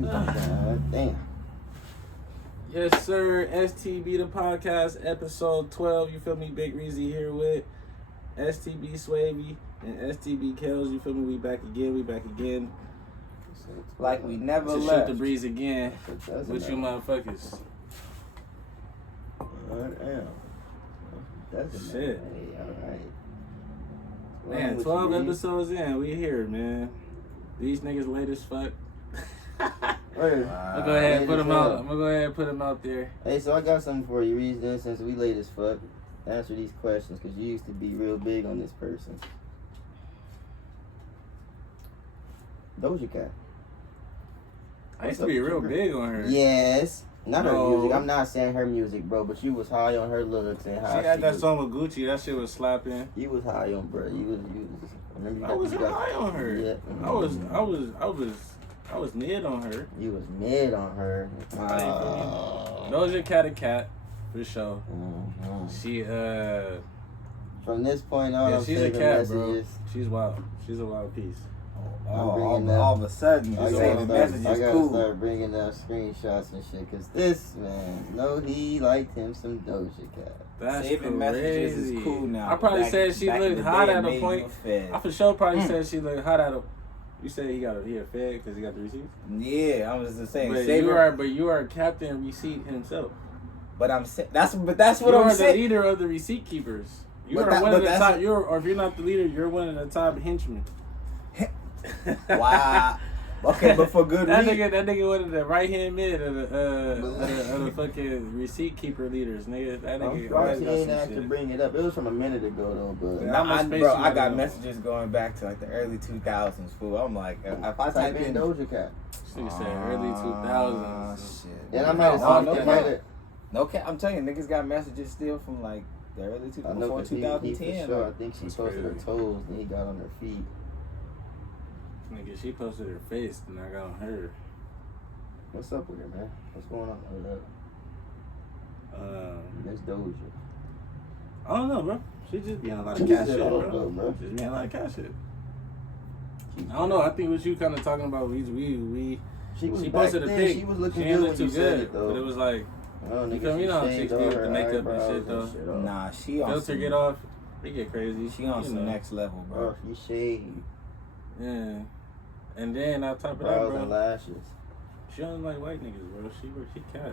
God damn. Yes, sir. STB the podcast, episode 12. You feel me? Big Reezy here with STB Swavy and STB Kells. You feel me? We back again. Like we never To left. shoot the breeze again with you motherfuckers. That's Shit. Alright. Man, 12 episodes in. We here, man. These niggas late as fuck. I'm gonna go ahead and put them out. I'm gonna go ahead and put them out there. Hey, so I got something for you, Reason, since we late as fuck. Answer these questions, because you used to be real big on this person. Doja Cat. I used to be real big on her. Yes. Not her No. music. I'm not saying her music, bro, but you was high on her looks and how She had that was, song with Gucci. That shit was slapping. You was high on, bro. You was remember you I got- wasn't you got- high on her. Yeah. I was mid on her. You was mid on her. Doja Cat a cat, for sure. Mhm. She From this point on, yeah, I'm she's a saving cat, bro. messages. She's wild. She's a wild piece. All of a sudden, I you gotta, say the message I is gotta cool. start bringing up screenshots and shit, cause this man, he liked him some Doja Cat. That's Saving crazy. messages is cool now. I probably Back- said she back in looked the hot day, at it a made point. you fed. I for sure probably said she looked hot at a. You said he a fed because he got the receipts. Yeah, I was just saying. But Saving, you are Captain Receipt himself. but that's what You I'm are the saying. leader of the receipt keepers. You But are that- one but of the that's- top. Or if you're not the leader, you're one of the top henchmen. Wow. Okay, but for good That reason. nigga one of the right hand mid of the fucking receipt keeper leaders, nigga. That I'm nigga surprised always he got ain't some have to shit. bring it up. It was from a minute ago though, but Yeah. How much space Bro, you I got got on? messages going back to like the early 2000s, fool. I'm like, if I type in Doja Cat. She said early 2000s. Shit. And I might have No, saw no it. cap. No cap. I'm telling you, niggas got messages still from like the early I know before 'cause he 2010. for sure. I think she That's posted her crazy. toes, then he got on her feet. Nigga, she posted her face, and I got on her. What's up with her, man? What's going on with her? That's Doja. I don't know, bro. She just be on a lot of She cat just shit, all bro. over, bro. Just be on a lot of cat shit. I don't know. I think what you kind of talking about, we She was she back posted a then, pic. She was looking She good ain't when look you too said good, it though. but it was like Oh, you nigga, feel me? she You know how shaved chicks all do with her the makeup and eyebrows shit, though. shit off. Nah, she on filter some, get off. They get crazy. She on You some know. next level, bro. Bro, she shaved Yeah. And then on top of that, brows bro, and lashes. she don't like white niggas, bro. She cat.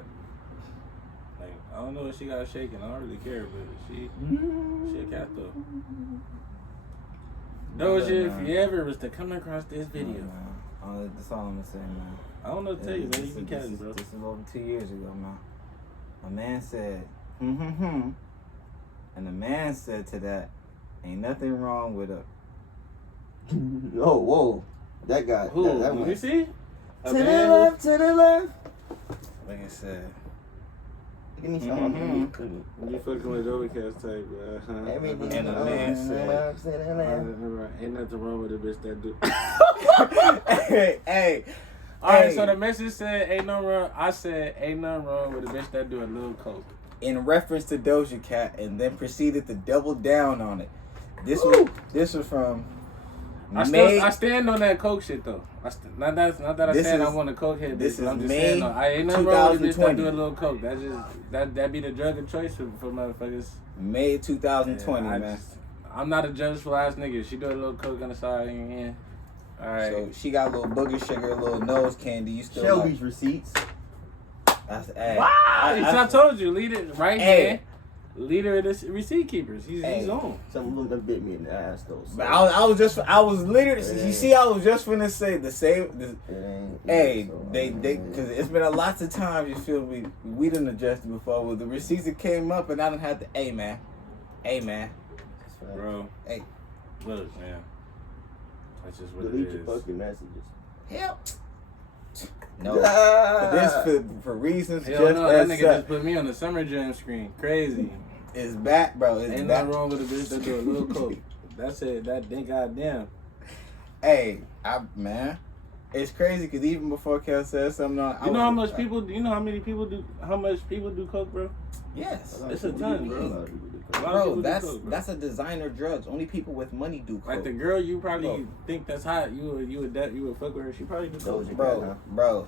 Like I don't know if she got shaken. I don't really care, but she a cat though. Doja, if you ever was to come across this video, That's all I'm gonna say, man. I don't know what to tell you, man. You be catting, bro. This is over 2 years ago, man. A man said, and the man said to that, ain't nothing wrong with a. Oh, whoa. That guy. Who? That Let me went. see. To the left, to the left. Like I said, Give me some. You fucking with overcast type, bro. Everything. And the man said- to the left. Ain't nothing wrong with a bitch that do. hey. Alright, Hey. so the message said ain't no wrong. I said ain't nothing wrong with a bitch that do a little coke. In reference to Doja Cat, and then proceeded to double down on it. This was from I stand on that coke shit though. Not that I This said I is- want a coke hit, this bitch, but I'm is just May saying though. I ain't nothing wrong with a bitch that 2020. do a little coke. That's just that be the drug of choice for motherfuckers. May 2020, Yeah, man. I'm not a judgeful ass nigga. She do a little coke on the side. Yeah. All right. So she got a little booger sugar, a little nose candy. You still Shelby's receipts. That's hey. Wow! I told you, leader right Hey. here. Leader of the receipt keepers. He's on. Some of them bit me in the ass though. So But I was literally. You see, I was just finna say the same. it ain't. Hey, so, they, because it's been a lots of times you feel me. We done adjusted before with the receipts that came up, and I done had to. Hey man. Bro. Hey. Look, man. That's just what Delete it your is. fucking messages. Help. No. But this for reasons Hell just no, that as nigga such. just put me on the Summer Jam screen. Crazy. It's back, bro. It's Ain't back. nothing wrong with a bitch that do a little coke. That's it. That then goddamn. Hey, It's crazy because even before Kel said something, You know how much people? You know how many people do? How much people do coke, bro? Yes, It's a ton, bro. A lot of people do coke. A lot of bro. people do That's coke, bro. that's a designer drugs. Only people with money do coke. Like the girl you probably Bro. think that's hot. You would fuck with her. She probably do coke. Doja Cat, bro, huh? bro.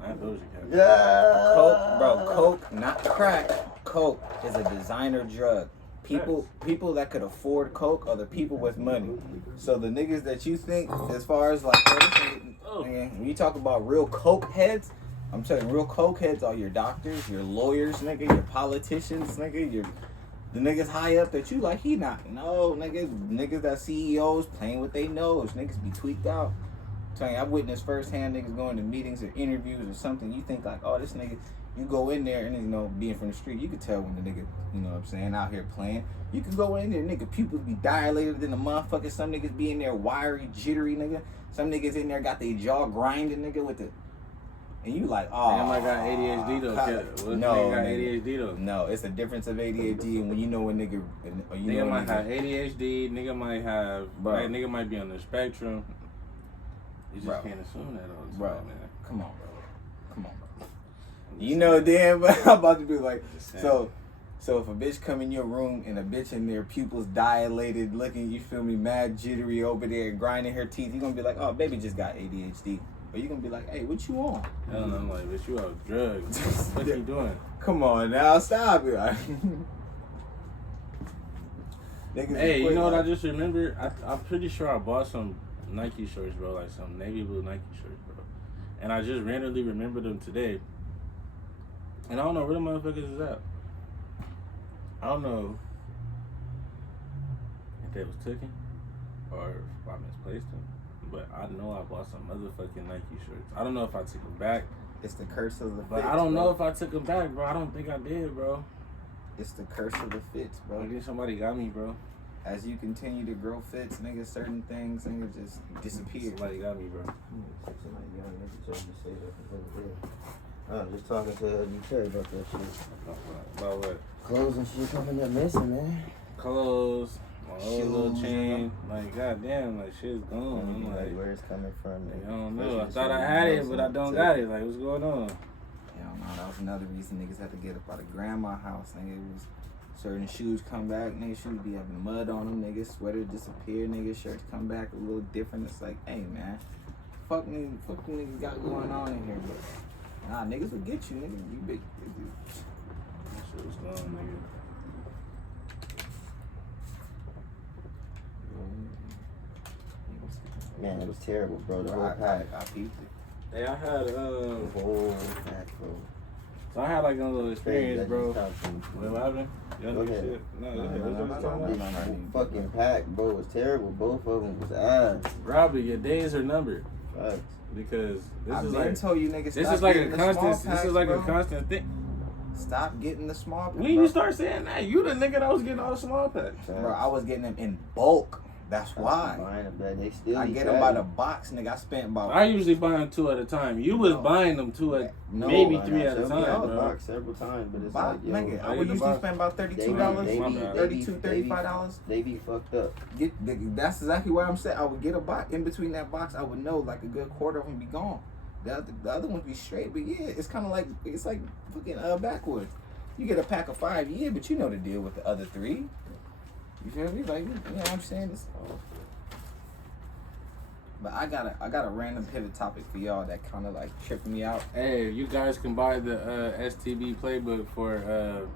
Not Doja Cat. Yeah. Coke, bro. Coke, not crack. Coke is a designer drug. People that could afford coke are the people with money. So the niggas that you think, as far as like, when you talk about real coke heads, I'm telling you, real coke heads are your doctors, your lawyers, nigga, your politicians, nigga, the niggas high up that you like. He not niggas that CEOs playing with their nose. Niggas be tweaked out. I'm telling you, I witnessed firsthand niggas going to meetings or interviews or something. You think like, oh, this nigga. You go in there and, you know, being from the street, you can tell when the nigga, you know what I'm saying, out here playing. You can go in there, nigga, pupils be dilated than a motherfucker. Some niggas be in there wiry, jittery, nigga. Some niggas in there got their jaw grinding, nigga, with the... And you like, oh... Damn, I got ADHD, though. No, got nigga. ADHD, though. No, it's a difference of ADHD and when you know a nigga... Or you know Nigga might nigga, have ADHD. Nigga might have... Bro. Like, nigga might be on the spectrum. You just Bro. can't assume that all the Bro, time, man. come on, bro. Come on, bro. You know damn, but I'm about to be like... So if a bitch come in your room and a bitch in their pupils dilated, looking, you feel me, mad jittery over there, grinding her teeth, you gonna be like, oh, baby just got ADHD. Or you gonna be like, hey, what you on? Hell no, I'm like, bitch, you on drugs. What you doing? Come on now, stop it. Niggas Hey, is you know what I quick, just remembered? I'm pretty sure I bought some Nike shorts, bro, like some navy blue Nike shorts, bro. And I just randomly remembered them today. And I don't know where the motherfuckers is at. I don't know if they was taken or if I misplaced them. But I know I bought some motherfucking Nike shorts. I don't know if I took them back. It's the curse of the But fits, I don't bro. know if I took them back, bro. I don't think I did, bro. It's the curse of the fits, bro. I think somebody got me, bro. As you continue to grow fits, nigga, certain things, nigga, just disappear. Somebody got me, bro. I was just talking to UK about that shit. About what? Clothes and shit coming up missing, man. Clothes, my old little Shoes, chain. Like, goddamn, like, shit's gone. I'm Like, like, where it's coming from. I don't Especially know. I this thought I one, had you it, know, but I don't so- got it. Like, what's going on? Hell no, that was another reason niggas had to get up out of grandma's house. Nigga, it was certain shoes come back, nigga, shoes be having mud on them, nigga, sweaters disappear, nigga, shirts come back a little different. It's like, hey man, fuck niggas got going on in here, but nah, niggas will get you, nigga. You big. That shit was gone, nigga. Man, it was terrible, bro. The whole I pack. peeped it. Hey, I had, The whole pack, bro. so I had like a little experience, bro. What What happened? You Go know ahead. shit? No, No, yeah, no, that's no, what I'm talking no, about. no. This fucking pack, bro, was terrible. Both of them was ass. Robbie, your days are numbered Facts. because this I've is been like told you niggas. this stop is like a getting the small constant. This packs, is like bro. a constant thing. Stop getting the small packs. When bro. you start saying that, you the nigga that was getting all the small packs. Bro, I was getting them in bulk. That's why. Buying them, man. They still I be get them by fatty. the box, nigga. I spent about. I usually buy them 2 at a time. You was No. buying them 2 at No, maybe Nah, 3 nah, at a so we time, all bro. boxed several times, but it's Box, like, yo, nigga, I I would get the usually box. spend about they $32, be, My bad. $35. They be fucked up. That's exactly what I'm saying. I would get a box. In between that box, I would know like a good quarter of them be gone. The other ones be straight, but yeah, it's kind of like it's like fucking backwoods. You get a pack of 5, yeah, but you know the deal with the other 3. You feel me? Like, you know what I'm saying? But I got a random pivot topic for y'all that kind of like tripped me out. Hey, you guys can buy the STB playbook for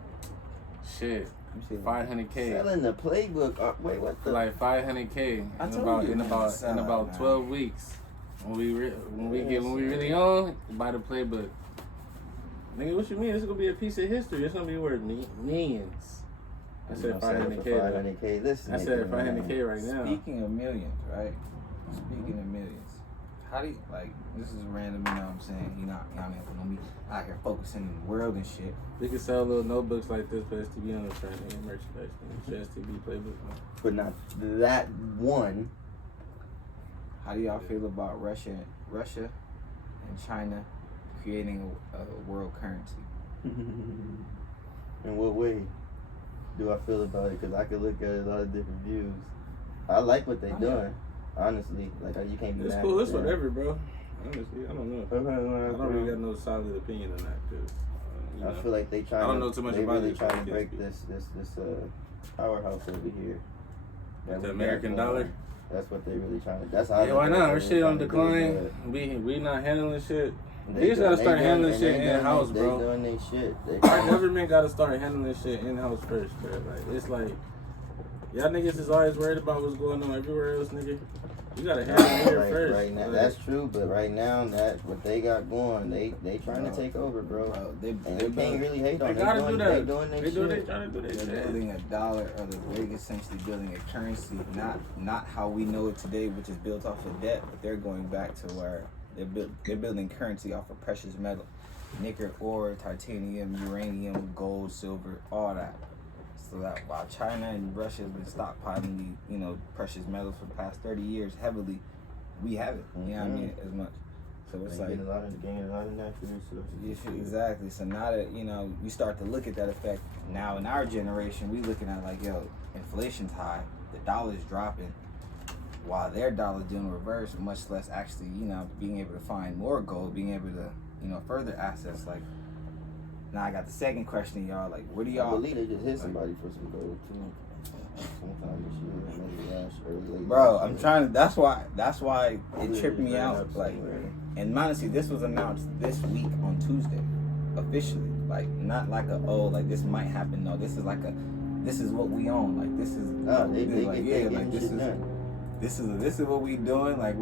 shit, 500K. Selling the playbook. Wait, what For the? like 500K I in told about you, in man, about sell in it, about man. 12 weeks. When we really on, buy the playbook. Nigga, what you mean? This is gonna be a piece of history. It's gonna be worth millions. I said 500K. though. 500K. Listen, I said nigga, man. 500K right now. Speaking of millions, right? Speaking of millions, how do you, like, this is random, you know what I'm saying? Y'all ain't gonna be out here focusing in the world and shit. We can sell little notebooks like this for STB on the front and merchandise. Nigga. STB playbook. Man. But not that one. How do y'all feel about Russia and China creating a world currency? In what way do I feel about it? Because I could look at a lot of different views. I like what they Oh, yeah. doing, honestly. Like, you can't be It's mad cool. at It's that. whatever, bro. Honestly, I don't know. I don't really got no solid opinion on that because I feel like they trying. I don't know too much about really this. trying to break this powerhouse over here. The American dollar. That's what they really trying to. That's how. Yeah, why not? Our shit on decline. We not handling shit. They just gotta start handling shit in house, bro. They doing their shit. Our government gotta start handling shit in house first, bro. Like it's like y'all niggas is always worried about what's going on everywhere else, nigga. You gotta handle it here first. Right now, that's true, but right now, that what they got going, they trying to take over, bro. They can't really hate on. They gotta do that. They doing their shit. They trying to do their They're shit. building a dollar, or they're essentially building a currency, not how we know it today, which is built off of debt, but they're going back to where they're building currency off of precious metal, nickel, ore, titanium, uranium, gold, silver, all that. So that while China and Russia have been stockpiling the precious metals for the past 30 years heavily, we haven't. You know what I mean? As much. So it's like gaining a lot of natural resources. Exactly. So now that we start to look at that effect now in our generation, we looking at like, yo, inflation's high, the dollar's dropping, while their dollar's doing reverse, much less actually, being able to find more gold, being able to, further assets. Like, now I got the second question, y'all. Like, what do y'all? I believe they just hit somebody for some gold too. Sometime this year, maybe early. Bro, I'm trying to. That's why it tripped me out. Like, and honestly, this was announced this week on Tuesday, officially. Like, not like like this might happen. No, this is this is what we own. Like, this is this is what we doing. Like,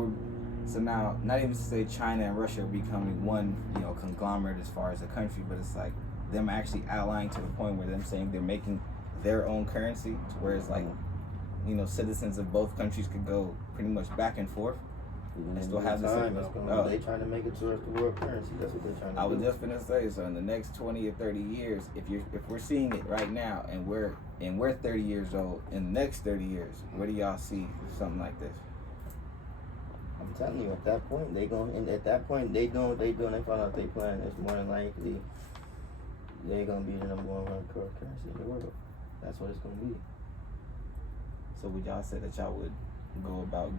so now, not even to say China and Russia are becoming one, conglomerate as far as a country, but it's like them actually allying to the point where them saying they're making their own currency, to where it's like, citizens of both countries could go pretty much back and forth. They still have the same. They trying to make it towards the world currency. That's what they're trying to do. I was just gonna say, so in the next 20 or 30 years, if we're seeing it right now, and we're 30 years old, in the next 30 years, where do y'all see something like this? I'm telling you, at that point, they find out they plan. It's more than likely they're gonna be the number one currency in the world. That's what it's gonna be. So would y'all say that y'all would go about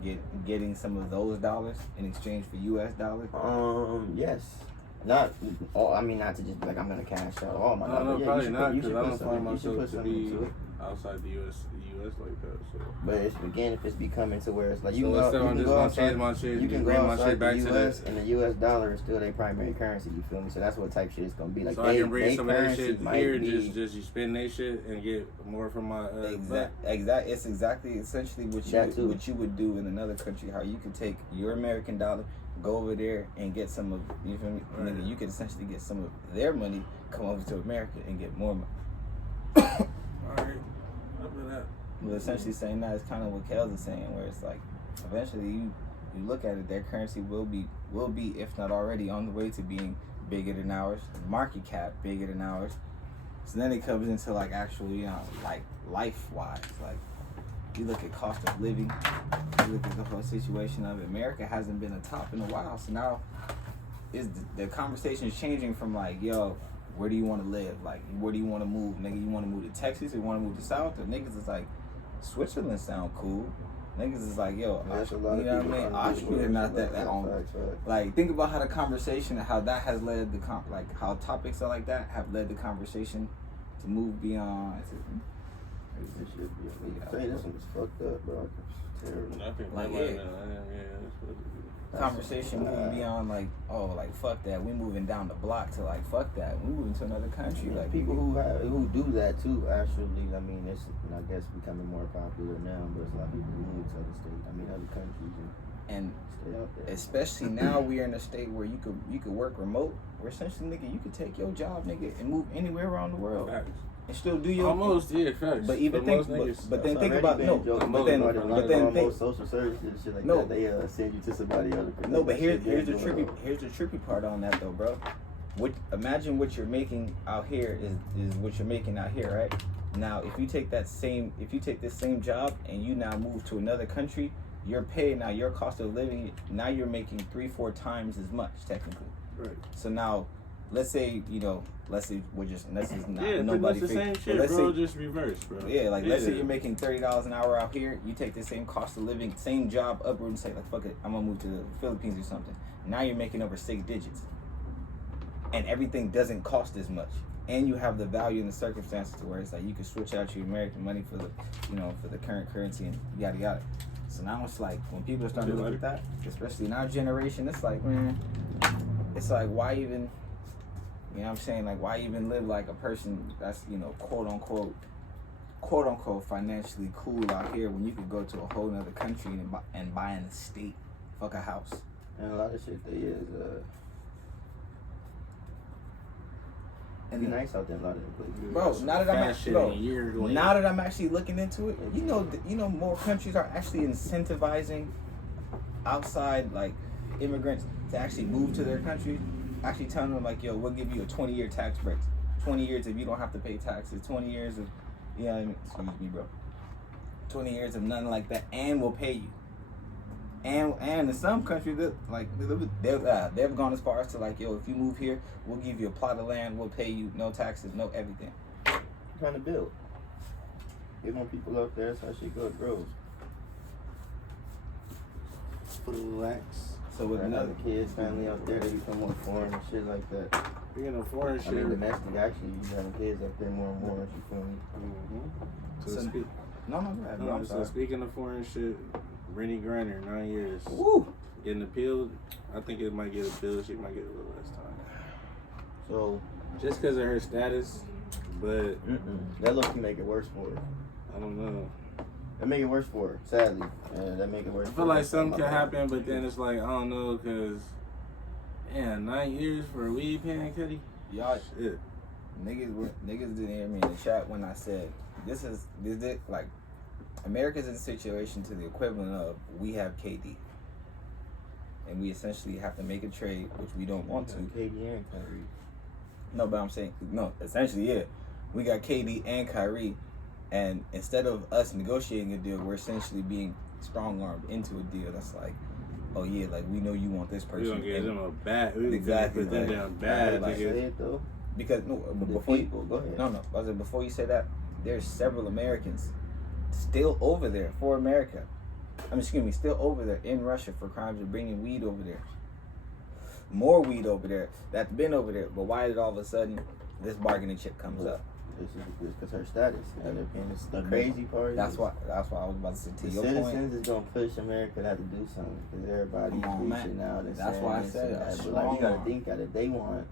getting some of those dollars in exchange for U.S. dollars? Yes. Not to just be like, I'm gonna cash out all my dollars. No, probably not, because I don't find myself to be outside the U.S. like that. So. But if it's becoming to where it's like, you can go outside the U.S. and the U.S. dollar is still their primary currency. You feel me? So that's what type shit it's gonna be like. So I can bring some of their shit here, just you spend their shit and get more from my. Exactly. It's exactly essentially what you would do in another country. How you could take your American dollar, go over there and get some of, you feel me? Right. Nigga, you could essentially get some of their money, come over to America and get more money. Alright. After that. But essentially saying that is kind of what Kels is saying, where it's like, eventually you look at it, their currency will be, if not already, on the way to being bigger than ours, market cap bigger than ours. So then it comes into like actual, like life-wise, like you look at cost of living, you look at the whole situation of it. America hasn't been a top in a while, so now is the conversation is changing from like, yo, where do you want to live? Like, where do you want to move? Nigga, you want to move to Texas or you want to move to South? Or niggas is like, Switzerland sound cool. Niggas is like, yo, you know what I mean? Austria not that on. Like, think about how the conversation, how that has led how topics are like that have led the conversation to move beyond. This one's fucked up, bro. It's terrible. Conversation moving beyond like, oh, like fuck that, we moving down the block to like fuck that, we moving to another country. Like people who do that too. Actually, I mean, it's I guess becoming more popular now. But it's a lot of people who move to other states. I mean, other countries and stay out there. Especially now we are in a state where you could work remote. Where essentially, nigga, you could take your job, nigga, and move anywhere around the world. And still do your facts. But even think, but then think about most social services and shit like that. They send you to somebody else. No, but here's the tricky part on that though, bro. Imagine what you're making out here is what you're making out here, right? Now, if you take this same job and you now move to another country, your pay now, your cost of living, now you're making 3-4 times as much technically. Right. So now, let's say we're just let's just not Yeah, nobody. it's the same shit, let's bro. say, Just reverse, bro. yeah, like let's say you're making $30 an hour out here. You take the same cost of living, same job upward, and say like, fuck it, I'm gonna move to the Philippines or something. Now you're making over 6 digits, and everything doesn't cost as much, and you have the value and the circumstances to where it's like you can switch out your American money for the, for the current currency and yada yada. So now it's like when people are starting to look at that, especially in our generation, it's like, man, it's like why even, you know what I'm saying, like why even live like a person that's quote unquote financially cool out here when you could go to a whole nother country and buy an estate, fuck a house. And a lot of shit there is and nice out there in a lot of the places. Bro, now that I'm actually looking into it, you know more countries are actually incentivizing outside like immigrants to actually move to their country, actually telling them like, yo, we'll give you a 20-year tax break. 20 years if you don't have to pay taxes, 20 years of excuse me, bro. 20 years of nothing like that, and we'll pay you. And in some countries, they've gone as far as to like, yo, if you move here, we'll give you a plot of land, we'll pay you, no taxes, no everything. Trying to build. Get more people up there, so shit go grows. Relax. So with another kids, family out there, they become more foreign and shit like that. Being a foreign shit. I mean, domestic, actually, you having kids up there more and more, you feel me? Mm-hmm. So speaking of foreign shit, Brittany Griner, 9 years. Woo! Getting appealed. I think it might get appealed. She might get a little less time. So just because of her status, but that look can make it worse for her. I don't know. That make it worse for her, sadly. That make it worse. I feel like something could happen, but then it's like I don't know, cause 9 years for a weed pen, Cuddy. Y'all, shit. Niggas didn't hear me in the chat when I said this is like America's in a situation to the equivalent of we have KD, and we essentially have to make a trade, which we don't want to. KD and Kyrie. No, but I'm saying essentially, yeah, we got KD and Kyrie, and instead of us negotiating a deal, we're essentially being strong-armed into a deal that's like, oh yeah, like we know you want this person. We gonna give them a bad. Exactly. Put them down bad. Like, say it though. Because before you go ahead. No. I was like, before you say that, there's several Americans still over there for America. Still over there in Russia for crimes of bringing weed over there. More weed over there that's been over there. But why did all of a sudden this bargaining chip comes up? This is because her status. And it's the crazy part. That's why I was about to say to your citizens point. Citizens is gonna push America to have to do something because everybody's preaching out and that's why I said that. But like, you gotta think out if they want.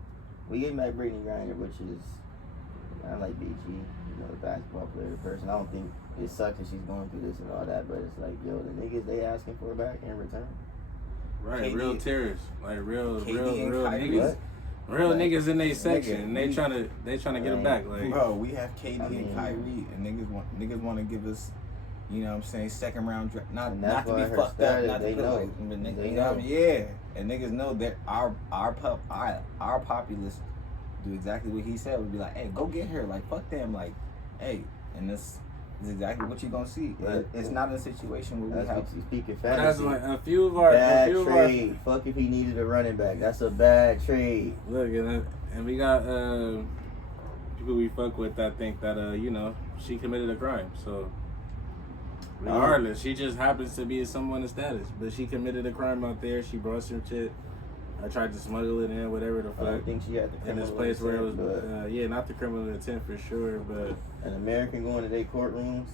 We get back Brittany Griner, which is I like BG, the basketball player person. I don't think it sucks that she's going through this and all that, but it's like, yo, the niggas they asking for her back in return. Right, KD, real terrorists, like real Kyrie, niggas. Real like, niggas in their section, and they trying to get them back. Like, bro, we have KD and Kyrie, and niggas want to give us, you know what I'm saying, second round draft. Not to be fucked up, not to put like, you know, yeah. And niggas know that our populace do exactly what he said. Would be like, hey, go get her. Like, fuck them. Like, hey, and this is exactly what you're gonna see. It's not a situation where we have speaking fantasy. That's like a few of our bad trade. Fuck if he needed a running back. That's a bad trade. Look, and we got people we fuck with that think that she committed a crime. So regardless, she just happens to be someone of status, but she committed a crime out there. She brought some shit. I tried to smuggle it in, whatever the fuck. I think she had the in this place where it was, not the criminal intent for sure, but an American going to their courtrooms.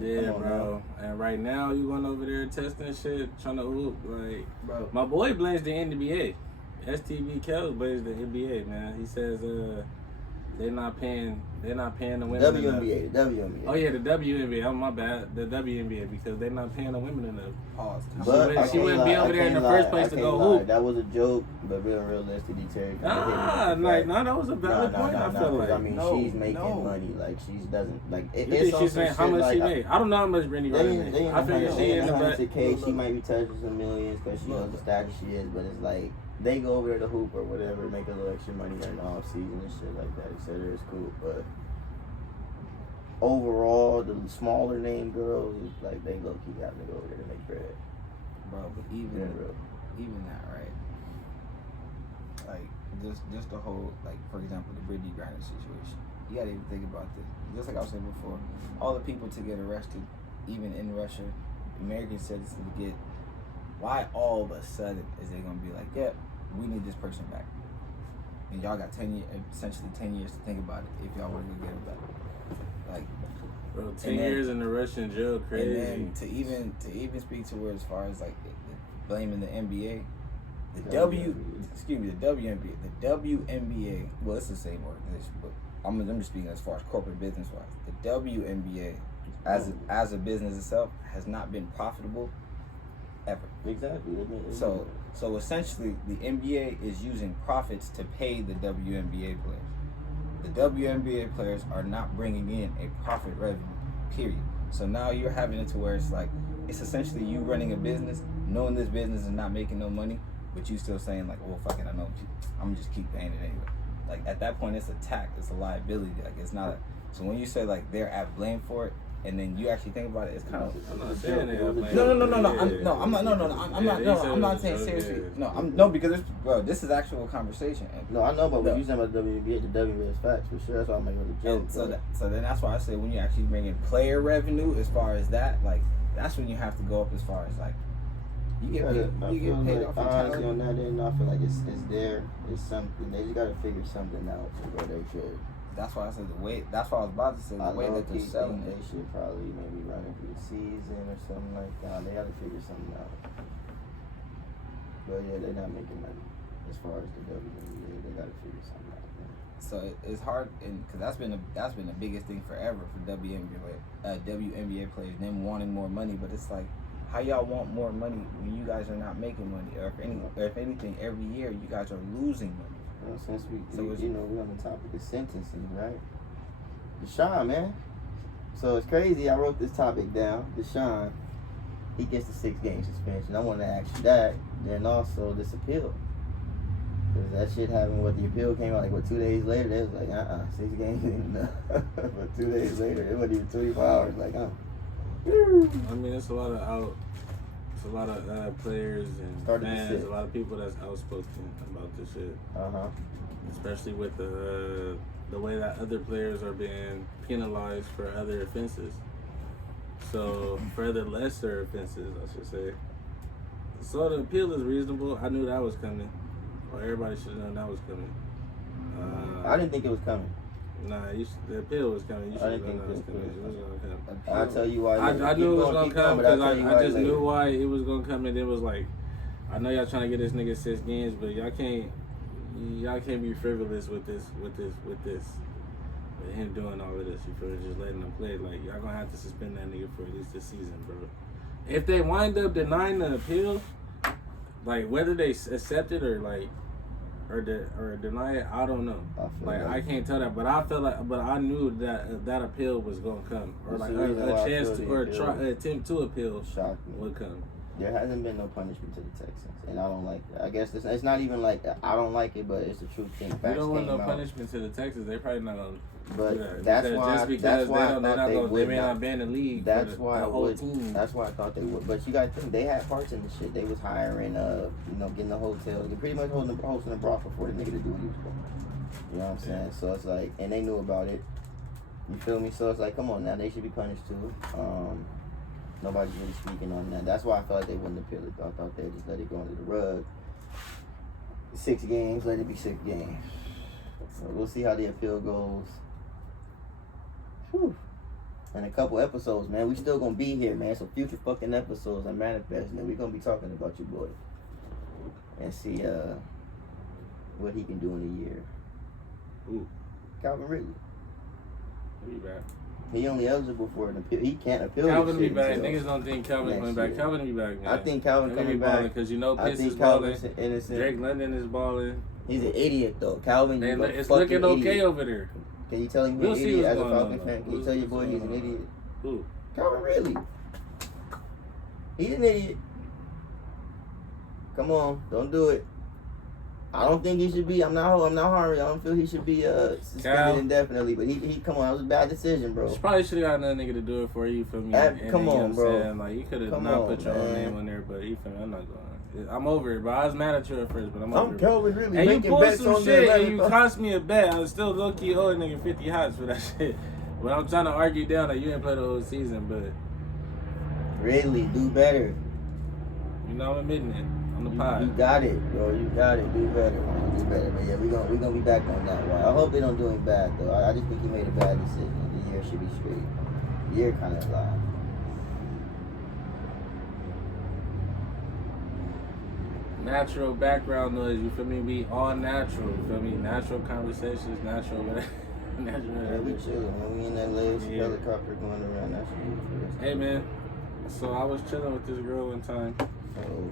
Yeah, bro. And right now you going over there testing shit, trying to hoop, like, bro. My boy blames the NBA. STB Kells blames the NBA, man. He says they're not paying the women WNBA, enough. The WNBA. Oh yeah, the WNBA. Oh my bad, the WNBA because they're not paying the women enough. Pause. But she wouldn't be over there in the first place to go hoop. That was a joke, but realistically, Terry. That was a valid point. I feel like. I mean, she's making money. Like she doesn't like. She's saying how much she made. I don't know how much Brittany Griner made. I figure she in the $100K. She might be touching some millions because she knows the status she is, but it's like. They go over there to hoop or whatever, make a little extra money during the off season and shit like that, etc. It's cool, but overall, the smaller name girls, like they low key having to go over there to make bread. Bro, but even that, right? like just the whole, like, for example, the Brittany Griner situation. You gotta even think about this. Just like I was saying before, all the people to get arrested, even in Russia, American citizens to get. Why all of a sudden is they gonna be like, yep, we need this person back, and y'all got essentially 10 years to think about it if y'all want to get him back. Like, bro, 10 years in the Russian jail, crazy. And then to even speak to where as far as like blaming the NBA, the WNBA, the WNBA. Well, it's the same organization, but I'm just speaking as far as corporate business wise. The WNBA, as a business itself, has not been profitable ever. Exactly. So essentially, the NBA is using profits to pay the WNBA players. The WNBA players are not bringing in a profit revenue, period. So now you're having it to where it's like, it's essentially you running a business, knowing this business is not making no money, but you still saying like, well, fuck it, I know, I'm gonna just keep paying it anyway. Like, at that point, it's a tax, it's a liability. Like, it's not. So when you say like they're at blame for it, and then you actually think about it, it's kind of. I'm not saying they are blame. I'm not saying seriously. No, because this is actual conversation. No, I know, but when you say about the WNBA, the WNBA is facts for sure. That's why I'm making a joke. So then that's why I say when you actually bring in player revenue, as far as that, like, that's when you have to go up as far as like. You get paid off your honestly, talent. on that end, I feel like it's there. It's something. They just gotta figure something out where they should. That's why I said the way. That's what I was about to say. The way that they're selling they it. should probably maybe run it through the season or something like that. They gotta figure something out. But yeah, they're not making money as far as the WNBA. They gotta figure something out. Man. So it's hard, and because that's been the biggest thing forever for WNBA players, them wanting more money. But it's like, how y'all want more money when you guys are not making money, or if anything, every year you guys are losing money. Well, since we're on the topic of sentencing, right? Deshaun, man. So it's crazy. I wrote this topic down. Deshaun, he gets the 6-game suspension. I want to ask you that. Then also this appeal. Because that shit happened, the appeal came out, 2 days later, they was like, 6 games ain't enough. But 2 days later, it wasn't even 24 hours, I mean, it's a lot of players and fans, a lot of people that's outspoken about this shit. Especially with the way that other players are being penalized for other offenses. So for the lesser offenses, I should say. So the appeal is reasonable. I knew that was coming. Or everybody should have known that was coming. I didn't think it was coming. Nah, the appeal was coming. You should have known that was coming. It was gonna come. I'll tell you why. I knew it was gonna come because I just knew why it was gonna come, and it was like, I know y'all trying to get this nigga 6 games, but y'all can't be frivolous with him doing all of this. You feel me? Just letting him play. Like, y'all gonna have to suspend that nigga for at least this season, bro. If they wind up denying the appeal, like whether they accept it or deny it, I don't know. I can't tell that, but I knew that appeal was gonna come, or like a chance to, or attempt to appeal would come. There hasn't been no punishment to the Texans, and I don't like that. I guess it's not even like I don't like it, but it's a true thing. You don't want no punishment to the Texans. They probably not gonna. But that's why I thought they may not ban the league. That's why I thought they would. But you got to think they had parts in the shit. They was hiring, getting the hotels. They pretty much hosting a brothel for the nigga to do what he was doing. You know what I'm saying? So it's like, and they knew about it. You feel me? So it's like, come on now, they should be punished too. Nobody's really speaking on that. That's why I felt like they wouldn't appeal it. I thought they'd just let it go under the rug. 6 games, let it be 6 games. So we'll see how the appeal goes. Whew. In a couple episodes, man. We still gonna be here, man. So future fucking episodes are manifesting, and we're gonna be talking about your boy and see what he can do in a year. Ooh. Calvin Ridley. He'll be back. He only eligible for an appeal. He can't appeal. Calvin will be back. Niggas don't think Calvin's coming back. Calvin will be back, man. I think Calvin coming back because Pitts is balling. Innocent. Drake London is balling. He's an idiot though. Calvin, it's looking okay over there. Can you tell him he's an idiot as a Falcon fan? Can you tell your boy he's an idiot? Who? Calvin Ridley. He's an idiot. Come on, don't do it. I don't think he should be. I'm not Harry. I don't feel he should be suspended indefinitely. But he come on, that was a bad decision, bro. You probably should have got another nigga to do it for you, for me. Come on, bro. Like, you could have not put your own name on there, but you feel me? I'm not going. I'm over it, bro. I was mad at you at first, but I'm over I'm it. Kelvin really And you making pulled bets some on shit, the and you 11th. cost me a bet. I was still low-key owing nigga 50 hots for that shit. But I'm trying to argue down that you didn't play the whole season, but Really, do better. you know I'm admitting it on the You pod. got it, bro. You got it. Do better, man. Do better. But yeah, we gonna be back on that one. I hope they don't do him bad though. I just think he made a bad decision. The year should be straight. The year kind of lied. Natural background noise, you feel me? Be all natural, you feel me? Natural conversations, natural Yeah, we whatever. chilling, man. We in that latest Yeah. helicopter going around. That's what Hey man, so I was chilling with this girl one time, Oh,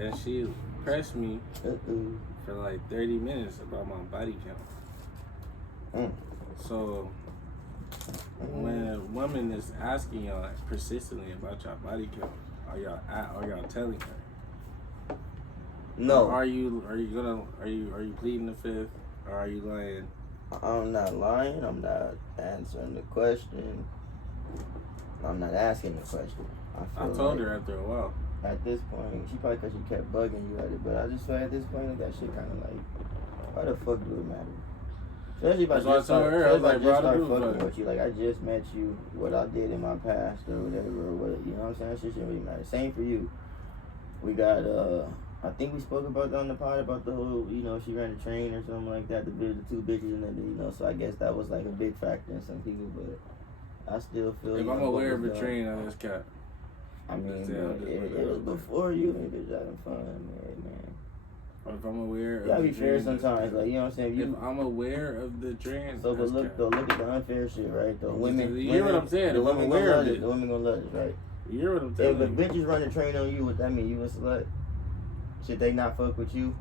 and she pressed me uh-oh. for like 30 minutes about my body count. Mm. So when a woman is asking y'all persistently about your body count, are y'all telling her? No, Or are you pleading the fifth, or are you lying? I'm not lying. I'm not answering the question. I'm not asking the question. I feel told like her after a while. At this point, she probably because she kept bugging you at it, but I just feel at this point like that shit kind of like, why the fuck do it matter? Especially if I That's what I just told start, her. I was especially if like, bro, I start don't give a fucking fuck. with you. Like I just met you, what I did in my past or whatever, or what you know what I'm saying? That shit shouldn't really matter. Same for you. We got I think we spoke about that on the pod about the whole, you know, she ran a train or something like that. The two bitches and then you know, so I guess that was like a big factor in some people, but I still feel. If you know, I'm what aware of was a done. train on this cat, I mean, Just, yeah, bro, I'm just putting it it was out there. before you and bitch having fun, man. or if I'm aware You gotta of be the fair train, sometimes, like you know what I'm saying. if You I'm aware of the train, so, but that's look cap. though, look at the unfair shit, right? The women, You hear what I'm saying? The If I'm women aware gonna of love it. The women gonna love it, right? You hear what I'm If telling the you? bitches run a train on you, what that mean? You a slut? Should they not fuck with you?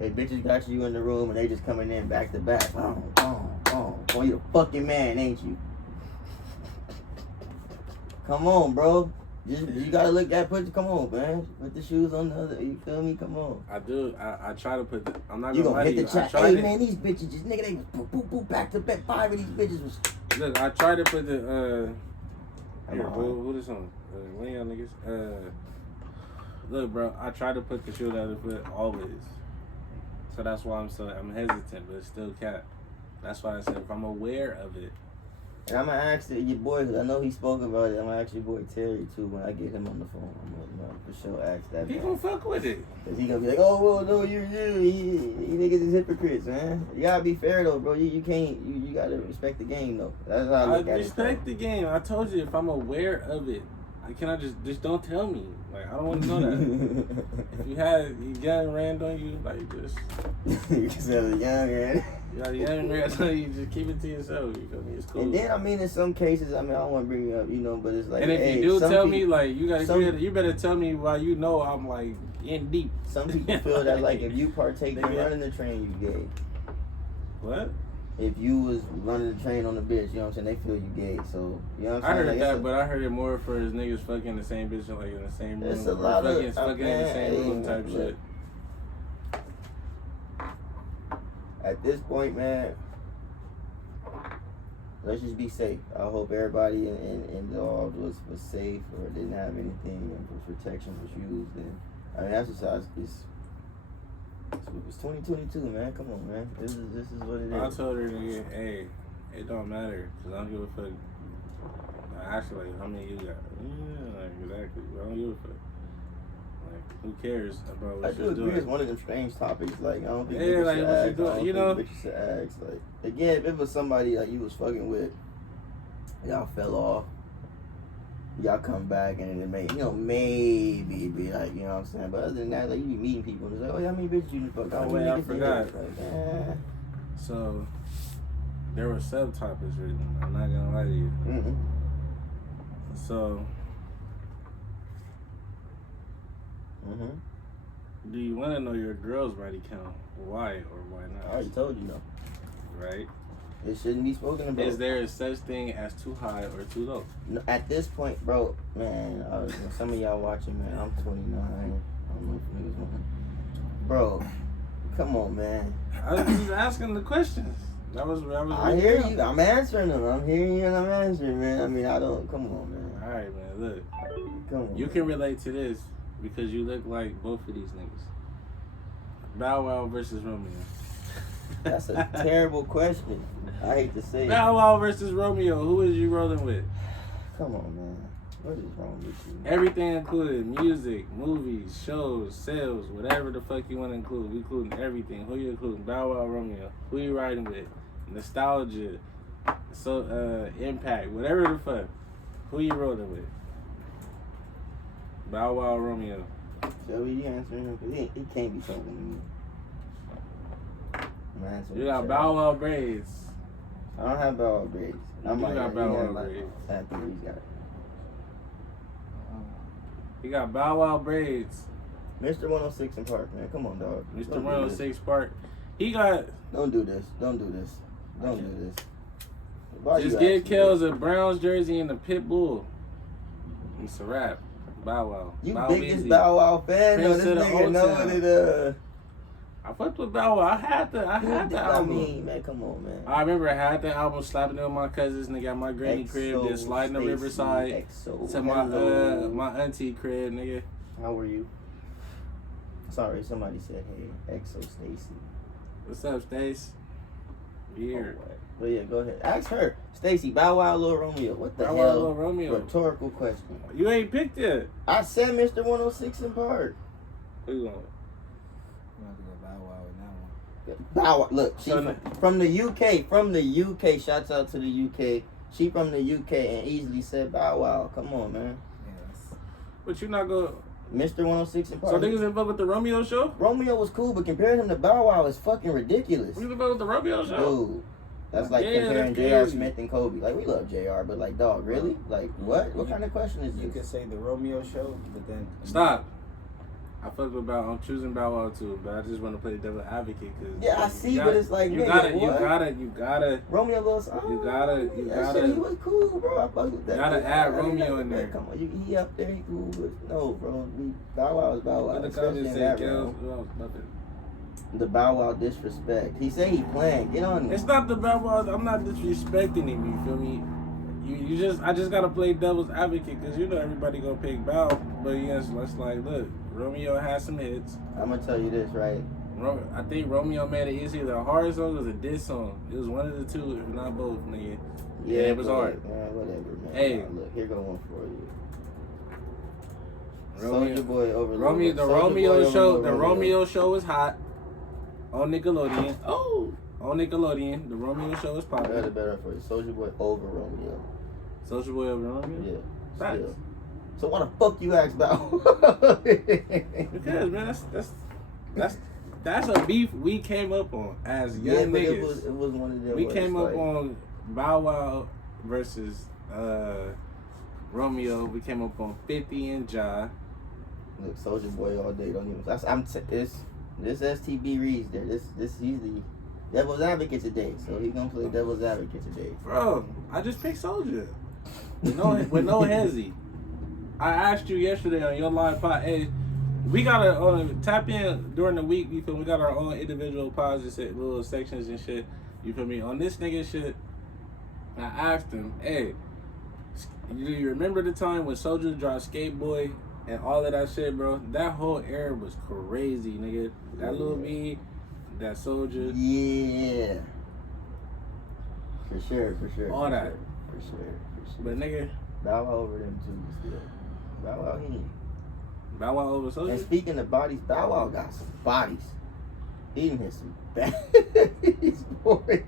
If bitches got you in the room and they just coming in back to back. Boy, you a fucking man, ain't you? Come on, bro. You gotta look at come on, man. Put the shoes on the other. You feel me? Come on. I do. I try to put. I'm not You gonna lie gonna to hit you. the I chat. tried Hey it. man, these bitches just nigga they was boop boop back to back. 5 of these bitches was. Look, I tried to put the. Come Here, on. who this on? One of y'all niggas. Look, bro. I try to put the shoe that I put always. So that's why I'm hesitant, but it's still cap. That's why I said if I'm aware of it. And I'm gonna ask your boy, 'cause I know he spoke about it. I'm gonna ask your boy Terry too when I get him on the phone. I'm gonna for sure ask that. He man. gonna fuck with it. Cause he gonna be like, oh well, no, you niggas is hypocrites, man. You gotta be fair though, bro. You can't, you gotta respect the game though. That's how I I look at respect the game. I told you if I'm aware of it, I cannot just don't tell me. Like I don't want to know that. If you had young ran on you, like just Because I was young, man. you got young ran on you, just keep it to yourself. You feel me? It's cool. And then I mean, in some cases, I mean, I don't want to bring it up, you know, but it's like, And if hey, you do some tell me, people- like you better tell me while you know I'm like in deep. some people feel that like if you partake in Nigga. running the train, you gay. What? If you was running the train on the bitch, you know what I'm saying? They feel you gay. So you know what I'm I saying? heard Like, that, it's but I heard it more for his niggas fucking the same bitch like in the same room. It's a or lot of- fucking in the same man, room type look. shit. At this point, man, let's just be safe. I hope everybody involved was safe or didn't have anything and for protection was used. And I mean, exercise is. It's 2022, man. Come on, man. This is what it I is. told her, nigga, hey, it don't matter, cause I don't give a fuck. Like, actually, like, how many you got? Yeah, like, exactly. I don't give a fuck. Like, who cares about I what do she's agree doing? it's one of them strange topics. Like I don't think Yeah, niggas like, should what you ask. doing, I don't you think know? bitches should ask. Like again, if it was somebody like you was fucking with, y'all fell off. Y'all come back and it may, maybe be like, you know what I'm saying. But other than that, like you be meeting people and it's like, oh, how many bitches you fuck? Oh, wait, I forgot. Like, So, there were subtopics written. I'm not gonna lie to you. mm-hmm. So, Mm-hmm. do you want to know your girl's body count? Why or why I not? already told you no. Right? It shouldn't be spoken about. Is there a such thing as too high or too low? No, at this point, bro, man, some of y'all watching, man, I'm 29. I don't know if niggas want. Bro, come on, man. I was just asking the questions. That was I hear you. I'm answering them. I'm hearing you and I'm answering, man. I mean, I don't. Come on, man. All right, man. Look, Come on. you can relate to this. because you look like both of these niggas. Bow Wow versus Romeo. That's a terrible question. I hate to say it. Bow Wow versus Romeo. Who is you rolling with? Come on, man. What is wrong with you? Everything included: music, movies, shows, sales, whatever the fuck you want to include. We including everything. Who you including? Bow Wow, Romeo. Who you riding with? Nostalgia, impact, whatever the fuck. Who you rolling with? Bow Wow, Romeo. So you answering him? Cause he can't be talking to me. I'm answering You got the Bow chat. Wow braids. I don't have Bow Wow braids. You got Bow Wow braids. After he's got it. You got Bow Wow braids. Mr. 106 in Park, man. Come on, dog. Mr. Don't do 106 Park. He got. Don't do this. Don't do this. Don't do this. Why Just you give asking Kels a Browns jersey and a pit bull. It's a wrap. Bow Wow. You Bow biggest Weezy. Bow Wow fan, though. Prince This of the nigga Old know Town. it. I fucked with Bow Wow. I had the I album. mean, man, come on, man. I remember I had the album, slapping it with my cousins, nigga, at my granny crib, then XO, sliding the Stacy, Riverside XO, to hello. my auntie crib, nigga. How are you? Sorry, somebody said, hey, XO Stacy. What's up, Stace? Weird. Oh, but yeah, go ahead. Ask her. Stacy, Bow Wow, Lil Romeo. What the Bow Wow, hell? Lil Romeo. Rhetorical question. You ain't picked it. I said Mr. 106 in Park. Who you going with? I'm gonna have to go Bow Wow with that one. Bow Wow. Look, she So from the UK. From the UK. Shouts out to the UK. She from the UK and easily said Bow Wow. Come on, man. Yes. But you not going. Mr. 106 in Park. So niggas in fuck with the Romeo show? Romeo was cool, but comparing him to Bow Wow is fucking ridiculous. You in fuck with the Romeo show? Dude, that's like Yeah, comparing that's J.R. crazy. Smith and Kobe. Like, we love J.R., but like, dog, really? Like, what? What kind of question is You could this? say the Romeo show, but then Stop. I fuck with Bow. I'm choosing Bow Wow too, but I just want to play devil advocate because Yeah, I see, but it's like, you nigga, gotta. Romeo Lewis. You gotta- Shit, he was cool, bro. I fuck with that. Gotta dude. add I didn't Romeo know in that. there. Come on, he up there, he cool, but no, bro. Bow Wow is Bow Wow. In the Especially comments in say that Kels. round. Oh, nothing. The Bow Wow disrespect. He said he playing. Get on It's it. not the Bow Wow. I'm not disrespecting him. You feel me? I just gotta play devil's advocate because you know everybody gonna pick Bow. But yes, let's like look. Romeo has some hits. I'm gonna tell you this, right? I think Romeo made it easy. The hard song was a diss song. It was one of the two, if not both, nigga. Yeah, it was but, hard. Whatever, man. Hey. Look, here go one for you. Romeo- Soulja Boy over Romeo, the Soulja Boy Romeo over show, Lil the Romeo show is hot on Nickelodeon. Oh, on Nickelodeon, the Romeo show is I got popular. it better for you. Soulja Boy over Romeo. Social Boy over Romeo. Yeah. Facts. Still. So why the fuck you ask about? Because man, that's a beef we came up on as young yeah, but niggas. it was one of them. We where came it's up like, on Bow Wow versus Romeo. We came up on 50 and Ja. Look, Soulja Boy all day. Don't even. It's this STB Reed's there. This he's the devil's advocate today. So he's gonna play devil's advocate today. Bro, I just picked Soldier. With no hezzy. I asked you yesterday on your live pod, hey, we gotta tap in during the week. You feel me? We got our own individual pods and shit, little sections and shit. You feel me? On this nigga shit, I asked him, hey, do you remember the time when Soldier dropped Skate Boy and all of that shit, bro? That whole era was crazy, nigga. That little me, that Soldier. Yeah. For sure. All that. For sure. But nigga, Bow Wow over them too. Still. Bow Wow he. Bow Wow over And Soldier. speaking of bodies, Bow Wow got some bodies. He done hit some bodies, boy.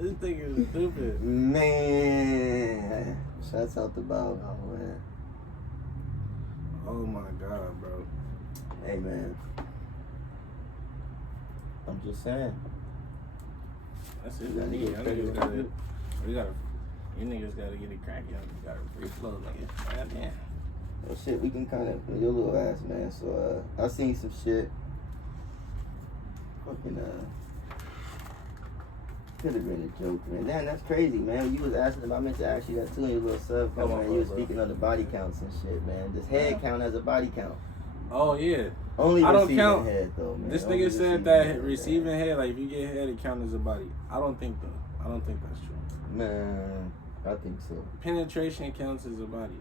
This thing is stupid. Man. Shouts out to Bow Wow, man. Oh my god, bro. Hey, man. I'm just saying. That's it. You gotta get credit. You niggas gotta get it cracking. You gotta free flow, nigga. God damn. Well, shit, we can kind of, your little ass, man. So, I seen some shit. Fucking, could have been a joke, man. Damn, that's crazy, man. You was asking about, I meant to ask you that too in your little sub Come on, man. You was bro. speaking of the body counts and shit, man. Does head count as a body count? Oh yeah. Only I don't receiving count. head, though, man. This Only nigga said receiving that head, receiving head, like if you get head, it count as a body. I don't think that's true. Man, I think so. Penetration counts as a body.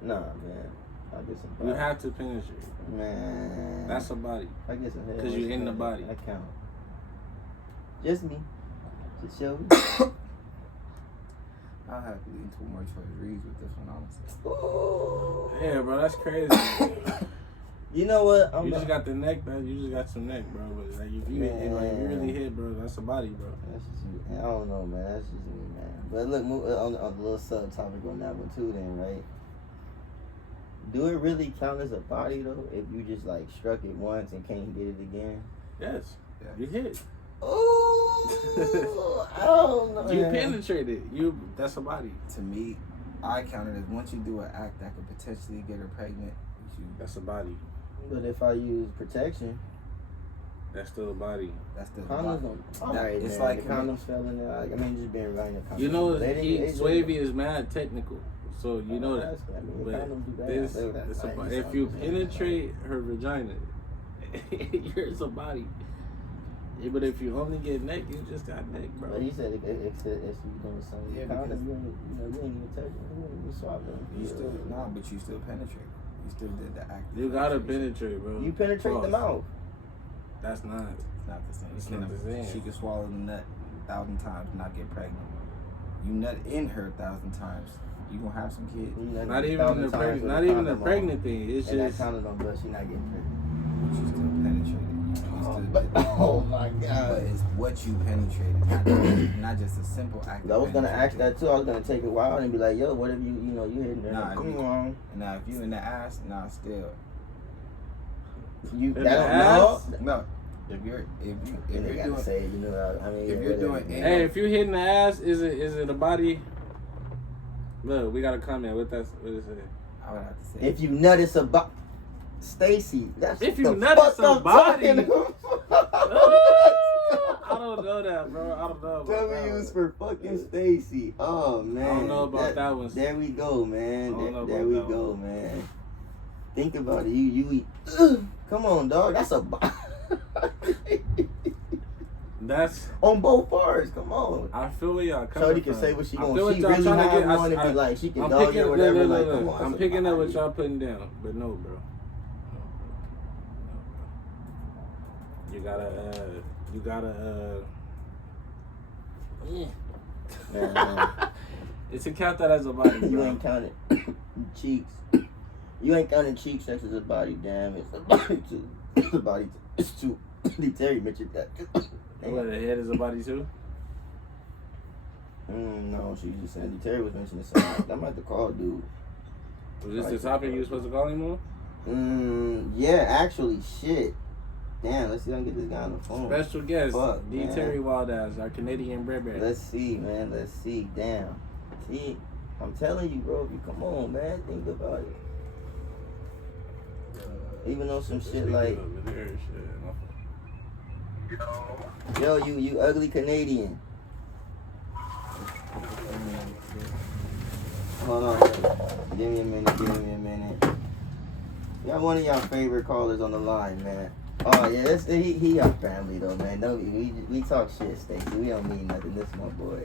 Nah, man. I get some. You body. have to penetrate. Man. That's a body. I get some head. 'Cause you in the body. I count. Just me. Just show me. I'll have to lean two more choice reads with this one, honestly. Ooh. Yeah, bro, that's crazy. You know what? You just got the neck, bro. You just got some neck, bro. But like, if you really hit, bro, that's a body, bro. That's just me. I don't know, man. That's just me, man. But look, on the little subtopic on that one too, then, right? Do it really count as a body though? If you just like struck it once and can't get it again? Yes. Yeah. You hit. Oh, I don't know. You man. penetrated. That's a body. To me, I count it as once you do an act that could potentially get her pregnant. That's a body. But if I use protection, That's still a body. That's the condoms don't. All That- right, it's man. like- the condoms fell in there. Like, I mean, just being right in the condoms. You know, They Swavy is mad technical, so you know that. I mean, But condoms do that. this, I say that. it's a, Like, if so you I'm just- penetrate her vagina, it's a body. Yeah, but if you only get neck, you just got neck, bro. But he said if you doing something, Yeah, condom, because- you ain't even touch it. You ain't even swap them. You still but you still penetrate. You still did the act. You gotta penetrate, bro. You penetrate the mouth. That's not. It's not the same. It's not the same. She could swallow the nut 1,000 times and not get pregnant. You nut in her 1,000 times, you gonna have some kids. Not even the pregnant. Not even the pregnant thing. It's And that just. condom don't bust. She not getting pregnant. But you still penetrated. You still did the- Oh my But god. it's what you penetrated, not just a simple act. I was gonna ask penetration. that too. I was gonna take it wild and be like, yo, what if you you hitting her? Nah, Come you- on. Now, if you in the ass, still. You In that the don't know. No. If you're And they gotta doing say, you know, I mean, if yeah, you're doing whatever. Hey, if you hitting the ass, is it a body? Look, we got a comment. What is it? I would have to say If you nut, it's a body. Stacy, that's If you the nut, fuck it's a I'm body. talking about. I don't know that, bro. I don't know about that W's one. for fucking Stacy. Oh man. I don't know about that one. There we go, man. I don't know There about we that go, one. man. Think about it. You eat. Come on, dog. That's a body. That's. On both parts. Come on. I feel where y'all coming Shorty from. can say what she I want. feel what She y'all really trying to have get. one and be like, she can I'm dog picking, you or whatever. look, Like, look, come look. on. I'm that's a picking up what body. y'all putting down, but no, bro. You gotta. Man, It's to count that as a body. you bro. ain't counted cheeks. You ain't counting cheek sex as a body. Damn, it's a body too. It's a body too. It's too. Terry mentioned that. What, the head is a body too? No, she just said Terry was mentioning something. I'm about to call dude. Was this the topic you were supposed to call him on? Yeah, actually, shit. Damn, let's see if I can get this guy on the phone. Special guest, Fuck, D. man. Terry Wildass, our Canadian Bread. Let's see, man. Let's see. Damn. See, I'm telling you, bro. If you come on, man, think about it. Even though some shit like, yo, you ugly Canadian. Hold on. Give me a minute. Got one of y'all favorite callers on the line, man. Oh yeah, he our family though, man. No, we talk shit, Stacey. We don't mean nothing. This my boy.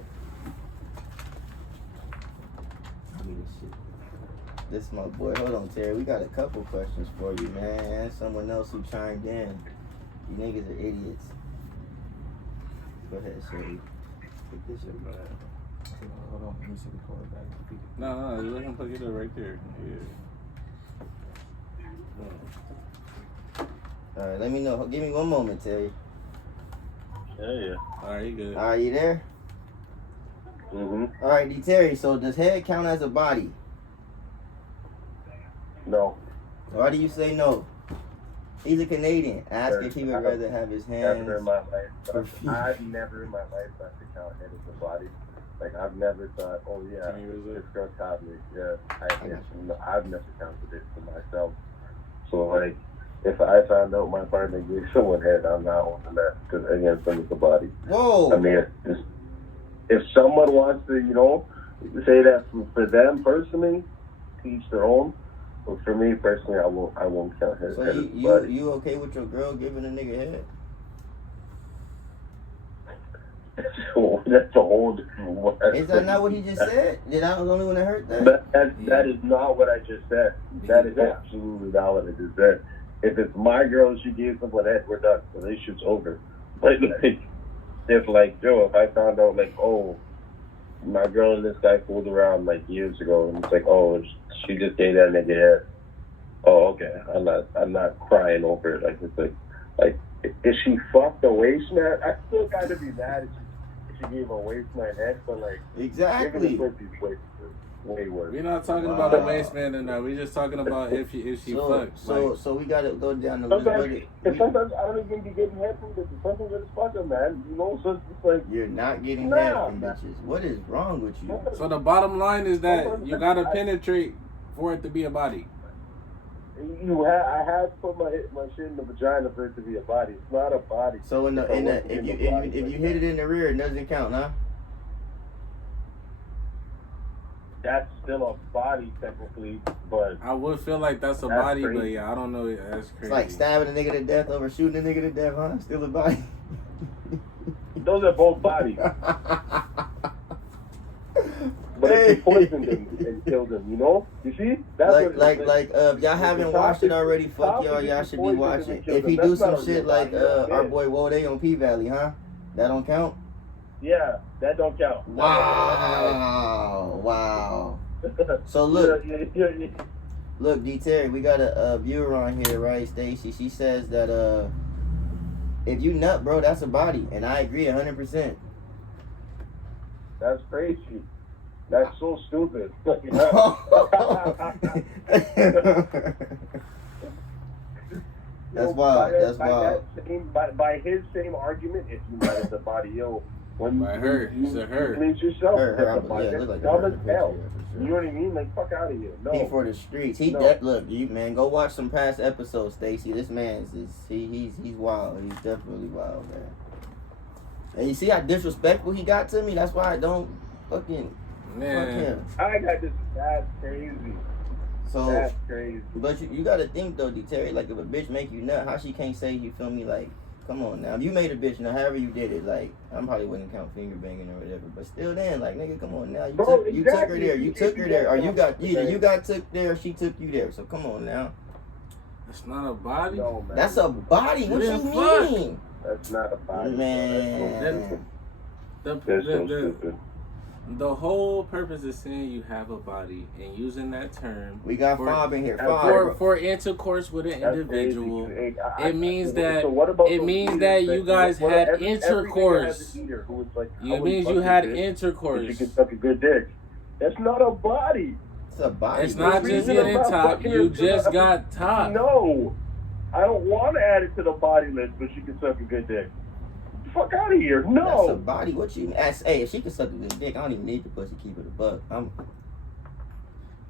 This my boy. Hold on, Terry. We got a couple questions for you, man. And someone else who chimed in. You niggas are idiots. Go ahead, Sherry. Pick this up, bro. Hold on, let me see the quarterback. No, you let him put it right there. All right, let me know. Give me one moment, Terry. Yeah. All right, you good. All right, you there? Mhm. All right, D. Terry. So does head count as a body? No. Why do you say no? He's a Canadian. Ask if he would rather have his hands. Never in my life. for I've never in my life thought to count head as a body. Like I've never thought, oh yeah, Can you reserve? this girl caught me. Yeah, I got I've never counted it for myself. So like, if I found out my partner gave someone head, I'm not holding that because against them it's a body. Whoa. I mean, if someone wants to, say that for them personally, to each their own. But for me personally, I won't count head. So as a body. you okay with your girl giving a nigga head? That's a whole different word. Is that not what he just said? Did I was the only one that heard that? That is not what I just said. That is absolutely not what I just said. If it's my girl and she gave someone head, we're done. The relationship's over. But like, if like, Joe, if I found out like, oh, my girl and this guy fooled around like years ago, and it's like, oh, she just gave that nigga head. Oh, okay. I'm not crying over it. Like it's like if she fucked a waste man, I still gotta be mad if she gave a waste man head, but like Exactly. giving a pussy's way worse. We're not talking about a waste man or not. We're just talking about if she fucked. So we gotta go down the Sometimes, list. sometimes I don't even be getting head from this. Something just fucking, man. You know, so it's like You're not getting Nah. head from bitches. What is wrong with you? So the bottom line is that you gotta penetrate for it to be a body. I have put my shit in the vagina for it to be a body. It's not a body. So if you hit it in the rear, it doesn't count, huh? That's still a body technically, but I would feel like that's a That's body, crazy. but yeah, I don't know. That's crazy. It's like stabbing a nigga to death over shooting a nigga to death, huh? Still a body. those are both bodies. But if you poisoned him and killed him, you know? You see? That's If y'all haven't watched it already, fuck y'all should be watching. If he do some shit like our boy Wode on P Valley, huh? That don't count? Yeah, that don't count. Wow. So look, D Terry, we got a viewer on here, right, Stacy? She says that if you nut, bro, that's a body, and I agree 100%. That's crazy. That's so stupid. That's wild. That's wild. By his same argument, if you nut, it's a body, yo. When By her, he said her. Please yourself. Her, That's a body. yeah, That's look like dumb her as in the hell. picture, for You sure. know what I mean? Like, fuck out of here. No. He for the streets. He No. look, you man, go watch some past episodes, Stacy. This man he's wild. He's definitely wild, man. And you see how disrespectful he got to me? That's why I don't fucking fuck Man, him. I got this. That's crazy. So, That's crazy. but you gotta think though, D Terry. Like if a bitch make you nut, how she can't say, you feel me? Like, come on now. If you made a bitch, now however you did it, like I probably wouldn't count finger banging or whatever. But still, then like nigga, come on now. You Bro, took her exactly. there. You took her there, or you got took there. She took you there. So come on now. it's not a body. No, man. That's a body. What Yeah, you fuck. mean, That's not a body. man? That's so stupid. The whole purpose is saying you have a body and using that term We got For- Fob in here. for- Fob. for intercourse with an That's individual. crazy. It means that So what about it those means leaders that you guys what- had every nigga has intercourse. a leader who was like, I It would means fuck you this had bitch if intercourse. She could suck a good dick. That's not a body. It's a body. It's bro. not The just reason getting I'm not top. fucking You her just to the- got top. No, I don't want to add it to the body list, but she can suck a good dick. Fuck out of here. That's a No. body. What you mean? Hey, if she can suck a good dick, I don't even need the pussy. Keep it a buck.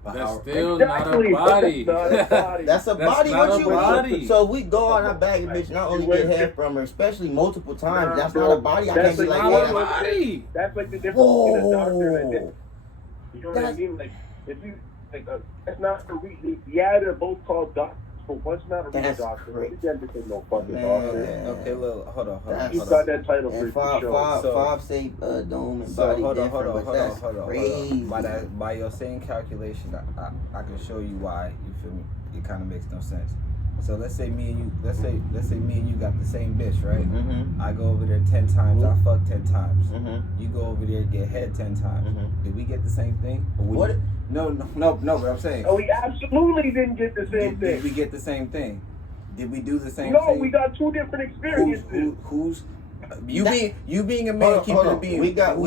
That's How- still Exactly. not a body. That's not a body. That's a That's body. not What a you body. mean? So if we go out and bag a bitch, not only get head from her, especially multiple times. Nah, That's bro. not a body. I That's can't be like like, not yeah, a that's- body. That's like the difference between a doctor and a whoa. you know what I mean? Like, if you, like, that's not a yeah, they're both called doctors, but one's not a real That's doctor. crazy. You can't just say no fucking Man. doctor. Okay, look, hold on. That's- You Hold got on. that title for And Fob sure. So- say dome and So body hold on, different, but that's crazy. By your same calculation, I can show you why. You feel me? It kind of makes no sense. So let's say me and you, let's say me and you got the same bitch, right? Mm-hmm. I go over there 10 times. I fuck 10 times. Mm-hmm. You go over there and get head 10 times. Mhm. Did we get the same thing? Or we- What? No. But I'm saying, Oh, we absolutely didn't get the same did thing. we get the same thing? Did we do the same No, thing? we got two different experiences. Who's you That- being a man? Keep hold it on. being. We got- Who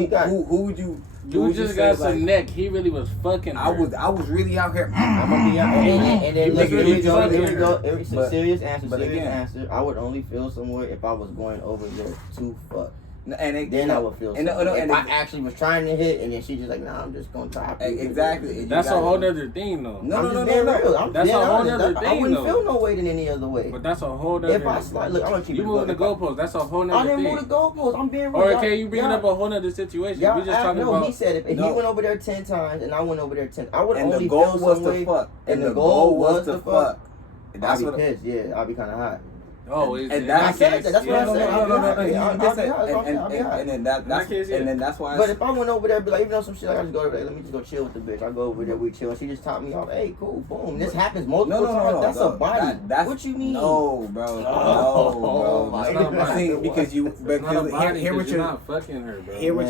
would you? who You would just say, got some like, neck. He really was fucking I her. was really out here. I'm gonna be out, and then You look, really here we go. fucking Here we go. her. It's a But- serious answer. but Serious again- answer. I would only feel somewhere if I was going over there to fuck. And Then I would feel and something. If and I actually was trying to hit, and then she just like, nah, I'm just gonna try. Exactly. And That's you a got whole it. nother thing, though. No, I'm no, just no, being no, real. no. I'm That's being a whole honest. nother I thing, wouldn't though. feel no way in any other way. But that's a whole nother. If I slide, look, I'm gonna keep you it moving the buck. goalposts. That's a whole I nother didn't thing. move the goalposts. I'm being real. Or Y'all- okay, you bringing y'all- up a whole nother situation. Y'all We just talking no, about. he said if No. he went over there 10 times and I went over there 10, I would And only the goal feel was some to way. fuck. And the goal was to fuck. That's I'll what. be pissed. Yeah, I'll be kind of hot. Oh, is And it? that's I said that. That's what I no, said. no, no, no, no. I'll be You honest. just said, I'll be honest. and then that's case, yeah. and then that's why. But if I went over there, be like, even though some shit, I just go over there. Let me just go chill with the bitch. I go over there, we chill, and she just top me off. Hey, cool, boom. This happens multiple times. That's a body. That's What you mean? No, bro. Oh, No, my bro. God. I think because you It's not a because body hear what you're you not fucking her, bro. hear what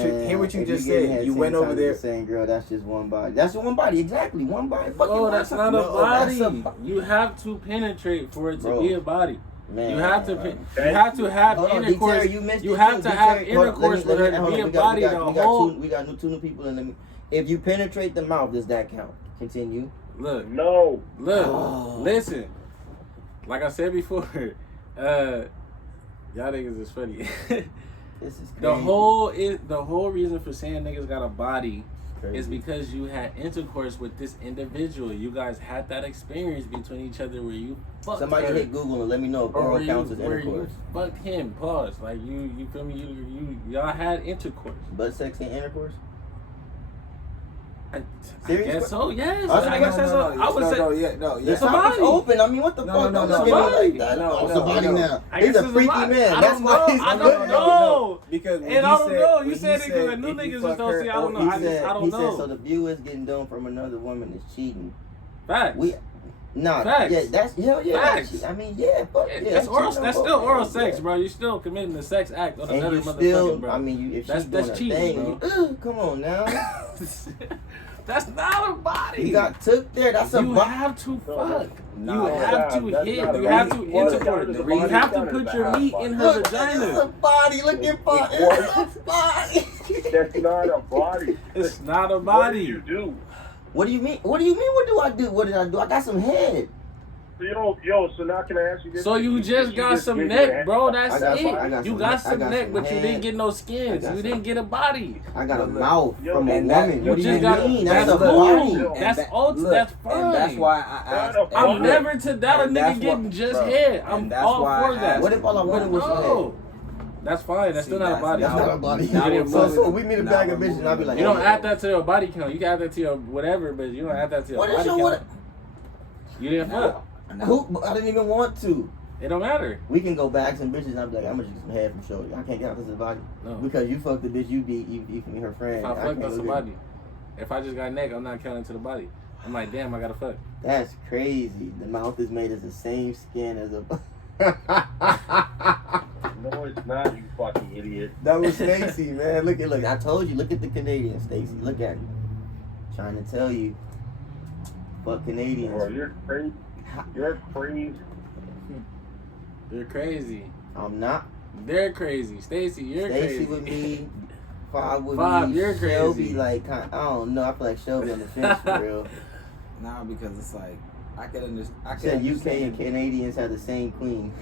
you If just getting said. had You 10 went over times there. the same girl. That's just one body. That's one body. Exactly, one body. Fucking Bro, that's not a No, body. that's You have to penetrate for it to Bro. be a body. Man, You have to have Hold on, intercourse. D-Terry, you missed You it have too. to have D-Terry, hold on, intercourse with her to hold be on, a body. We got two new people in the. If you penetrate the mouth, does that count? Continue. Look, No. Oh. listen. Like I said before, y'all niggas is funny. This is crazy. the whole reason for saying niggas got a body Crazy. is because you had intercourse with this individual. You guys had that experience between each other where you fucked Somebody her. hit Google and let me know if Or oral where counts as where intercourse. you fucked him. Pause. Like you feel me? Y'all had intercourse. Butt sex and intercourse. I Serious? guess so. Yes. I I guess that's. I would say. The It's a topic's body. open. I mean, what the No, fuck? no, Don't no, look at no. me like that. No, Oh, it's no, a body no. now. I He's guess a it's freaky body. man. I That's don't why know. he's I good. don't know. Because when And I he don't said- know. when You he said it because new if you niggas fuck just don't her- see. I don't know. He I said, don't he said, know. so the viewers getting done from another woman is cheating. Facts. Nah, Facts. yeah, that's hell yeah. Facts. I mean, yeah, but yeah, That's oral. cheating on That's both still oral ends, sex, yeah. bro. You're still committing the sex act on And another you motherfucking still, bro. I mean, if That's- she's that's doing cheating, a thing, bro. come on now. That's not a body. You got took there. That's a You body. have to fuck. No, you have to that's hit. not a You have body. to Well, intercourse. it's a You body. have to It's put not your a meat body. in her Look, it's a vagina. body looking for It's it's a body. That's not a body. It's not a What do body. you do? What do you mean? What do you mean? What do I do? What did I do? I got some head. Yo, so now can I ask you this? So you just You got some give neck, your bro. hand- That's I got it. some- I got You some got neck- I some got neck, some but you head. didn't get no I skins. got You some- didn't get a body. I got a Look, mouth yo, from a and that- woman. you What do you just got- mean? that's That's a cool. body. That's that- old. look, That's fine. And that's why I asked. Look, I'm and never to doubt a and nigga that's getting what- just bro, head. I'm and that's all why for I that. asked- What if all I wanted was some No. head? That's fine. That's still See, not a body. that's That's not a body. Now we're So moving- we meet a now bag of we're bitches and I'll be like, You don't hey, add that to your body count. You can add that to your whatever, but you don't add that to your What is body your count. what? You didn't fuck. Who? I didn't even want to. It don't matter. We can go back some bitches and I'll be like, I'm gonna get some head from Shorty. I can't get out this body No. because you fucked the bitch you beat. You can be her friend. If I I fuck, can't that's a look at- body. If I just got neck, I'm not counting to the body. I'm like, damn, I gotta fuck. That's crazy. The mouth is made of the same skin as a. No, it's not, you fucking idiot. That was Stacy, man. Look. I told you. Look at the Canadian, Stacy. Look at him. Trying to tell you. Fuck Canadians. Bro, you're crazy. You're crazy. You're crazy. I'm not. They're crazy. Stacy, you're Stacy crazy. with me. Five with Five, me. you're Shelby, crazy. like, I don't know. I feel like Shelby on the fence for real. Nah, because it's like I could understand. I could Said UK and understand. Canadians have the same queen.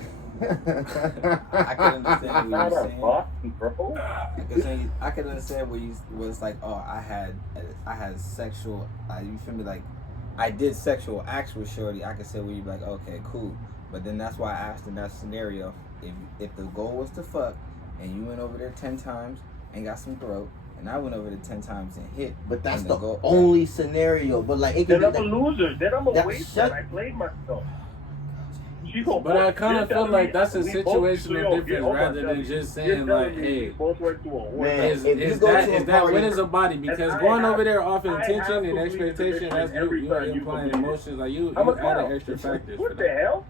I could understand That's what not you're a saying. body, bro. I could understand what you was like. Oh, I had sexual. You feel me? Like I did sexual acts with Shorty. I could say where you be like, okay, cool. But then that's why I asked in that scenario, if the goal was to fuck, and you went over there 10 times and got some throat, and I went over there 10 times and hit. But that's and the goal- only scenario. But like it could Then be I'm a like, loser. Then I'm a That- waster. shut- I played myself. She gonna But I both- kind you're of feel telling like me that's a we both- situational difference hold on, rather tell than me. just You're saying telling like, me hey, we both went to a war. Man, is if you is go that to a is that party- what is a body? Because I going have- over there off I have intention to and believe expectation, the that's bitch every you time you implying believe it. emotions. Like you I'm a added clown. extra factors for What the that. hell?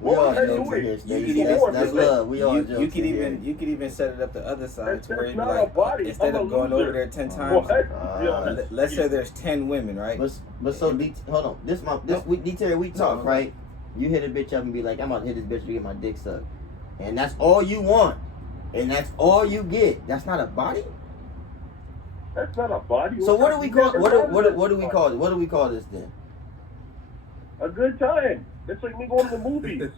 We What all was I jokes in doing? here, You Stacy. could That's, even that's love. We all you jokes could in here. even you could even set it up the other side That's- to where that's you be not a like body. instead I'm of a going loser. over there 10 What? times. Yo, Let's say there's 10 women, right? But so hold on. We talk, No. right? You hit a bitch up and be like, I'm about to hit this bitch to get my dick sucked, and that's all you want, and that's all you get. That's not a body. That's not a body. So what do we call? Never What done do this we before. call it? What do we call this then? A good time. It's like me going to the movies.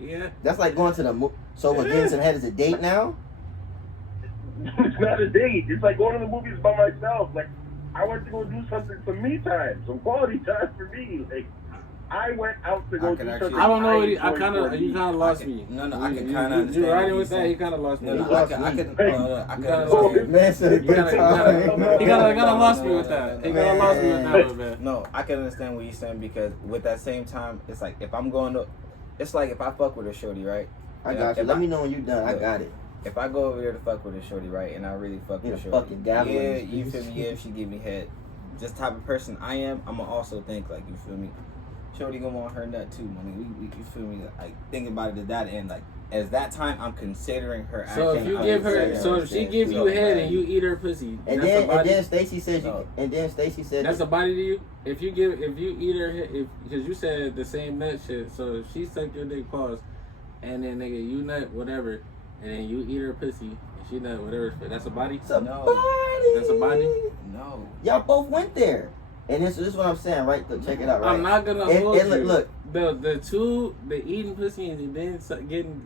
Yeah. That's like going to the. So what? Getting some head is a date now? It's not a date. It's like going to the movies by myself. Like, I went to go do something, some me time, some quality time for me. Like, I went out to I go can do actually- something. I don't know. I enjoyed kind for of me. you kind of lost I can- me. no, I can You- kinda you understand riding what with you're that. He saying. kind of lost me. No, no, You I lost can, me. I can, Hey. I You can gotta- understand. Man said a He good kind time. of lost me with that. He kind of lost me with that one, man. No, I can understand what you're saying because with that same time, it's like if I'm going to, it's like if I fuck with a shorty, right? I got you. If Let me know when you done. I Look. got it. If I go over there to fuck with a shorty, right, and I really fuck You with a the shorty, fucking gabbler in yeah, this you piece. feel me? Yeah, if she give me head, just type of person I am, I'ma also think like, you feel me? Shorty gonna want her nut too, money. We you feel me? Like thinking about it to that end, like as that time I'm considering her action. So if you I'm give her, considering so her if she shit. give you So, head like, and you eat her pussy, And that's a then body. Stacy said No. you. And then Stacy said That's a body to you. If you eat her, because you said the same nut shit. So if she suck your dick, pause, and then nigga you nut whatever, and then you eat her pussy and she nut whatever, that's a body. It's a No. body. That's a body? No. Y'all both went there. And this is what I'm saying, right? Look, check it out, right? I'm not gonna And- hold and you. look, The eating pussy and then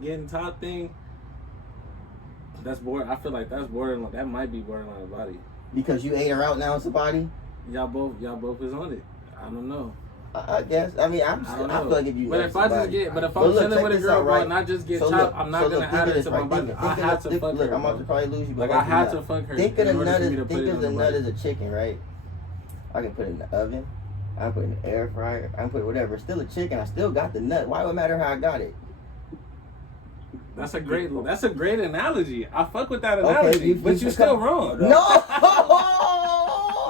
getting top thing. That's border. I feel like that's borderline. That might be borderline body. because you ate her out, now it's a body. Y'all both is on it. I don't know. I guess. I mean, I don't I know. feel like if you. But ate if I just somebody- get, but if But I'm look, chilling check with a this girl, out, bro, right? and I just get So chopped, look, I'm not so gonna look, add think it of to this, my right? body. Think I of had this, to look, fuck look, her. I'm about to Bro. probably lose you. Like but I I'm had gonna to do fuck her. that. Think of the in order nut for as me to put it on the my nut body. as a chicken, right? I can put it in the oven. I can put it in the air fryer. I can put it whatever. It's still a chicken. I still got the nut. Why would it matter how I got it? That's a great analogy. I fuck with that Okay, analogy, you- but you you still come- wrong. No,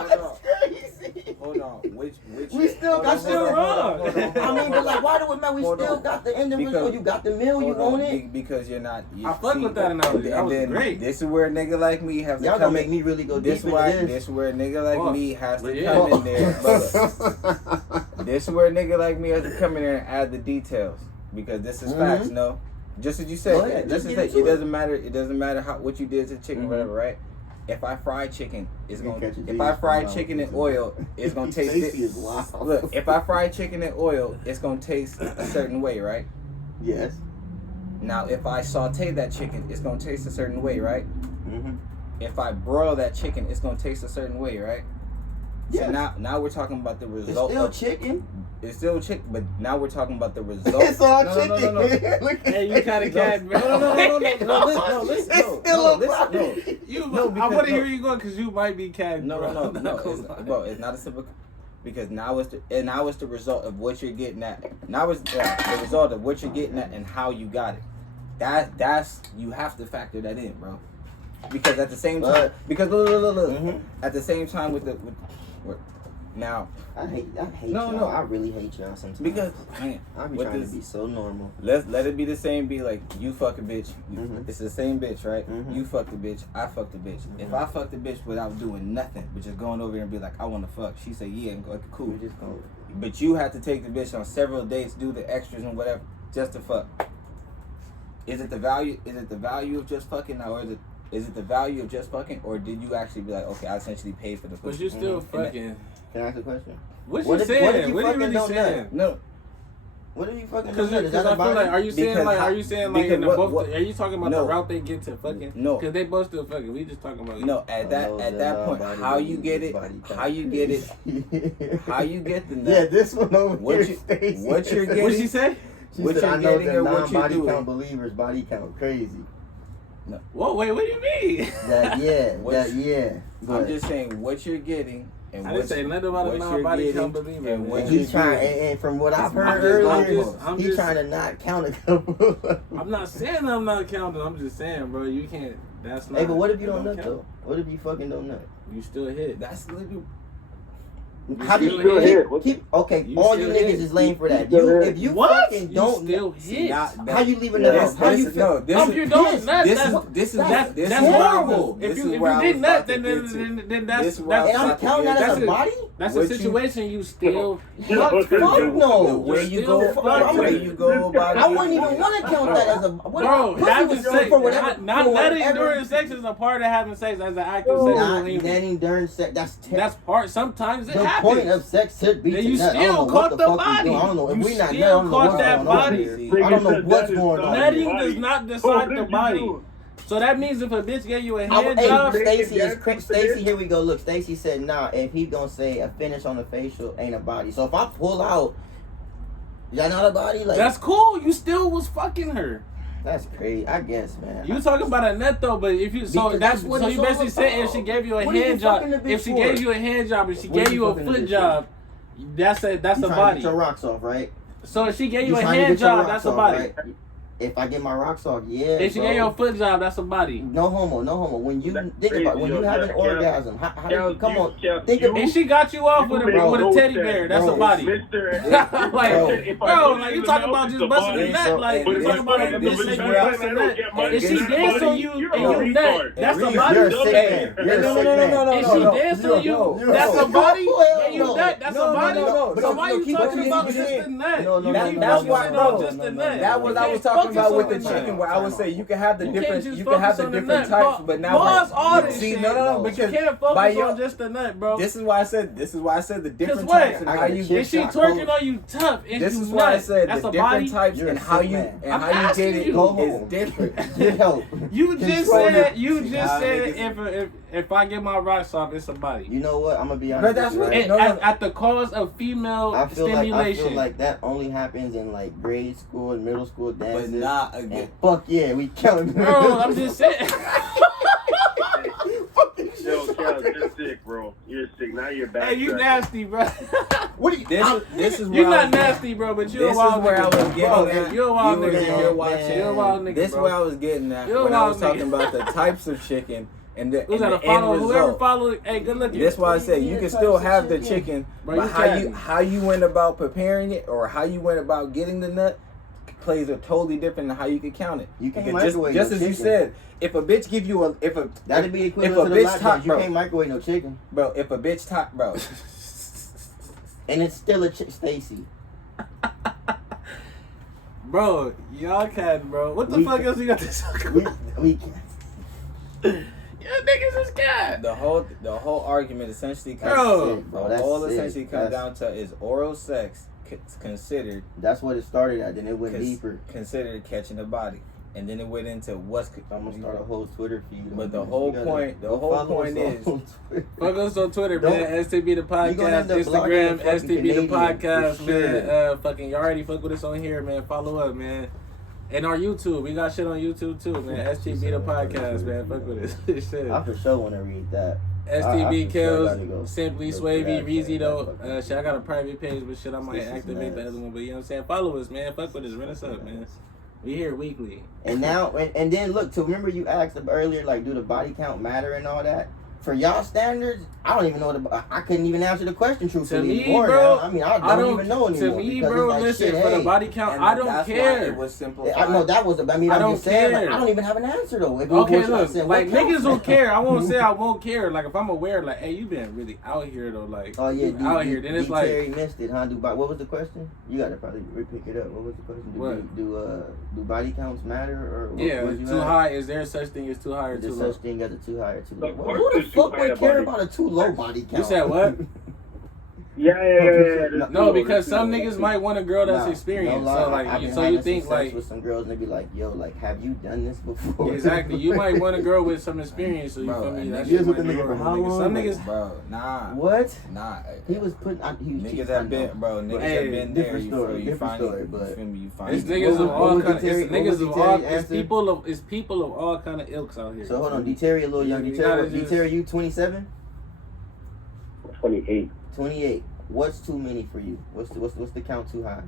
that's crazy. Hold on. Which We still hold got on, still hold on, wrong. hold on, hold on, I mean, hold but on. like, why do it matter? We Hold still on. got the individual. Because- You got the meal. You Hold own on, it. because you're not. I fuck with that analogy. That was then great. This is where a nigga like me has to Y'all come gonna make in. me really go This deep why into this this. where a nigga like Pause. me has to Yeah. come in there, brother. This is where a nigga like me has to come in there and add the details because this is facts. Mhm. No, just as you Go said, ahead, just just as get it into it. doesn't matter. It doesn't matter how what you did to chicken, Mhm. whatever, right? If I fry chicken, it's You gonna. can catch a If I disease fry from chicken in mouth. oil, it's gonna taste Stacey it. is wild. Look, if I fry chicken in oil, it's gonna taste a certain way, right? Yes. Now, if I saute that chicken, it's gonna taste a certain way, right? Mm-hmm. If I broil that chicken, it's gonna taste a certain way, right? Yes. So now we're talking about the It's result. still of, chicken. it's still chicken, but now we're talking about the result. It's all no, chicken. No, no, no. Look at Hey, you this. kind of cat, bro. No, listen, It's no, still no, a listen, body. no. You, No, I because- want to no. hear you going because you might be cat. No, bro. no, I'm no, not no. gonna It's, lie. bro, it's not a simple. Because now it's the result of what you're getting at. Now it's the result of what you're getting at and how you got it. That's you have to factor that in, bro. Because at the same time, But- because look. Mhm. At the same time with now I hate No, y'all. no. I really hate y'all sometimes. because man, I be with trying this- to be so normal. let it be the same. Be like you fuck a bitch. Mhm. It's the same bitch, right? Mhm. You fuck the bitch. I fuck the bitch. If Mhm. I fuck the bitch without doing nothing, but just going over there and be like, I want to fuck. She say yeah and go like, cool. We just gonna. But you have to take the bitch on several dates, do the extras and whatever, just to fuck. Is it the value? Is it the value of just fucking, now, or is it the value of just fucking, or did you actually be like, okay, I essentially paid for the But pussy? you still Mhm. fucking. Can I ask a question? What What you if- saying? what if you What are you fucking really don't saying? nut? No, What are you fucking Because doing? Is that I a feel body? like, are you saying Because like, how- are you saying like, because in the what- both? Are you talking about no. the route they get to fucking? No. Because they both still fucking. We just talking about. no. At that point, how you get it, how you get it, how you get the Yeah, nut. this one over What here, you- Stacey. what you're getting- What she say? She what said, you're I know getting the or what you're non-body doing. count believers body count crazy. Whoa, wait, what do you mean? That yeah, What- that yeah. I'm But just saying what you're getting and I what didn't say nothing about a what you're non-body getting count believer. and what man. you- he's trying, and from what I've heard I'm earlier, just- he's trying to not count a couple. I'm not saying I'm not counting. I'm just saying, bro, you can't. That's not. Hey, but what if you that don't nut count. though? What if you fucking don't nut? You still hit. That's literally How do still you hit. keep okay? You All you still niggas hit. is lame for that. You still You hit. if you What? fucking You don't still nut, hit. how you leaving Yeah, the house? How you this, feel? no, this If is you don't Yes, nut, this that's is this is that's- this that's is where I horrible. was- If this you is if where you I didn't was nut, about to then get to. then This that's is where I And was I'm about to counting get that to. as a body? that's What a you- situation you still. Fuck no. The way you Still go, fucking- the way you go about it. I wouldn't even want to count that as a what Bro, pussy having was sex, for whatever. not for nutting whatever- during sex is a part of having sex as an act of No. Not sexual union. nutting during sex. That's part. Sometimes it the happens. point of sex should be Then to you nut. I don't still know caught what the the fuck we body. doing. I don't know if You we not still nut. I don't know caught what's that going body. on here. I don't know what's going on. Nutting here. does not decide the body. So that means if a bitch gave you a hand Hey, job, Stacey is Stacey. Here we go. Look, Stacey said, "Nah, if he gonna say a finish on the facial ain't a body. So if I pull out, y'all not a body? Like that's cool. You still was fucking her. that's crazy. I guess, man. You talking about a nut though, but if you Because that's what so it's you all basically said if about. she gave you a What are you hand job, fucking the bitch if she for? gave you a hand job, if she What are gave you you a fucking the foot bitch job, that's a you trying to body. get your rocks off, right? So if she gave you a trying to hand get your job, rocks that's a off, body. right? If I get my rocks off, yeah. If she bro. gave you a foot job, that's a body. No homo, no homo. When you That's think about when crazy, you have an yo. orgasm, how do you come on? Think you- about If she got you off You with make a no teddy sense, bear, that's bro. a body. Mr. Like, bro, like you talking about just busting the and nut, so- like and you this- talking about and a this bitch is that where I- bust a nut. and If she this- dance on you You're and a you nut, retard. that's a Reese, body. you're a sick man. You're a sick man. If she dance on you, that's a body. And you nut, that's a body. So why you talking about just the nut? No, no, You no, keep no, that's focusing why, on bro. just the nut. That was You I was can't talking about focus with on the the chicken, nut. where I would say you can have the You can't different, just you can have focus the on the different nut. types, but now Pause all this see, shit. no, But because you can't by focus your- on just the nut, bro. this is why I said the different what? types and I how got a you chick If she shot twerking coach. on you tough and This you is why I nut, said that's the a different body. types You're a and how sick you man. and I'm how you get asking it you. Go is home. different. Get help. You just Control said it. you See, just how said niggas- if I get my rocks off, it's a body. You know what? I'm gonna be honest. But that's with you, what- right? And No, no. at the cause of female I feel stimulation. like that only happens in like grade school and middle school But dances. not And again. fuck yeah, we killing. Bro, I'm just saying. Yo, Cal, you're sick, bro. You're sick. Now you're back. Hey, you nasty, bro. What do you? This is You where I not was- nasty, bro, but you This a is wild where I nigga. was Bro, getting at. you a wild You were nigga, here bro. watching. You a wild nigga, This is bro. where I was getting at You're a when I was wild talking nigga. about the types of chicken and the, Who's and gotta the end follow? Whoever result. follow, hey, good looking. That's why I say you can still have the chicken, Bro, but you how capping. how you went about preparing it or how you went about getting the nut plays a totally different than how you can count it. You can't Because microwave just no as you chicken. said, if a bitch give you That'd be if equivalent a to the bitch lap top, dance. You bro, can't microwave no chicken, bro, if a bitch top, bro, and it's still a Stacy. Bro, y'all can, bro. What the We fuck can- else you got to talk We about? we Y'all niggas is cat. the whole argument essentially comes Bro. sick, bro. the That's whole sick. essentially comes That's- down to is oral sex considered That's what it started at. Then it went deeper. considered catching the body, and then it went into what's. I'm gonna start a whole Twitter feed. But the on this. whole You gotta point- the go whole follow point us is- on Twitter. Fuck us on Twitter, Don't- man. STB the You gonna podcast, end up blocking Instagram, the fucking STB the Canadian, podcast, for man. sure. Fucking, you already fuck with us on here, man. Follow up, man. And our YouTube, we got shit on YouTube too, man. STB the podcast, man. Fuck with us. Shit. I for sure want to read that. STB I for sure gotta go kills, Simply look Swavy, at that, Reezy though. fucking- Shit, I got a private page, but shit, I might This is activate the nice. other one. But you know what I'm saying? Follow us, man. Fuck with us. Run us up, man. We here weekly. And now, and then look, to remember you asked earlier, like, do the body count matter and all that? For y'all standards, I don't even know. I couldn't even answer the question truthfully To me, anymore. bro, Now. I mean, I don't even know anymore. To me, because bro, it's like, listen, shit, for the hey, body count, And I don't that's why care. it was simplified. I know that was. I mean, I I'm don't just saying. Like, care. I don't even have an answer though. If Okay, what you look, said, like what counts niggas will now? care. I won't say I won't care. Like if I'm aware, like, hey, you been really out here though, like, Oh yeah, you out here. Then it's like, Terry missed it, huh? What was the question? You gotta probably pick it up. What was the question? What? Do body counts matter or what, yeah, what you too have? high. Is there such thing as too high or Is too there low? such thing as a too high or too low? Of Who course the there's too fuck high would a care body. about a too low body count? You said what? Yeah. No, because some niggas might want a girl that's experienced. No lie, So like, I've been so you having think some sex like with some girls and they be like, yo, like, have you done this before? exactly. You might want a girl with some experience. So you Bro, feel me? and That niggas shit with might the be nigga for normal, how nigga. Some long? niggas. Bro, nah. What? Nah. He was putting. He was Niggas cheating, have I been, know. bro. Niggas Hey, have been there. different You story, feel me? You different find story, it. but You feel me? You find It's it. niggas of What all would kind. It's Terry- what niggas would of Terry all. It's answer? people of all kind of ilks out here. So hold on, D-Terry a little young. You gotta D-Terry, just- D-Terry, you 27? 28. 28. What's too many for you? What's the count too high?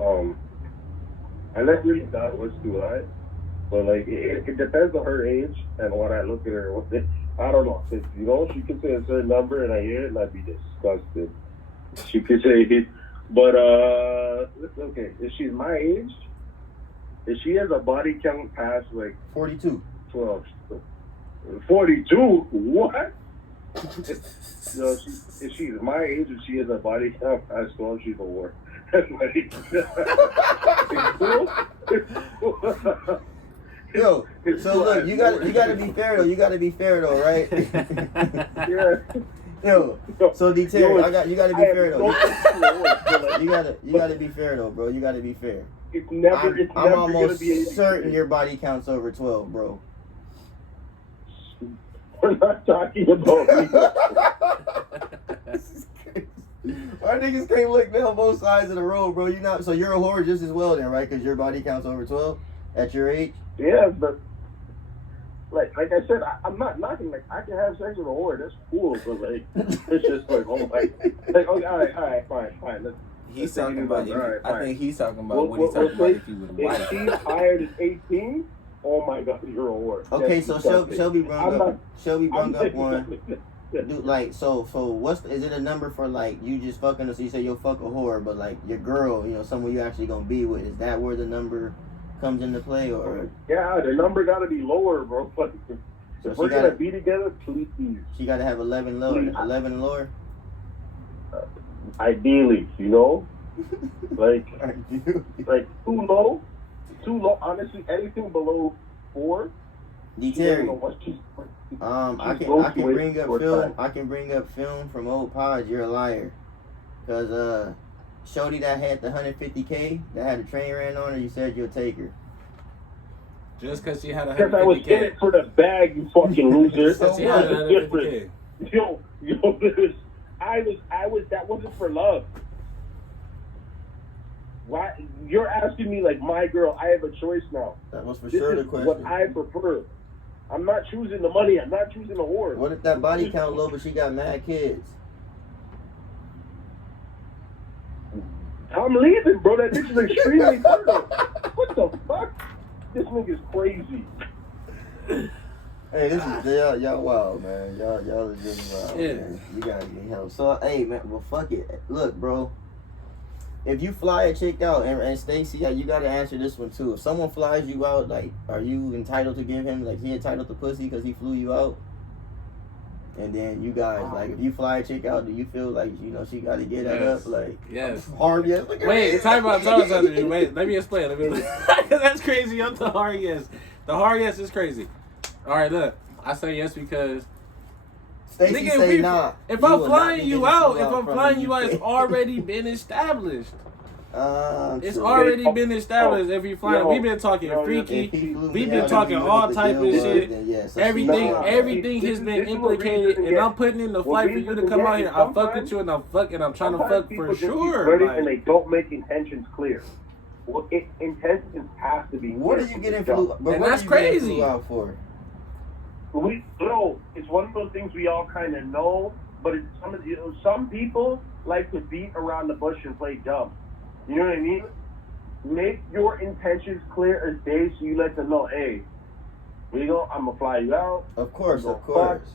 I never really thought what's too high, but like it depends on her age and what I look at her with. I don't know. If, she could say a certain number and I hear it and I'd be disgusted. She could say it, but okay. If she's my age, if she has a body count past like 42. 12, 42, what? No, if she's my age and she has a body count past 12, she's a whore. Yo, so look, you gotta be fair though. You gotta be fair though, right? Yeah. Yo, so D-Terry, you gotta be I have fair no though. control, but, like, You gotta be fair though, bro. You gotta be fair. It's never I'm gonna almost be anything. certain your body counts over 12, bro. We're not talking about me. This is crazy. Our niggas can't look down both sides of the road, bro. So you're a whore just as well then, right? Because your body counts over 12 at your age. Yeah, but like I said, I'm not knocking. Like, I can have sex with a whore. That's cool. But like, it's just like, oh my, like, okay, all right, fine. He's let's talking about. all right, I fine. think he's talking about what he's talking about if he was If white. she's higher than 18, oh my God, you're a whore. Okay, That's so disgusting. Shelby brung I'm up one. Dude, like, so is it a number for like you just fucking her? So you say you'll fuck a whore, but like your girl, you know, someone you actually gonna be with, is that where the number comes into play, or? Yeah, the number gotta be lower, bro. So If we're gonna be together, please. She gotta have 11 lower. 11 and lower. Ideally, you know, like too low. Honestly, anything below 4. D Terry. I can bring up film. I can bring up film from old pods. You're a liar, cause Shorty that had the 150K that had a train ran on her. You said you'll take her. Just because she had a 150K. Because I was in it for the bag, you fucking loser. Because she had a 150K. Yo, that wasn't for love. Why you're asking me like my girl? I have a choice now. That was for This sure the is question. what I prefer. I'm not choosing the money. I'm not choosing the whore. What if that body count low, but she got mad kids? I'm leaving, bro. That bitch is extremely fertile. What the fuck? This nigga's crazy. Hey, this is y'all wild, man. Y'all are just wild. Yeah. Man. You gotta get help. So hey, man, well fuck it. Look, bro. If you fly a chick out, and Stacy, you gotta answer this one too. If someone flies you out, like, are you entitled to give him, like, he entitled to pussy because he flew you out? And then you guys, like, if you fly a chick out, do you feel like, you know, she gotta get that up? Like, yes. Hard yes. Wait, time out. Wait, let me explain. That's crazy. I'm the hard yes. The hard yes is crazy. All right, look. I say yes because Stacy nigga, say nah. if I'm flying you out, it's already been established. It's already been established. If you flying, we've been talking freaky. We've been talking all type of shit. Everything has been implicated, and I'm putting in the flight for you to come out here. I fuck with you, and I'm trying to fuck for sure. And they don't make intentions clear. Well, intentions have to be clear. What are you getting flew? And that's crazy. Out for? It's one of those things we all kind of know, but it's some people like to beat around the bush and play dumb. You know what I mean? Make your intentions clear as day, so you let them know, hey, I'm gonna fly you out. Of course.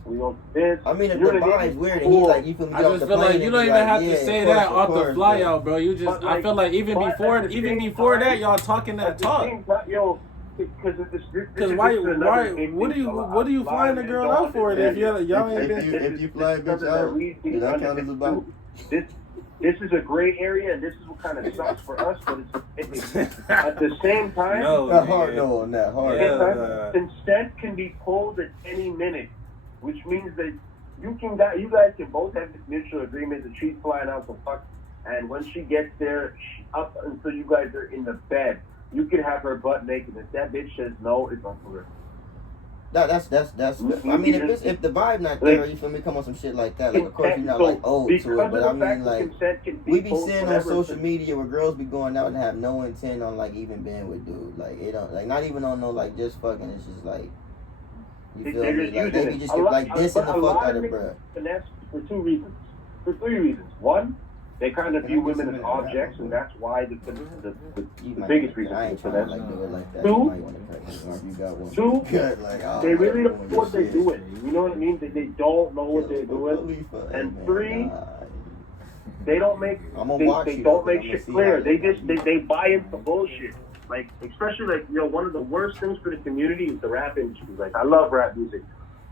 We gonna this. I mean, if you the vibe's weird and he's like, you feel me? I just feel like you don't even have to say that off the fly out, bro. You just, I feel like even before that, y'all talking that talk. Because why? What are you flying the girl out for? If y'all ain't been. If you fly a bitch out, does that count as a bump? This is a gray area, and this is what kind of sucks for us. But it's at the same time, hard no on that. Hard. Consent can be pulled at any minute, which means that you guys can both have this mutual agreement that she's flying out to fuck, and when she gets there, up until you guys are in the bed, you can have her butt naked. If that bitch says no, it's on for her. That's. I mean, if the vibe not there, you feel me? Come on, some shit like that. Like, of course, you're not like old to it, but I mean, like, we be seeing on social media where girls be going out and have no intent on like even being with dude. Like, it don't, like, not even on no like just fucking. It's just like, you feel me? Like, they be just like dissing the fuck out of bruh. And that's for 2 reasons. For 3 reasons. One, they kind of view women as objects, and that's why the biggest reason for that. Two, they really don't know what they're doing. You know what I mean? They don't know what they're doing. And 3, they don't make shit clear. They buy into bullshit. Like, especially like, you know, one of the worst things for the community is the rap industry. Like, I love rap music,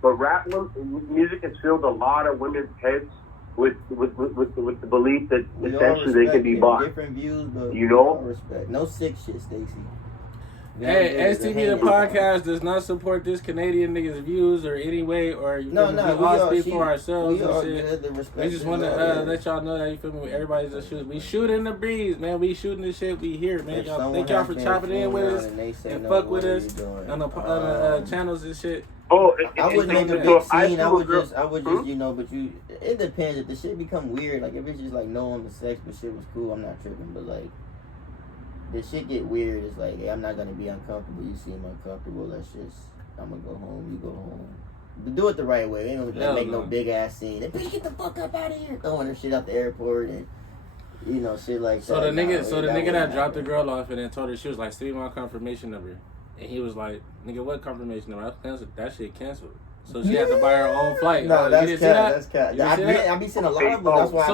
but rap music has filled a lot of women's heads with the belief that essentially they can be bought. Different views, but you know, respect. No sick shit, Stacy. Hey, STB the podcast does not support this Canadian nigga's views or any way, or you feel me? We all speak for ourselves and shit. We just want to let y'all know that, you feel me? Everybody's just shooting. We shoot in the breeze, man. We shooting the shit. We here, man. Thank y'all for chopping in with us and fuck with us on the channels and shit. Oh, I wouldn't make a big scene. I would just, you know, but it depends. If the shit become weird, like if it's just like no on the sex, but shit was cool, I'm not tripping. But like, the shit get weird. It's like, hey, I'm not gonna be uncomfortable. You seem uncomfortable. Let's just, I'm gonna go home. You go home. But do it the right way. Ain't gonna make no big ass scene. And bitch, get the fuck up out of here. Throwing her shit out the airport and shit like so that. The nigga that dropped the girl off and then told her she was like, "Send me my confirmation number," and he was like, "Nigga, what confirmation number? I canceled that shit. Canceled." So she had to buy her own flight. No, that's cat. That's cat. I be seeing a lot of them. That's why.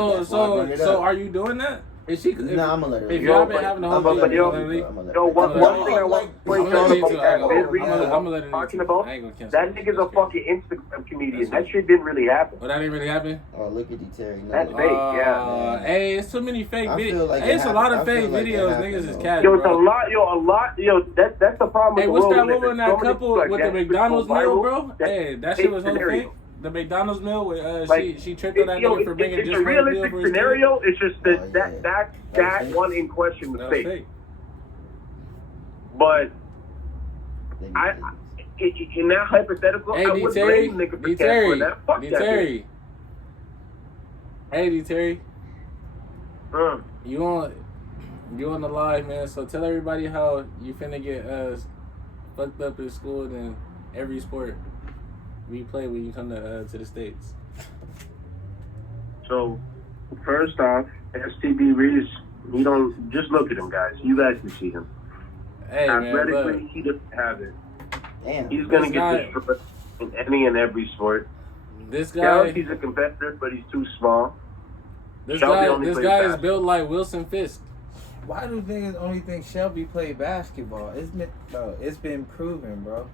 So are you doing that? Is she? No, I'm gonna let her. If y'all been having a whole thing, one thing I want to point out about that Biz talking about, that nigga's a fucking Instagram comedian. That shit didn't really happen. Well, that didn't really happen? Oh, look at D. Terry. No. That's fake, yeah. Hey, it's too many fake videos. Like it's a lot of fake videos. Niggas is cat. Yo, it's a lot. That's the problem with the world. Hey, what's that woman, that couple with the McDonald's meal, bro? Hey, that shit was so fake. The McDonald's meal where she tripped on that nigga for bringing just a realistic scenario. It's just that one in question was fake. But in that hypothetical, I would blame nigga for canceling that. Fuck that bitch. Hey, D. Terry. You on the live, man. So tell everybody how you finna get fucked up in school and every sport we play when you come to the States. So, first off, STB Reese, he don't, just look at him, guys. You guys can see him. Hey, athletically, man, he doesn't have it. Damn. He's going to get destroyed in any and every sport. This guy, he's a competitor, but he's too small. This guy is built like Wilson Fisk. Why do niggas only think Shelby played basketball? It's been proven, bro.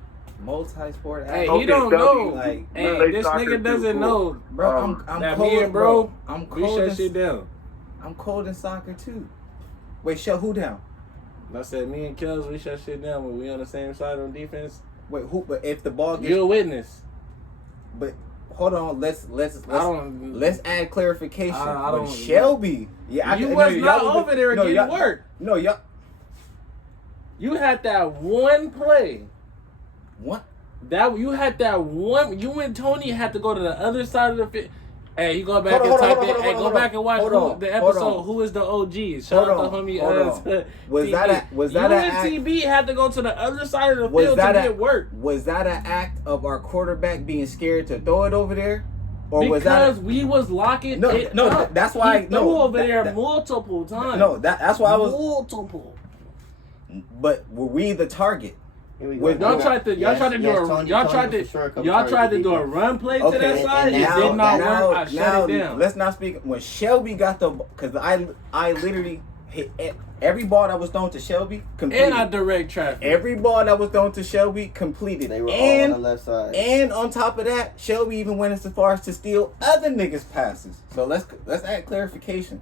Multi-sport. Hey, he don't know. Like, hey, this nigga doesn't know, bro. I'm that cold, me and bro. I'm cold. We shut shit down. I'm cold in soccer too. Wait, shut who down? I said me and Kels, we shut shit down when we on the same side on defense. Wait, who? But if the ball gets, you're a witness. But hold on, let's add clarification. I Shelby, you was not over there getting work. No, y'all. You had that one play. What? That you had that one. You and Tony had to go to the other side of the field. Hey, you go back and type it. Hey, go back and watch the episode. Who is the OG? Shout out to homie. Was that TB had to go to the other side of the field to get work. Was that an act of our quarterback being scared to throw it over there? Or because we was locking it up. That's why he threw over there multiple times. No, that's why I was multiple. But were we the target? Y'all tried to do a run play to that side. It did not work. I shut it down. Let's not speak. When Shelby got because I literally hit every ball that was thrown to Shelby completed. And I direct traffic. Every ball that was thrown to Shelby completed. They were all on the left side. And on top of that, Shelby even went as far as to steal other niggas' passes. So let's add clarification.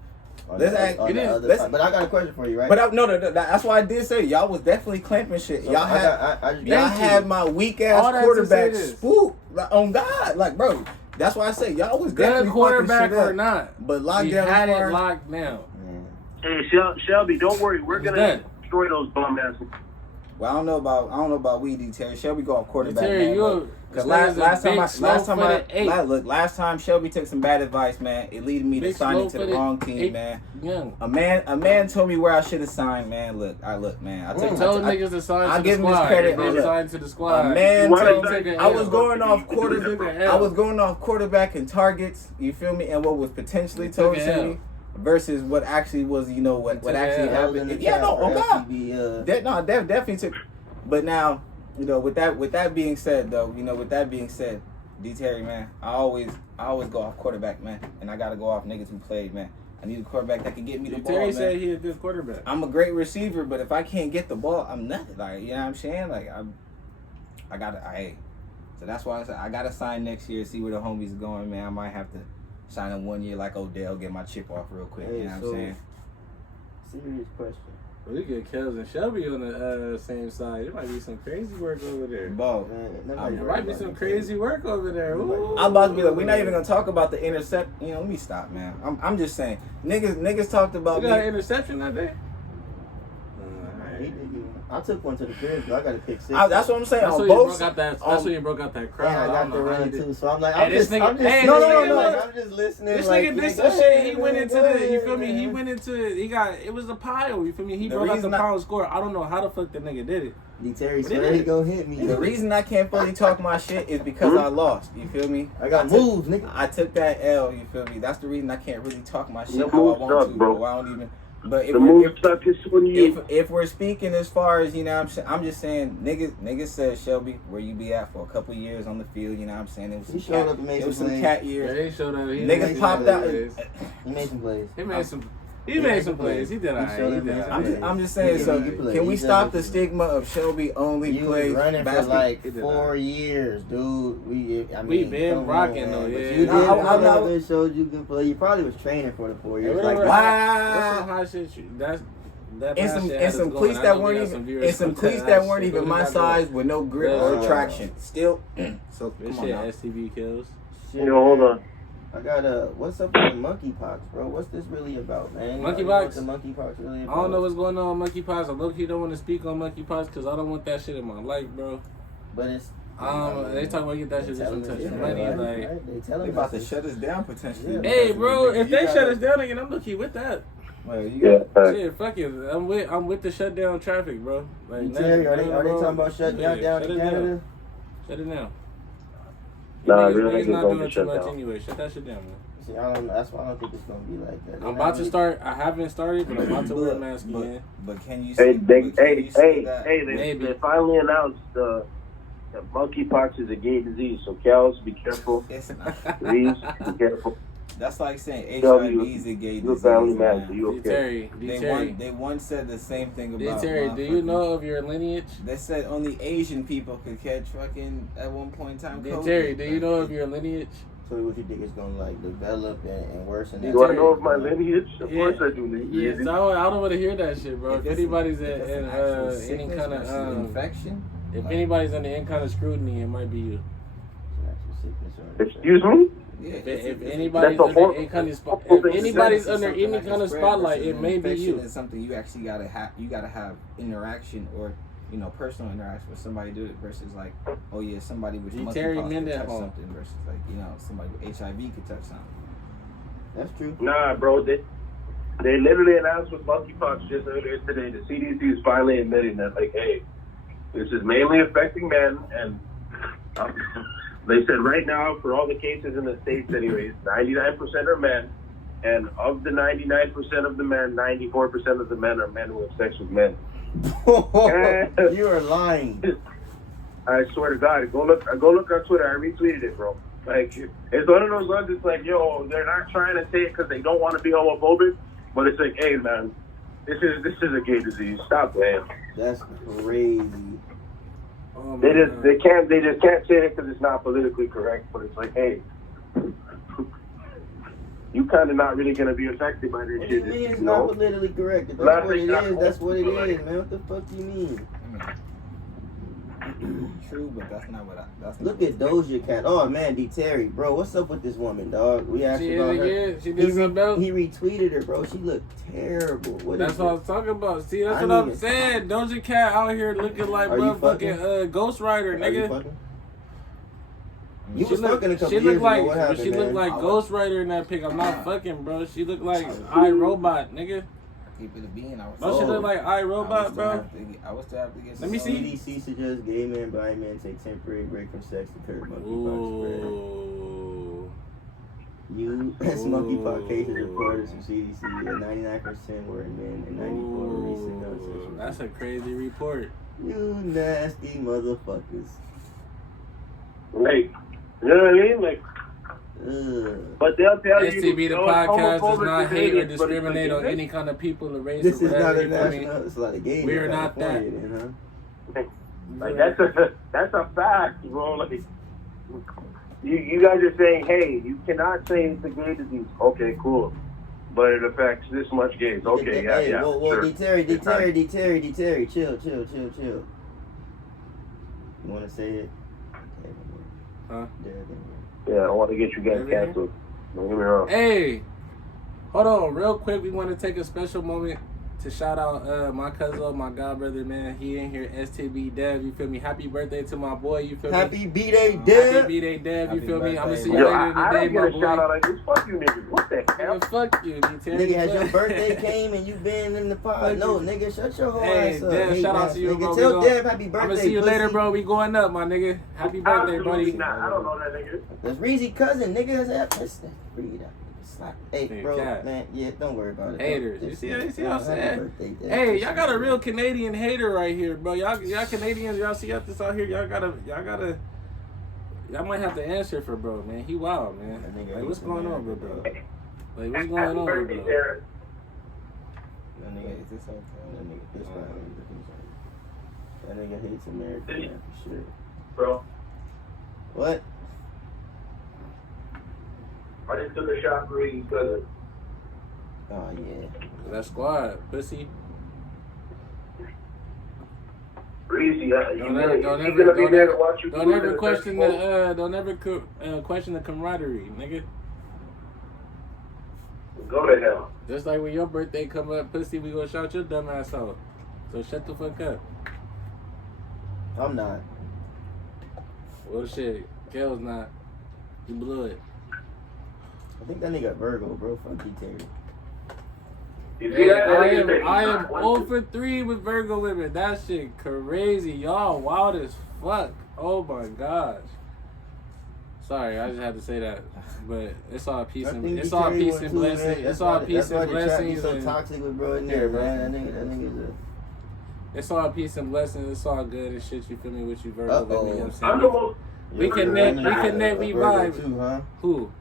But I got a question for you, right? But that's why I did say y'all was definitely clamping shit. So y'all had my weak ass quarterback spooked on God, like bro. That's why I say y'all was definitely quarterback or not. But we had it locked down. Hey Shelby, don't worry, we're gonna destroy those bum asses. Well, I don't know about Weedy Terry. Shelby go off quarterback. Terry, because last time Shelby took some bad advice, man. It led me to signing to the wrong team, man. A man told me where I should have signed, man. Look, man. I told niggas to sign to the squad. I'll give him his credit. Sign to the squad. Man, I was going off quarterback. I was going off quarterback and targets. You feel me? And what was potentially told to me. Versus what actually was, what actually happened. Yeah, no, oh God. That definitely took. But now, with that being said, though, D. Terry, man, I always go off quarterback, man, and I gotta go off niggas who played, man. I need a quarterback that can get me the ball, Terry man. said he a good quarterback. I'm a great receiver, but if I can't get the ball, I'm nothing. Like, you know what I'm saying? Like, so that's why I said I gotta sign next year, see where the homies are going, man. I might have to sign in 1 year like Odell, get my chip off real quick. You know what I'm saying? Serious question. We get Kels and Shelby on the same side. It might be some crazy work over there. Bro, there might be some crazy work over there. Ooh. I'm about to be like, we're not even gonna talk about the intercept. Let me stop, man. I'm just saying, niggas talked about. You got an interception that day? I took one to the crib. I got to pick 6. That's what I'm saying. That's On when you both broke out that. on- That's when you broke out that crowd. Yeah, I I got don't the know how you run did. too. So I'm like, Hey, I'm this just, nigga- I'm just, hey, no, this no, nigga no, look- I'm just listening. This like, nigga did yeah, some go shit. ahead, He went man, into go the. ahead, You feel me? He man. went into. He got. It was a pile. You feel me? He The broke out the reason I- pile score. I don't know how the fuck the nigga did it. D. Terry But it swear he is. gonna hit me. The reason I can't fully talk my shit is because I lost. You feel me? I got took- moves, nigga. I took that L. You feel me? That's the reason I can't really talk my shit The how I moves want suck, to, bro. bro. I don't even. But if The we're, move stuck is on you. if we're speaking as far as, you know what I'm saying, I'm just saying niggas said, Shelby, where you be at for a couple years on the field, you know what I'm saying? It was He some showed cat, up and made it was some some plays. cat Yeah, years. he showed up. He Niggas made popped some out. plays. He made some plays. He made some. He made some plays. He did alright. showed He him did made some alright. I'm just saying, He so can play. can we He's stop the everything. stigma of Shelby only You was plays running for basketball? like He did 4 years, dude. I mean, We been come rocking, on, though, man. But yeah. you did. No, I'm not- It showed you can play. You probably was training for the 4 years. Hey, Like, whatever. Wow. What's some hot shit? That And bad some shit had and us some going. cleats I that know we weren't got even some viewers and some from cleats that that weren't shit. even What my we got going? size with no grip Yeah. or traction. Still, so This come on shit now. STB kills. shit, Yo, hold on. I got what's up with the monkeypox, bro? What's this really about, man? You know Monkeypox? what the monkeypox really about? I don't know what's going on with monkeypox. I low-key don't want to speak on monkeypox because I don't want that shit in my life, bro. But it's They talk about get that shit just to touch money. Like, they telling They about to us shut us down potentially. Yeah. hey, bro, if they shut us down, down again, I'm low-key with that. well, you Yeah, got facts. Shit, fuck it. I'm with the shutdown traffic, bro. Like, Terry, are they bro, talking about shutting down shut in it Canada? down. Shut it down. Nah, Niggas- real niggas niggas not don't doing get too shut much down. anyway. Shut that shit down, man. See, I don't know. That's why I don't think it's gonna be like that. I'm about to start. I haven't started, but I'm about to wear a mask again. but can you Hey, see? they, but can hey, you see hey, that? hey, Maybe. they finally announced that monkeypox is a gay disease. So, Kels, be careful. It's not. Please, be careful. That's like saying Yo, HIV you- is a gay You're disease. family man, man. so you D. okay. Terry, D. Terry, They once said the same thing D. about Terry, do you motherfucking- know of your lineage? They said only Asian people could catch fucking at one point in time. D. COVID. Terry, do you know of your lineage? So what you think it's gonna like develop and worsen? Yeah, Do I Terry. know of my lineage? Of course I do. nigga. Yes, I don't want to hear that shit, bro. If it's anybody's if it's in an actual any sickness kind versus of infection, if like- anybody's under any kind of scrutiny, it might be you. Excuse me? yeah, If anybody's That's a under horrible- any kind of horrible if thing to anybody's say. under Something any that can kind of spread spotlight, versus it an may be infection you. is something you actually gotta have. You gotta have interaction or personal interaction with somebody do it versus like, oh yeah, somebody with D. Terry monkeypox could touch Mendenhall. something versus like somebody with HIV could touch something. That's true. Nah, bro. They literally announced with monkeypox just earlier today. The CDC is finally admitting that, like, hey, this is mainly affecting men, and they said right now for all the cases in the states, anyways, 99% are men, and of the 99% of the men, 94% of the men are men who have sex with men. You are lying. I swear to God, go look on Twitter. I retweeted it, bro. Like, it's one of those ones. It's like, yo, they're not trying to say it because they don't want to be homophobic, but it's like, hey, man, this is a gay disease. Stop playing. That's crazy. Oh my They God. just can't say it because it's not politically correct. But it's like, hey, you kind of not really gonna be affected by this What do you shit. mean it's you not know? politically correct? If Not that's what it not is. That's what it but, like, is, man. What the fuck do you mean? True, but that's not what I. That's not Look what at Doja Cat. Oh man, D. Terry, bro, what's up with this woman, dog? We asked She about is her. again. She did something else. He retweeted her, bro. She looked terrible. What That's is what I it? was talking about. See, that's I what I'm need it. saying. Doja Cat out here looking like Are you motherfucking Ghost Rider, Are you nigga. fucking? I mean, You She was look, fucking a couple she years looked ago. like What happened, she looked man? like Ghost Rider in that pic. I'm not fucking, bro. She looked like iRobot, nigga. keep it a bean. I was. Don't she look like iRobot, bro? I was still have to get. Let me see. CDC suggests gay men, bi men take temporary break from sex to curb monkeypox spread. Ooh. U.S. monkeypox cases reported from CDC, and 99% were in men and 94 were recent non-sexual. That's a crazy report. You nasty motherfuckers. Like, you know what I mean? Like, Ugh. but they'll tell you. STB, the oh, it's podcast does homophobic not to hate or hate it, but it's discriminate like, on any kind of people or race This or is not whatever. a You feel me? national. It's like a game. We are in not California, that. then, huh? Like that's a fact, bro. Like you guys are saying, hey, you cannot say it's a gay disease. Okay, cool, but it affects this much gays. Okay, yeah, Hey, yeah, whoa, sure. D. Terry, chill. You want to say it? Huh? Yeah, I want to get you guys Over here? canceled. Don't get me wrong. Hey, hold on, real quick. We want to take a special moment to shout out my cousin, my god brother, man. He in here, STB Dev. You feel me? Happy birthday to my boy. You feel me? Happy B-Day, Happy Dev. B-Day, Dev. You Happy feel me? I'm gonna birthday, see you bro. later in the I day, don't my get a shout boy. out like this. Fuck you niggas. What the hell? Nigga, fuck you, Terry. Nigga, has your birthday came and you been in the pod? No, nigga, shut your whole Hey, ass up. Dev, Hey, shout out ass to you, nigga. bro. Tell Dev happy birthday, I'm gonna see you later, pussy. bro. We going up, my nigga. Happy birthday, Absolutely buddy. not. I don't know that nigga. That's Reezy cousin, nigga. That's breathe out. Slap. Hey, Nigga, bro, cat. man, yeah, don't worry about it. Haters. You see what I'm saying? Birthday, Dev. Hey, y'all got a real Canadian hater right here, bro. Y'all Canadians, y'all see this out here. Y'all might have to answer for bro, man. He wild, man. That nigga Like, what's hates going on, America, bro? bro. Like, what's going on, Birthday, bro? Derek. That nigga hates this whole That nigga, this That nigga hates America, man, for sure. Bro, What? I just took a shot for Reezy's cousin. Oh, yeah. That squad, pussy. Reezy, Don't ever question the camaraderie, nigga. Go to hell. Just like when your birthday come up, pussy, we gonna shout your dumb ass out. So shut the fuck up. I'm not. Well, shit, Kel's not. He blew it. I think that nigga Virgo, bro. Fuck you, Terry. You see Hey, that? I am 0 for 3 with Virgo women. That shit crazy. Y'all wild as fuck. Oh my gosh. Sorry, I just had to say that. But it's all peace and It's all peace and blessings. It's all peace and blessings. so and- toxic with bro in Yeah, there, bro. man. That nigga's It's all peace and blessings. It's all good and shit. You feel me? With you, Virgo women. You know what I'm I'm saying? the most. We connect, we vibe. Too, huh? Who?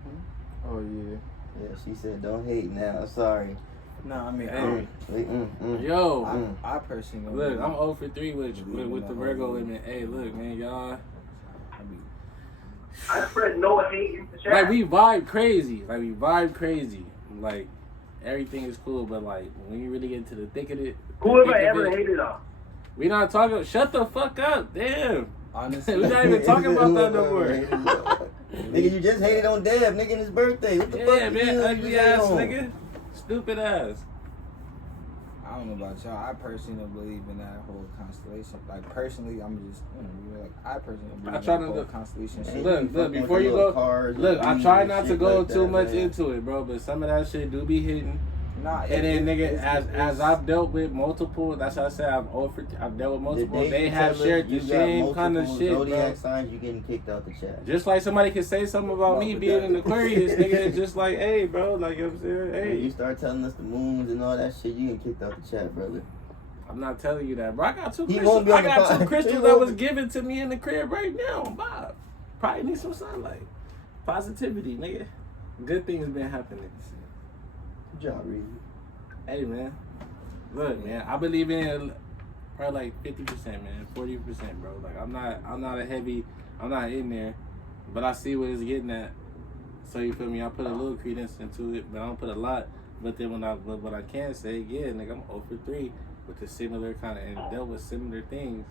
Oh yeah. Yeah, she said don't hate now. Sorry. No, I mean, Hey. Yo. Yo. I personally don't Look, believe- I'm 0 for 3 with the the Virgo whole- women. Hey, look, man, y'all. I mean, I spread no hate in the chat. Like, we vibe crazy. Like, everything is cool, but, like, when you really get into the thick of it. Who have I ever hated on? We not talking. Shut the fuck up. Damn. honestly, We not even talking about that no more. Nigga, you just hated on Dev, nigga, in his birthday. What the fuck? Yeah, man, you ugly hate ass on? nigga. Stupid ass. I don't know about y'all. I personally don't believe in that whole constellation. Like personally, I'm just, I personally don't believe I in try that to whole look- constellation Hey, shit. Look, fucking with before the you little go- cars and Look, I weed try and not to shit go like too that, much man. into it, bro, but some of that shit do be hitting. Nah, And then, nigga, as I've dealt with multiple, that's how I say I've dealt with multiple. The day They you have tell us shared the you got same kind of multiple shit, zodiac bro. signs, you getting kicked out the chat. Just like somebody can say something about No, me but being that- an Aquarius, nigga. It's just like, hey, bro, like, you know what I'm saying? When you Hey, start telling us the moons and all that shit, you getting kicked out the chat, brother. I'm not telling you that, bro. I got two He crystals. won't be on I the got pod. two crystals He that won't was be. given to me in the crib right now, Bob. Probably need some sunlight. Positivity, nigga. Good things been happening. Good job, Reed. Hey, man. Look, man, I believe in probably like 50%, man, 40%, bro. Like I'm not in there, but I see what it's getting at. So you feel me? I put a little credence into it, but I don't put a lot. But then what I can say, yeah, nigga, I'm 0 for 3 with the similar kind of and dealt with similar things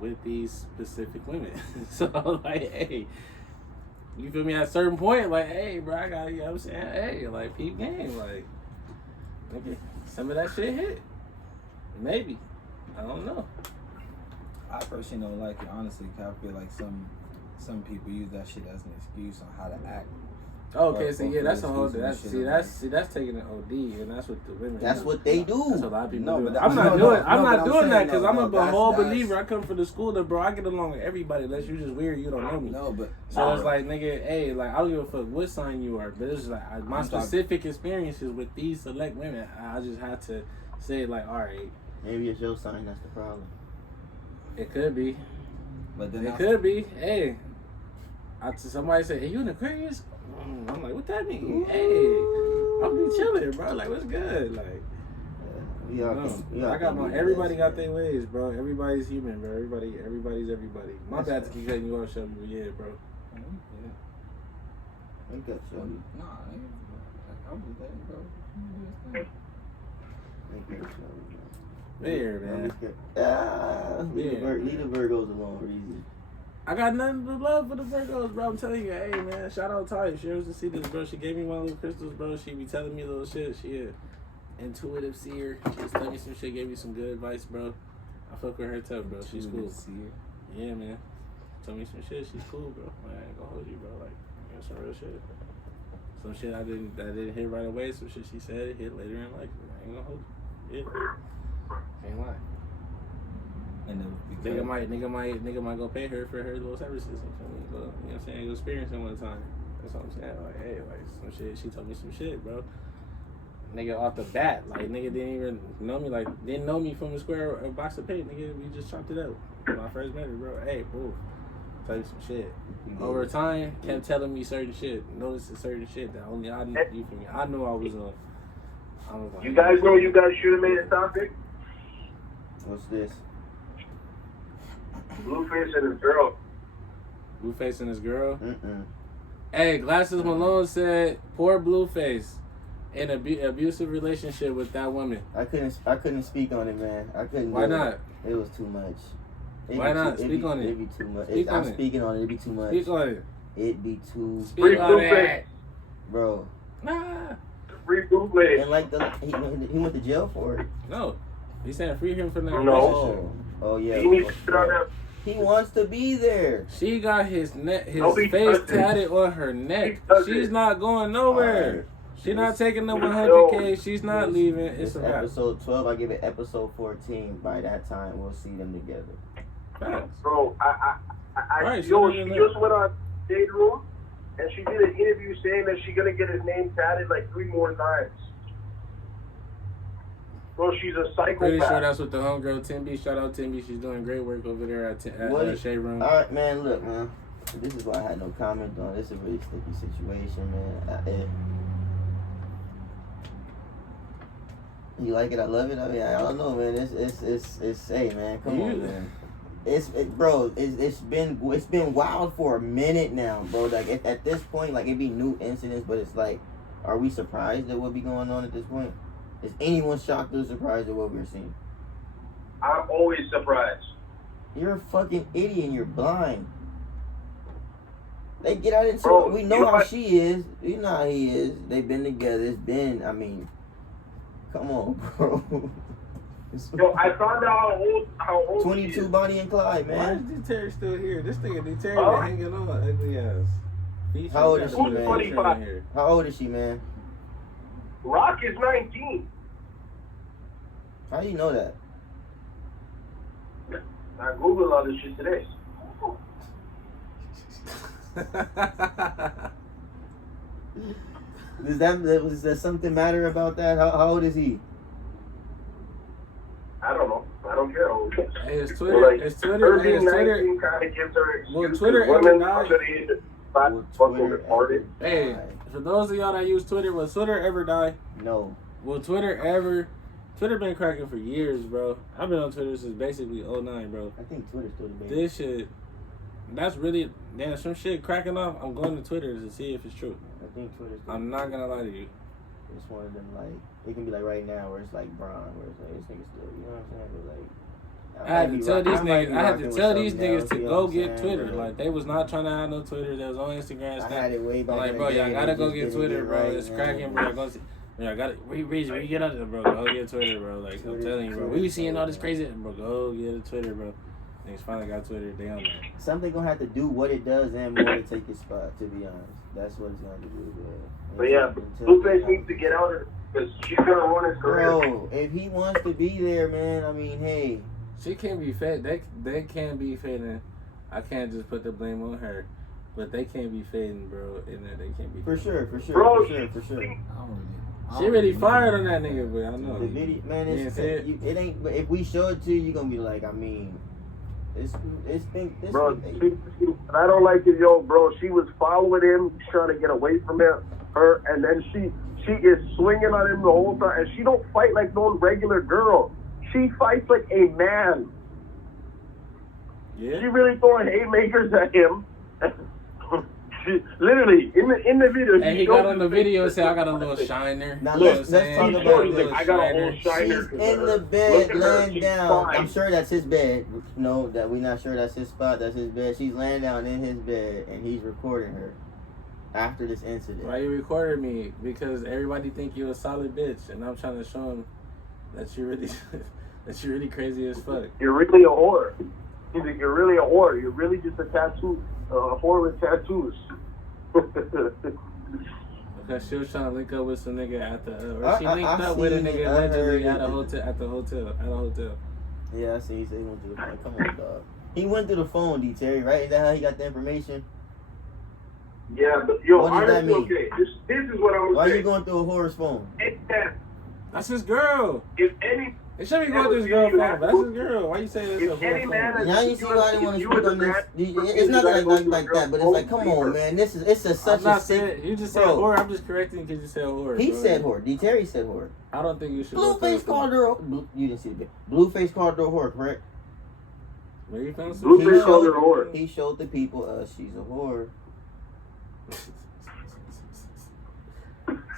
with these specific women. So like, hey, you feel me? At a certain point, like, hey, bro, I got, you know what I'm saying? Hey, like, peep game, like, nigga, some of that shit hit. Maybe. I don't know. I personally don't like it, honestly, 'cause I feel like some people use that shit as an excuse on how to act. Okay, Or- so or yeah, for that's a whole. excuses and That's shit that's taking an OD, and that's what the women. That's do. what they do. That's what a lot of people No, do. but that- I'm not no, doing. no, I'm no, not but I'm doing that saying, because no, I'm no, a that's- whole that's- believer. I come from the school that, bro, I get along with everybody unless you just weird. You don't know me. No, but So it's like, nigga, hey, like I don't give a fuck what sign you are, but it's just like my I'm talking- specific experiences with these select women. I just had to say like, all right, Maybe it's your sign that's the problem. it could be. but then It could be. Hey, somebody say, "Hey, you an Aquarius?" I'm like, "What that mean?" Hey, I'll be chilling, bro. Like, what's good? Like, We all no, can, we all I got can my. be Everybody blessed, got their ways, bro. Everybody's human, bro. Everybody's everybody. My That's bad to right. keep cutting you off, Shelby, but yeah, bro. I got you. Nah, I'm just letting go. I got you. There, man. Leave the Virgos alone, Reezy. I got nothing but love for the Virgos, bro. I'm telling you, hey, man. Shout out Ty. She was to see this, bro. She gave me one of the crystals, bro. She be telling me little shit. intuitive seer. She just told me some shit, gave me some good advice, bro. I fuck with her tough, bro. She's cool. Yeah, man. Told me some shit. She's cool, bro. I ain't gonna hold you, bro. Like, that's some real shit. Some shit I didn't hit right away. Some shit she said hit later in life. I ain't gonna hold you. Yeah. Ain't lie. And Nigga might go pay her for her little services. You know what I'm saying? Go experience it one time. That's what I'm saying. Like, hey, like some shit. She told me some shit, bro. Nigga off the bat, like nigga didn't even know me, like didn't know me from the square or box of paint. Nigga, we just chopped it up when I first met her, bro. Hey, boo, tell you some shit. Over time, kept telling me certain shit, noticing certain shit that only I knew. You feel me? I knew I was on. I was like, You guys know you guys should have made a topic? What's this? Blueface and his girl. Blueface and his girl. Mm-mm. Hey, Glasses Malone said, poor Blueface in an abusive relationship with that woman. I couldn't speak on it, man. I couldn't. Why not? It was too much. Why not? Speak on it. It'd be too much. Speak on I'm it. speaking on it. It'd be too much. Speak on it. It'd be too. Speak on it. Bro. Nah. Free Blueface. And like he went to jail for it. No. He's saying free him from that No. relationship. Oh yeah. He needs to sit on that. He wants to be there. She got his Nobody face touches. tatted on her neck. He touches. She's not going nowhere. Alright. She's not taking the No. 100K. She's not leaving. It's It's a wrap. episode 12. I give it episode 14. By that time, we'll see them together. Facts. Bro, Right, she she just went on Shade Room and she did an interview saying that she's gonna get his name tatted like 3 more times. Bro, she's a psychopath. Pretty sure that's what the homegirl Timby. Shout out Timby. She's doing great work over there at Shade Room. All right, man. Look, man. This is why I had no comment on. This is a really sticky situation, man. You like it? I love it. I mean, I don't know, man. It's hey, man. Come on, man. It's been wild for a minute now, bro. Like at this point, like it'd be new incidents, but it's like, are we surprised at what be going on at this point? Is anyone shocked or surprised at what we're seeing? I'm always surprised. You're a fucking idiot and you're blind. They get out into Bro, we know you know how what? she is. You know how he is. They've been together. It's been, I mean, come on, bro. Yo, I found out how old 22 she is. Bonnie and Clyde, Why man. is D. Terry still here? This nigga D. Terry Huh? been hanging on, ugly ass. How old is she, Who's man? 25? How old is she, man? Rock is 19. How do you know that? I Googled all this shit today. Does that something matter about that? How old is he? I don't know. I don't care how old she is. Hey, it's But, Twitter. like, It's Twitter. her Hey, being it's Twitter. 19 kind of gives her excuse. Will Twitter ever women die? under the age of 5 Will fucking Twitter retarded. Hey, for those of y'all that use Twitter, will Twitter ever die? No. Will Twitter ever? Twitter been cracking for years, bro. I've been on Twitter since basically 09, bro. I think Twitter's still the baby. This shit, that's really, damn, some shit cracking off. I'm going to Twitter to see if it's true. I think Twitter's still I'm not gonna lie to you. It's one of them, like, it can be like right now where it's like Braun, where it's like, this nigga still, you know what I'm saying? But like, I had to tell these niggas. I had to tell these niggas else, to you know go what I'm get saying? Twitter. But, Like they was not trying to have no Twitter. They was on Instagram. I Snap. had it way back I'm like, in bro, the day, y'all and gotta it go just get didn't Twitter, get bro. right, It's man. cracking, bro. Go see. Y'all gotta we get out there, bro. Go get Twitter, bro. Like I'm telling you, bro. We be seeing all this crazy, bro. Go get a Twitter, bro. Niggas finally got Twitter. They on there. Something gonna have to do what it does and more to take its spot, to be honest. That's what it's gonna have to do, man. But yeah, Blueface needs to get out of it because she's gonna run his career. Bro, if he wants to be there, man, I mean, hey. She can't be fed. They can't be fading. I can't just put the blame on her, but they can't be fading, bro. And that they can't be. For sure. Bro, For sure. She really fired on that nigga, but I know. The video, man, You it's, didn't see it ain't, but if we show it to you, you're gonna be like, I mean, it's been, this Bro, been, I don't like it, yo, bro. She was following him, trying to get away from her, and then she is swinging on him the whole time, and she don't fight like no regular girl. She fights like a man. She Yeah. really throwing haymakers at him. She literally in the video. And he got on the video and said, "I got a little shiner." Now You know what let's I'm saying? talk He about got a He's little like, I got a whole shiner. she's in the Look bed, at her, laying she's down. fine. I'm sure that's his bed. No, that we're not sure that's his spot. That's his bed. She's laying down in his bed, and he's recording her. after this incident. Why you recorded me? Because everybody think you a solid bitch, and I'm trying to show them that you really, that you really crazy as fuck. You're really a whore. He's like, you're really a whore. You're really just a whore with tattoos. Because she was trying to link up with some nigga at the, or she linked up with a nigga allegedly at a hotel. Yeah, I see. He said he went through the phone. Come on, dog. He went through the phone, D. Terry, right? Is that how he got the information? Yeah, but yo, What does that honestly, mean? okay, this is what I was Why saying. you going through a whore's phone? That's his girl. If any, It should be going through his girl phone, but that's his girl. Why you say this is a if any whore man phone? Now you see why I didn't want to speak on this. It's not like that, but it's like, come on, man. It's I'm such not a saying, you just said Bro. whore. I'm just correcting because you said whore. He bro. said whore. D. Terry said whore. I don't think you should. go through Blueface it. called her. You didn't see the bit. Blueface called her a whore, correct? Where you found some Blueface shit? called her a whore. He showed the people, she's a whore.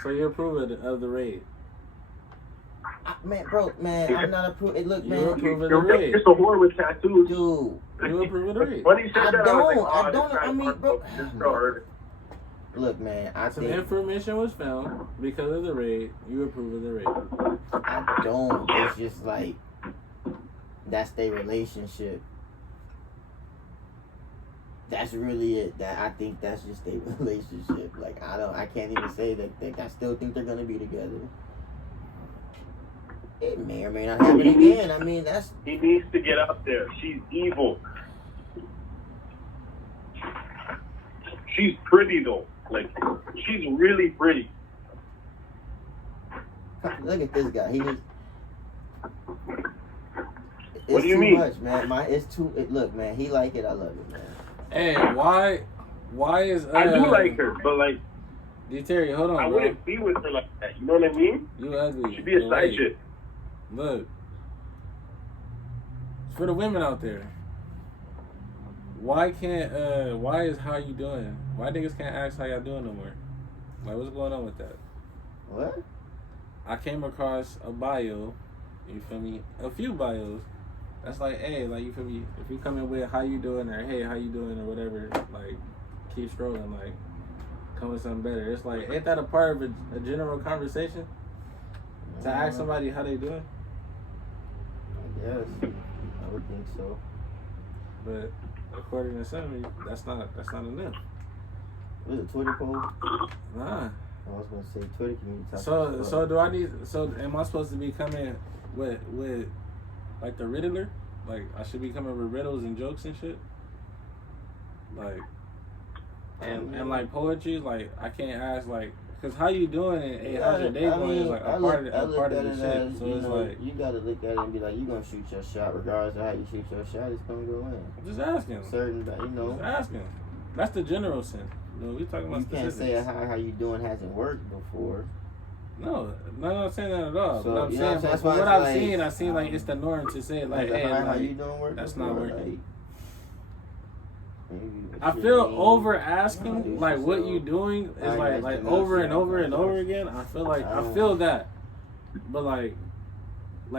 So you approve of the raid? Man, bro, man, I'm not approving. Look, You man, approve of the You're raid? just a whore with tattoos. dude. You approve of the raid? When he said I that, I was don't. like, I oh, don't. this I mean, guy's bro. fucking- this girl heard it. Look, man, I Some think information was found because of the raid. You approve of the raid? I don't. It's just like that's their relationship. That's really it. That I think that's just their relationship. Like I can't even say that. I still think they're gonna be together. It may or may not happen again. I mean, that's He needs to get out there. She's evil. She's pretty though. Like, she's really pretty. look at this guy. He was. It's What do you too mean? much, man. Look, man. He like it. I love it, man. Hey, why is I do like her, but like, D. Terry, hold on, I bro. wouldn't be with her like that. You know what I mean? You ugly. She'd be a But side wait, chick. Look, for the women out there, why is how you doing? Why niggas can't ask how y'all doing no more? Like, what's going on with that? What? I came across a bio, you feel me? A few bios. That's like, hey, like, you feel me? If you come in with how you doing or hey, how you doing or whatever, like, keep scrolling, like, come with something better. It's like, ain't that a part of a general conversation? To ask somebody how they doing? I guess. I would think so. But according to some, that's not enough. Was it Twitter poll? Nah. I was gonna say Twitter community. So am I supposed to be coming with like the Riddler? Like I should be coming with riddles and jokes and shit? Like and like poetry, like I can't ask like, cause how you doing and hey, how's your day going is like a part of the shit. So it's like, you gotta look at it and be like, you gonna shoot your shot regardless of how you shoot your shot. It's gonna go in. just asking. Certain, Just asking. That's the general sense. You know, we talking about you can't specifics. say how you doing hasn't worked before. No, I'm not saying that at all. So, but I'm you know what I'm saying, saying? That's from why what it's I've like, seen, I seen like it's the norm to say like, hey, how like, you doing work? that's before? not working. Like, I feel over asking like what you doing is I like guess over that's- and over and over again. I feel like I feel that, but like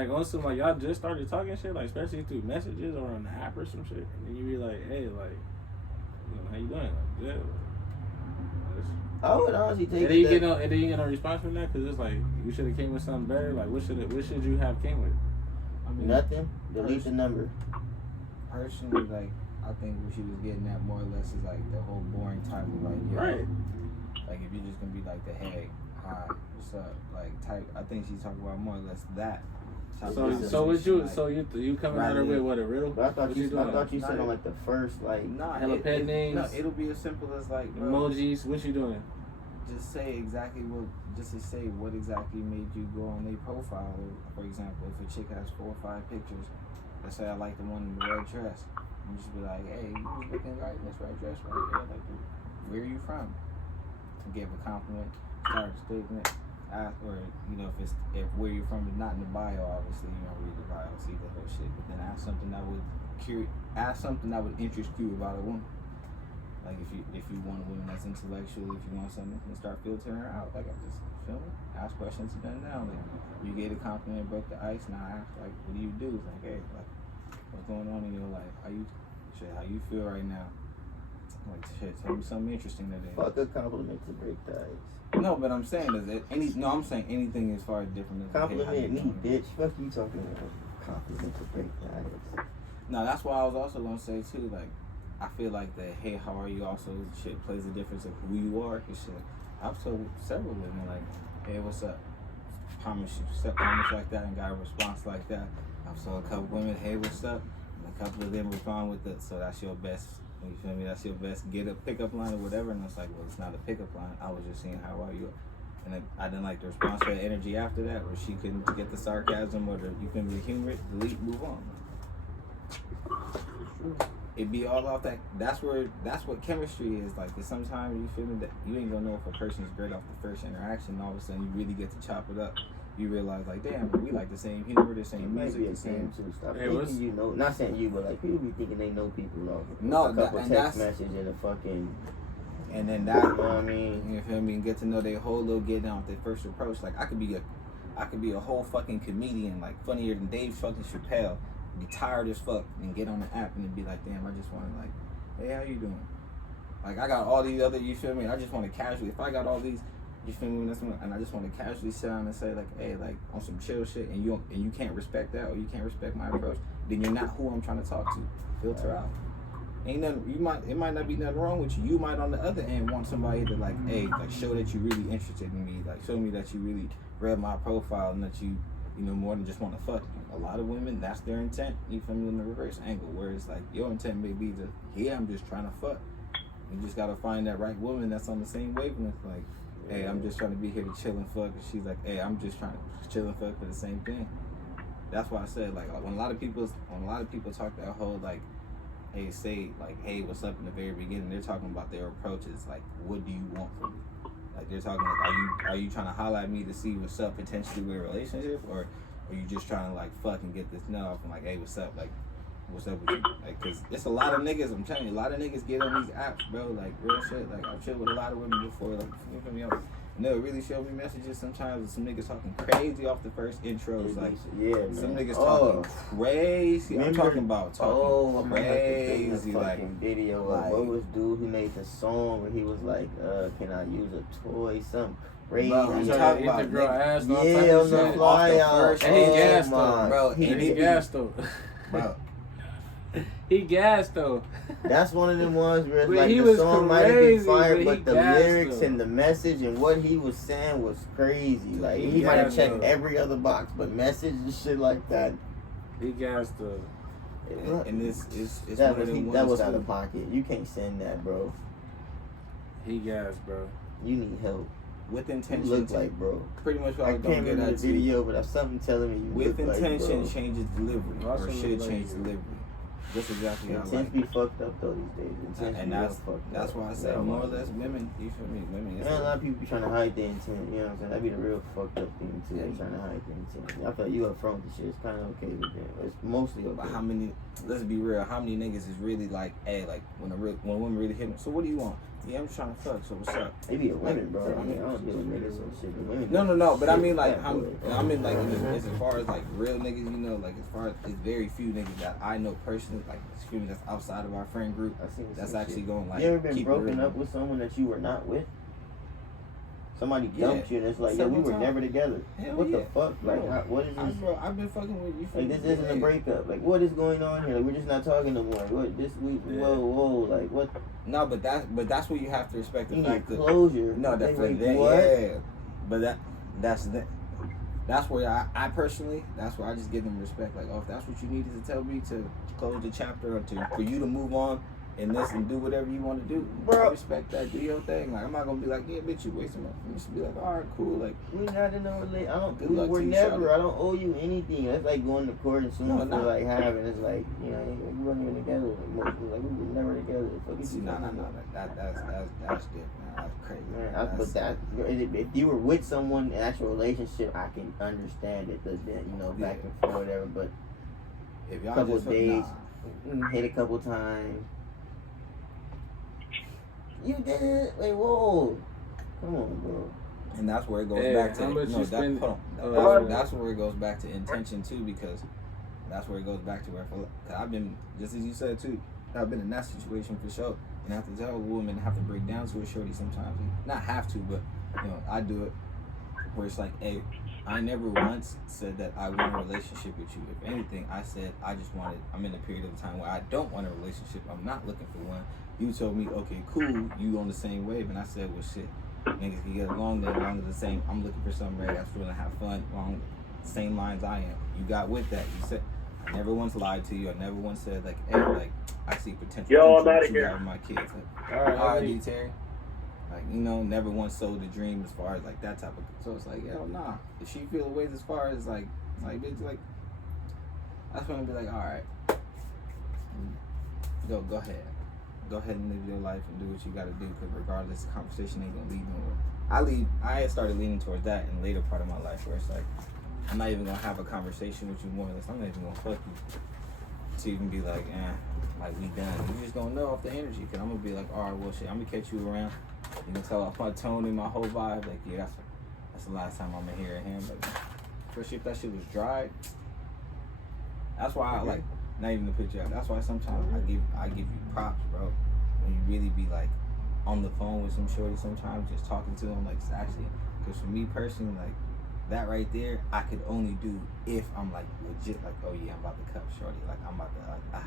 on some like y'all just started talking shit like especially through messages or on the app or some shit, and then you be like, hey, like, you know, how you doing? Like, good. I would honestly take And then you it. get no response from that because it's like you should have came with something better. Like what should you have came with? I mean, Nothing. Delete the number. personally, like, I think what she was getting at more or less is like the whole boring type of like, yo, Right. like if you're just gonna be like the hey, hi, what's up, like type. I think she's talking about more or less that. type of So what you conversation, so you coming at her with what a riddle? But I thought What you doing? said on like the first like. Nah, Hella pet names. No, it'll be as simple as like, bro, Emojis. What you doing? just say exactly what, just to say what exactly made you go on their profile. For example, if a chick has 4 or 5 pictures, let's say I like the one in the red dress, you just be like, hey, you was looking right in this red dress right there. Like, where are you from? Give a compliment, start a statement, ask, or you know, if where you're from is not in the bio, obviously you don't read the bio, see the whole shit. But then ask something that would interest you about a woman. Like if you want a woman that's intellectual, if you want something, then start filtering her out. Like I just feel me, ask questions and then now. Like you get a compliment, broke the ice. Now I ask like, what do you do? It's like, hey, like what's going on in your life? How you feel right now? Like shit, tell me something interesting today. Fuck a compliment to break the ice. No, but I'm saying is that I'm saying anything as far as different as Compliment me, bitch. Fuck you talking about. Compliment to break the ice. No, that's why I was also gonna say too, like, I feel like the hey, how are you also shit plays a difference of who you are and shit. I've told several women like, hey, what's up? Promise you, set comments like that and got a response like that. I've told a couple women, hey, what's up? And a couple of them respond with it, so that's your best. You feel me? That's your best get a pickup line or whatever. And it's like, well, it's not a pickup line. I was just seeing how are you. And I didn't like the response to the energy after that, where she couldn't get the sarcasm or the you feel me, the humor. Delete, move on. It be all off that. That's what chemistry is like. Cause sometimes you feel me that you ain't gonna know if a person's great off the first interaction. All of a sudden you really get to chop it up. You realize like, damn, we like the same humor, the same music, the same. Stop thinking you know. Not saying you, but like people be thinking they know people off. No, a couple and text message and a fucking. And then that, you know what I mean? You feel me? And get to know their whole little get down with their first approach. Like I could be a whole fucking comedian, like funnier than Dave fucking Chappelle. Be tired as fuck and get on the app and be like, damn, I just want to like, hey, how you doing? Like I got all these other, you feel me? I just want to casually. If I got all these, you feel me? And I just want to casually sit down and say like, hey, like on some chill shit, and you can't respect that or you can't respect my approach, then you're not who I'm trying to talk to. Filter out. Ain't nothing. It might not be nothing wrong with you. You might on the other end want somebody to like, hey, like show that you really interested in me, like show me that you really read my profile and that you know more than just want to fuck me. A lot of women, that's their intent. You feel me? In the reverse angle, where it's like your intent may be to, yeah, I'm just trying to fuck. You just gotta find that right woman that's on the same wavelength. Like, hey, I'm just trying to be here to chill and fuck. And she's like, hey, I'm just trying to chill and fuck for the same thing. That's why I said like when a lot of people talk that whole like, hey, say like, hey, what's up in the very beginning, they're talking about their approaches. Like, what do you want from me? Like they're talking like, are you trying to holler at me to see what's up potentially with a relationship, or are you just trying to like fuck and get this nut off and like, hey, what's up? Like, what's up with you? Like, cause it's a lot of niggas. I'm telling you, a lot of niggas get on these apps, bro. Like real shit. Like I've chilled with a lot of women before. Like you feel me? And they'll really show me messages sometimes with some niggas talking crazy off the first intros. Like some niggas talking crazy. I'm talking about talking crazy. Like video like, of what was dude who made the song where he was like, can I use a toy? Something crazy. Bro, He talking tried to about eat the girl ass yeah, off on the shit. fly Off the out. first- And he gassed though, bro. And he gassed though. Bro, He gassed though. That's one of them ones where it's But like he the was song might have been crazy, fire, but but he the gassed lyrics though. and the message and what he was saying was crazy. Like He he might have gassed checked though. every other box, but message and shit like that. He gassed though. and this is That one of was them that ones was out too. of pocket. You can't send that, bro. He gassed, bro. You need help. With You intention. look like, bro. Pretty much what I I was can't gonna get remember at the too. video, but there's something telling me you With look intention like, bro. changes delivery, Also or should look change like- delivery. That's exactly how I Intent like be it. fucked up though these days. Intent And be real fucked that's up. why I say Yeah, more or less women. You feel me? Women. Yeah, a lot of people be trying to hide their intent. You know what I'm saying? That'd be the real fucked up thing too. They trying to hide their intent. I feel like you up front with the shit. It's kind of okay with them. It's mostly okay. But how many? Let's be real. How many niggas is really like, hey, like when women really hit them? So what do you want? Yeah, I'm just trying to fuck. So what's up? They be a women, bro. I mean, I don't deal with niggas and shit. But women. No. But I shit mean, like, that, how? boy. I mean, like, as far as like real niggas, you know, like as far as it's very few niggas that I know personally, like, excuse me, that's outside of our friend group. I seen That's some actually shit. going like. You ever been keep it broken real. up with someone that you were not with? Somebody Yeah. dumped you and it's like, yo, Several we were times. never together. Hell What yeah. the fuck? Like, Bro, what is this? Bro, I've been fucking with you. For Like, this isn't a years. breakup. Like, what is going on here? Like, we're just not talking no more. What this week? Yeah. Whoa, like, what? No, but that's where you have to respect the You need fact that. closure. No, Like, that for wait, that, what? yeah. But that's where I personally, that's where I just give them respect. Like, oh, if that's what you needed to tell me to close the chapter or for you to move on and this and do whatever you want to do, Bro. I respect that. Do your thing. Like, I'm not gonna be like, yeah, bitch, you wasting my. I'm just be like, all right, cool. Like, We're not in a relationship. Good We luck were to you, never. shawty. I don't owe you anything. That's like going to court and suing No, for nah. like having. It's like, you know, we weren't even together. Emotionally. Like, we were never together. Fuck is see, you no. talking about? That's different. Man. That's crazy. Man, That's- if you were with someone in an actual relationship, I can understand it. But then, you know, back and forth, whatever. But if y'all couple just days. nah. Hit a couple times. You did it. Wait, whoa. Come on, bro. And that's where it goes Hey, back to how much you spend- hold on. Oh, That's where it goes back to intention too, because that's where it goes back to where I feel like, 'cause I've been just as you said too. I've been in that situation for sure, and I have to tell a woman, have to break down to a shorty sometimes. Not have to, but I do it. Where it's like, hey, I never once said that I want a relationship with you. If anything, I said I'm in a period of time where I don't want a relationship. I'm not looking for one. You told me, okay, cool, you on the same wave, and I said, well, shit, niggas can get along there, along the same. I'm looking for somebody that's willing to have fun, along the same lines I am. You got with that. You said, I never once lied to you. I never once said like, hey, like I see potential Yo, I'm future outta with you here. having my kids. Like, All right, all right, buddy. D Terry. Like, never once sold a dream as far as like that type of. So it's like, hell nah. If she feel ways as far as like bitch, like that's when I'll be like, all right, go ahead and live your life and do what you got to do. Because regardless, the conversation ain't gonna lead nowhere. I had started leaning towards that in the later part of my life, where it's like, I'm not even gonna have a conversation with you more or less. I'm not even gonna fuck you to even be like, like we done. You just gonna know off the energy. Cause I'm gonna be like, all right, well shit, I'm gonna catch you around. You can tell off my tone and my whole vibe. Like, yeah, that's the last time I'm gonna hear him. But especially if that shit was dry. That's why I like, not even the picture. That's why sometimes I give you props, bro. When you really be like on the phone with some shorty, sometimes just talking to them, like it's actually. Cause for me personally, like that right there, I could only do if I'm like legit, like, oh yeah, I'm about to cuff shorty, like I'm about to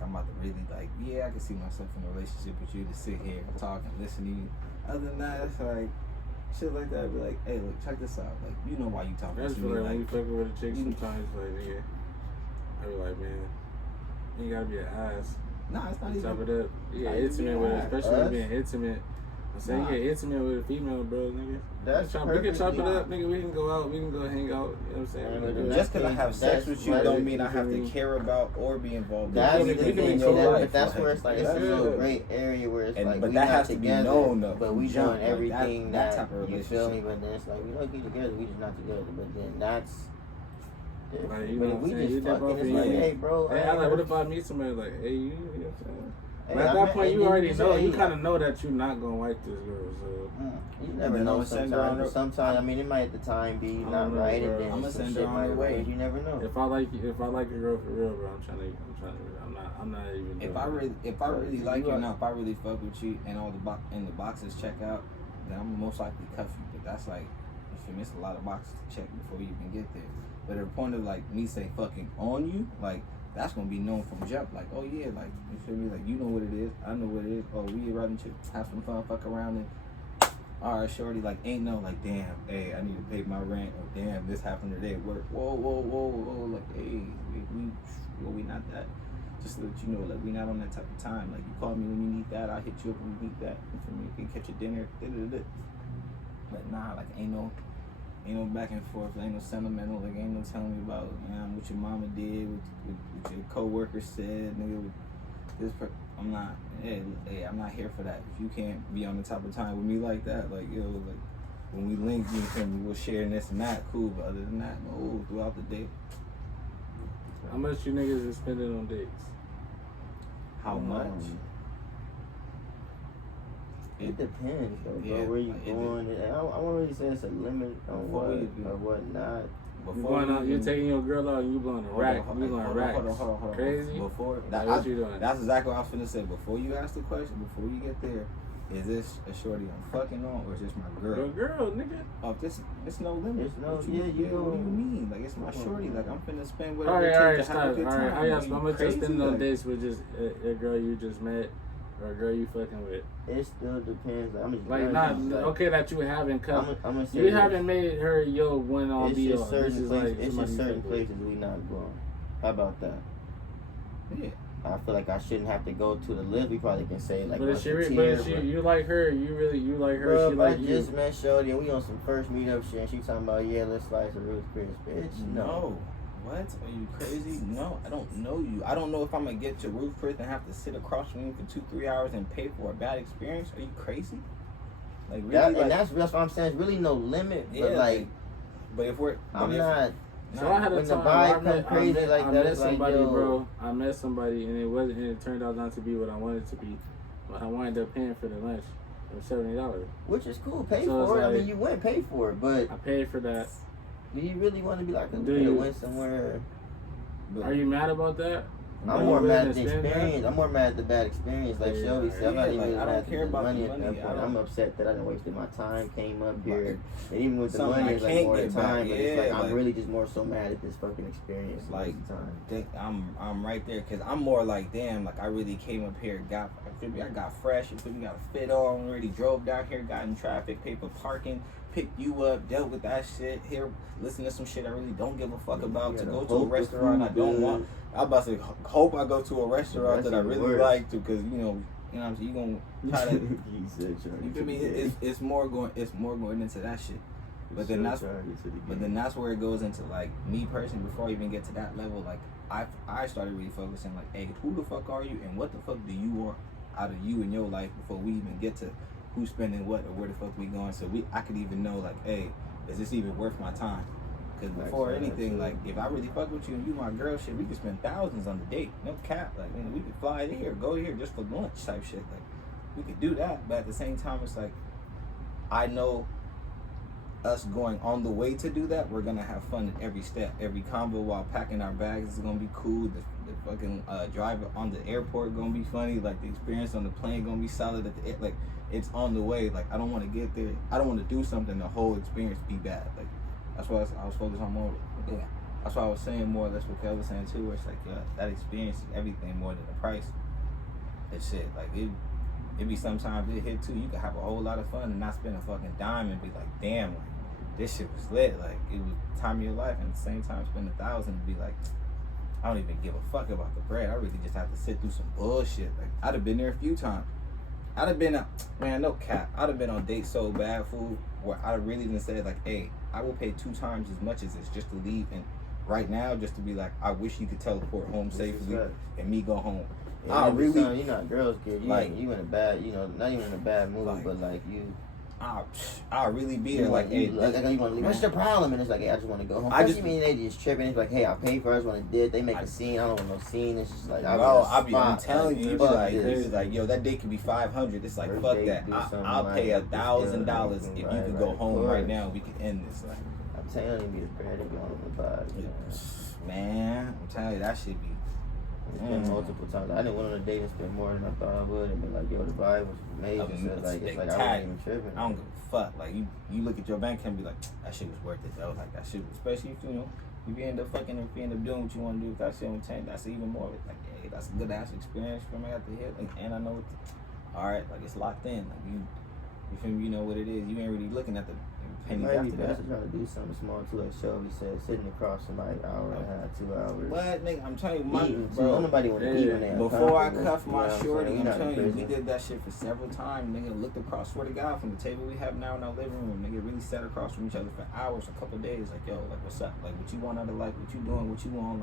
I'm about to really like, yeah, I can see myself in a relationship with you to sit here and talk and listen to you. Other than that, it's like shit like that. I'd be like, hey, look, check this out. Like, you know why you talking That's to for me? like when you Like, fucking with a chick sometimes, like, nigga, I be like, man, you gotta be an ass. nah, it's not Chop even. it up. You get Not even intimate with it, an ass. especially when being intimate. I'm saying Nah. you get intimate with a female, bro, nigga. That's We can chop it perfectly- up, nigga. We can go out. We can go hang out. You know what I'm saying? Yeah, We can but do Just because I have sex That's with you like- don't mean I have to care about or be involved That's in the we can anything thing, in be your cool, life. but that's where it's like it's a Yeah. little gray area where it's And- like but we that not has to be together, known, though, but we from jump, doing like, everything that that, type of you feel me. relationship. But then it's like we don't get together, we just not together. But then that's different. Like, you but know if what we I'm saying? You just dip fucking, off it's and like, you- hey, bro. Hey, hey, I like, what bro. if I meet somebody like, hey, you know what I'm saying? Hey, But at I that met- point, and you then already just know. say, You hey, kind of know that you're not gonna like this girl. So You never then know I'ma send her on sometimes. her- But sometimes, I mean, it might at the time be I not don't know, right, bro. and then I'ma some send her shit on might her way. arrange. You never know. if I like a girl for real, bro, I'm not even. If doing I that. really like you, now if I really fuck with you and all the the boxes check out, then I'm most likely cuff you. But that's like, if you miss a lot of boxes to check before you even get there. But at the point of like me say fucking on you, like that's gonna be known from jump. Like, oh yeah, like you feel me? Like you know what it is, I know what it is. Oh, we riding to have some fun, fuck around, and all right, shorty, like ain't no like, damn, hey, I need to pay my rent, or damn, this happened today at work. Whoa, like, hey, we not that. Just to let you know, like we not on that type of time. Like you call me when you need that, I'll hit you up when you need that. You feel me? You can catch a dinner. But nah, like ain't no back and forth, ain't no sentimental, like ain't no telling me about what your mama did, what your coworker said, nigga. I'm not, hey, I'm not here for that. If you can't be on the top of time with me like that, like yo, like when we link, you feel me, we'll share this and that, cool. But other than that, no, throughout the day, How much you niggas is spending on dates? how much? It depends, though, bro. Yeah, Where you like, it going? I won't really say it's a limit on Before what we do- or what not. You going out? You even- taking your girl out and you blowing a Hold on, rack? hold You on, blowing hold on, racks? hold on. Crazy? Before Like, what you doing? That's exactly what I was finna say. Before you ask the question, before you get there, is this a shorty I'm fucking on, or is this my girl? Your girl, nigga. Oh, it's no limit. It's no- What you, yeah, you what do you go- mean? Like it's my shorty. Like I'm finna spend All whatever right, it all right, takes to stop. have a good All time. right, how y'all Are you how much you crazy? spending on Like, dates with just a girl you just met or a girl you fucking with? It still depends. I'm just Like, I'm not just like- okay that you haven't come. I'm gonna say You this. haven't made her your one all It's be all. just This certain is places. like It's somebody just you certain fuck with. places we not going. How about that? Yeah. I feel like I shouldn't have to go to the list. We probably can say like But if what's she, the but tier, if she, you like her, you like her. Bro, She if I like you. just met Shorty and we on some first meetup shit and she talking about, yeah, let's slice a real Chris, bitch. No. What? Are you crazy? No, I don't know you. I don't know if I'm gonna get to Ruth Chris and have to sit across from you for 2-3 hours and pay for a bad experience. Are you crazy? Like really? That, like, and that's what I'm saying. It's really no limit. yeah, But like, but if we're, I'm but if, not. So I had a When the time. vibe I met, come crazy like I that, met it's like, somebody, yo. bro. I met somebody, and it turned out not to be what I wanted it to be. But I wound up paying for the lunch. It was $70. Which is cool. Pay So it's for it. I like- mean, you went pay for it, but I paid for that. do you really want to be like, Do we could you? went somewhere? but, Are you mad about that? I'm more mad at the experience. I'm more mad at the bad experience. Like Shelby said, I'm not even like, really I don't mad care at the about money the at money. that point. I'm upset that I done wasted my time, came up here, and even with the Something money, I it's like can't more the get back. time. But it's like Yeah, I'm like- really just more so mad at this fucking experience. Like, time. I'm right there because I'm more like, damn, like I really came up here, I got fresh, you feel me, got a fit on, already drove down here, got in traffic, paid for parking, picked you up, dealt with that shit here, listen to some shit I really don't give a fuck about, to go to a restaurant I don't want. I about to say, hope I go to a restaurant that I really like to, because you know what I'm saying, you gonna try to, you feel me, it's more going into that shit. But then that's where it goes into like me personally. Before I even get to that level, like I started really focusing like, hey, who the fuck are you and what the fuck do you want out of you in your life before we even get to who's spending what or where the fuck we going. So I could even know like, hey, is this even worth my time? Because before anything, like if I really fuck with you and you my girl, shit, we could spend thousands on the date, no cap. Like we could fly here, go here just for lunch type shit. Like we could do that, but at the same time, it's like I know. Us going on the way to do that, we're gonna have fun at every step, every convo while packing our bags is gonna be cool. The fucking drive on the airport gonna be funny. Like the experience on the plane gonna be solid at the like it's on the way. Like I don't want to get there. I don't want to do something the whole experience be bad. Like that's why I was focused on more. Yeah, that's why I was saying more or less what Kel was saying too. Where it's like that experience is everything more than the price. That shit like it be sometimes it hit too. You can have a whole lot of fun and not spend a fucking dime and be like, damn, like this shit was lit. Like it was the time of your life, and at the same time spend $1,000 and be like, I don't even give a fuck about the bread. I really just have to sit through some bullshit. Like I'd have been there a few times. I'd have been man, no cap. I'd have been on dates so bad, fool, where I really done said like, hey, I will pay 2 times as much as this just to leave and right now just to be like, I wish you could teleport home safely and me go home. Yeah, I really, you're not girls kid. You like, you in a bad, not even in a bad mood, like, but like you. I'll really be there. Like, hey, you want to leave. What's the problem? And it's like, hey, I just want to go home. You mean they just tripping? It's like, hey, I paid for it. I just want to did. They make a scene. I don't want no scene. It's just like, I'm telling you, like, yo, that date could be $500. It's like, fuck that. I'll pay $1,000 if you could go home right now. We could end this. Like, I'm telling you, it's better than going on the vibe. Man, I'm telling you, that shit be. It's been multiple times. I didn't went on a date and spend more than I thought I would, and been like, yo, the vibe was amazing. So like, it's like I wasn't even tripping. I don't give a fuck. Like you look at your bank account and be like, that shit was worth it though. Like that shit, especially if if you end up fucking, if you end up doing what you want to do with that shit on 10, that's even more of it. Like, hey, that's a good ass experience for me at the hit. Like, and I know, all right, like it's locked in. Like you feel me? You know what it is. You ain't really looking at the pennies might be after best that. to try to do something small too, like Shelby said, sitting across somebody an hour and a half, 2 hours. What, nigga? I'm telling you, Bro, nobody want to eat when they before I cuff you my know shorty, I'm telling you, we prison. did that shit for several times. Nigga looked across, swear to God, from the table we have now in our living room. Nigga really sat across from each other for hours, a couple of days. Like, yo, like, what's up? Like, what you want out of life? What you doing? What you want?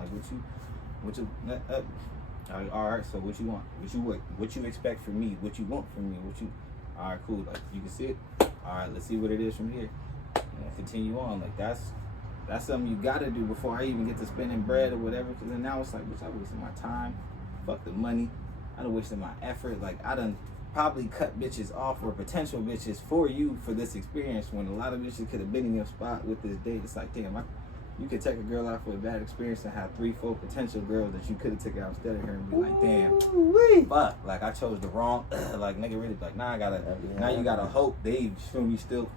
Like, all right, so what you want? What you expect from me? What you want from me? All right, cool. Like, you can see it. All right, let's see what it is from here. And continue on. Like, that's something you gotta do before I even get to spending bread or whatever. Because then now it's like, bitch, I wasted my time. Fuck the money. I done wasted my effort. Like, I done probably cut bitches off or potential bitches for you for this experience when a lot of bitches could have been in your spot with this date. It's like, damn, you could take a girl out for a bad experience and have 3-4 potential girls that you could have taken out instead of her and be like, damn, fuck, like I chose the wrong, like nigga really like, now you gotta hope they feel me still,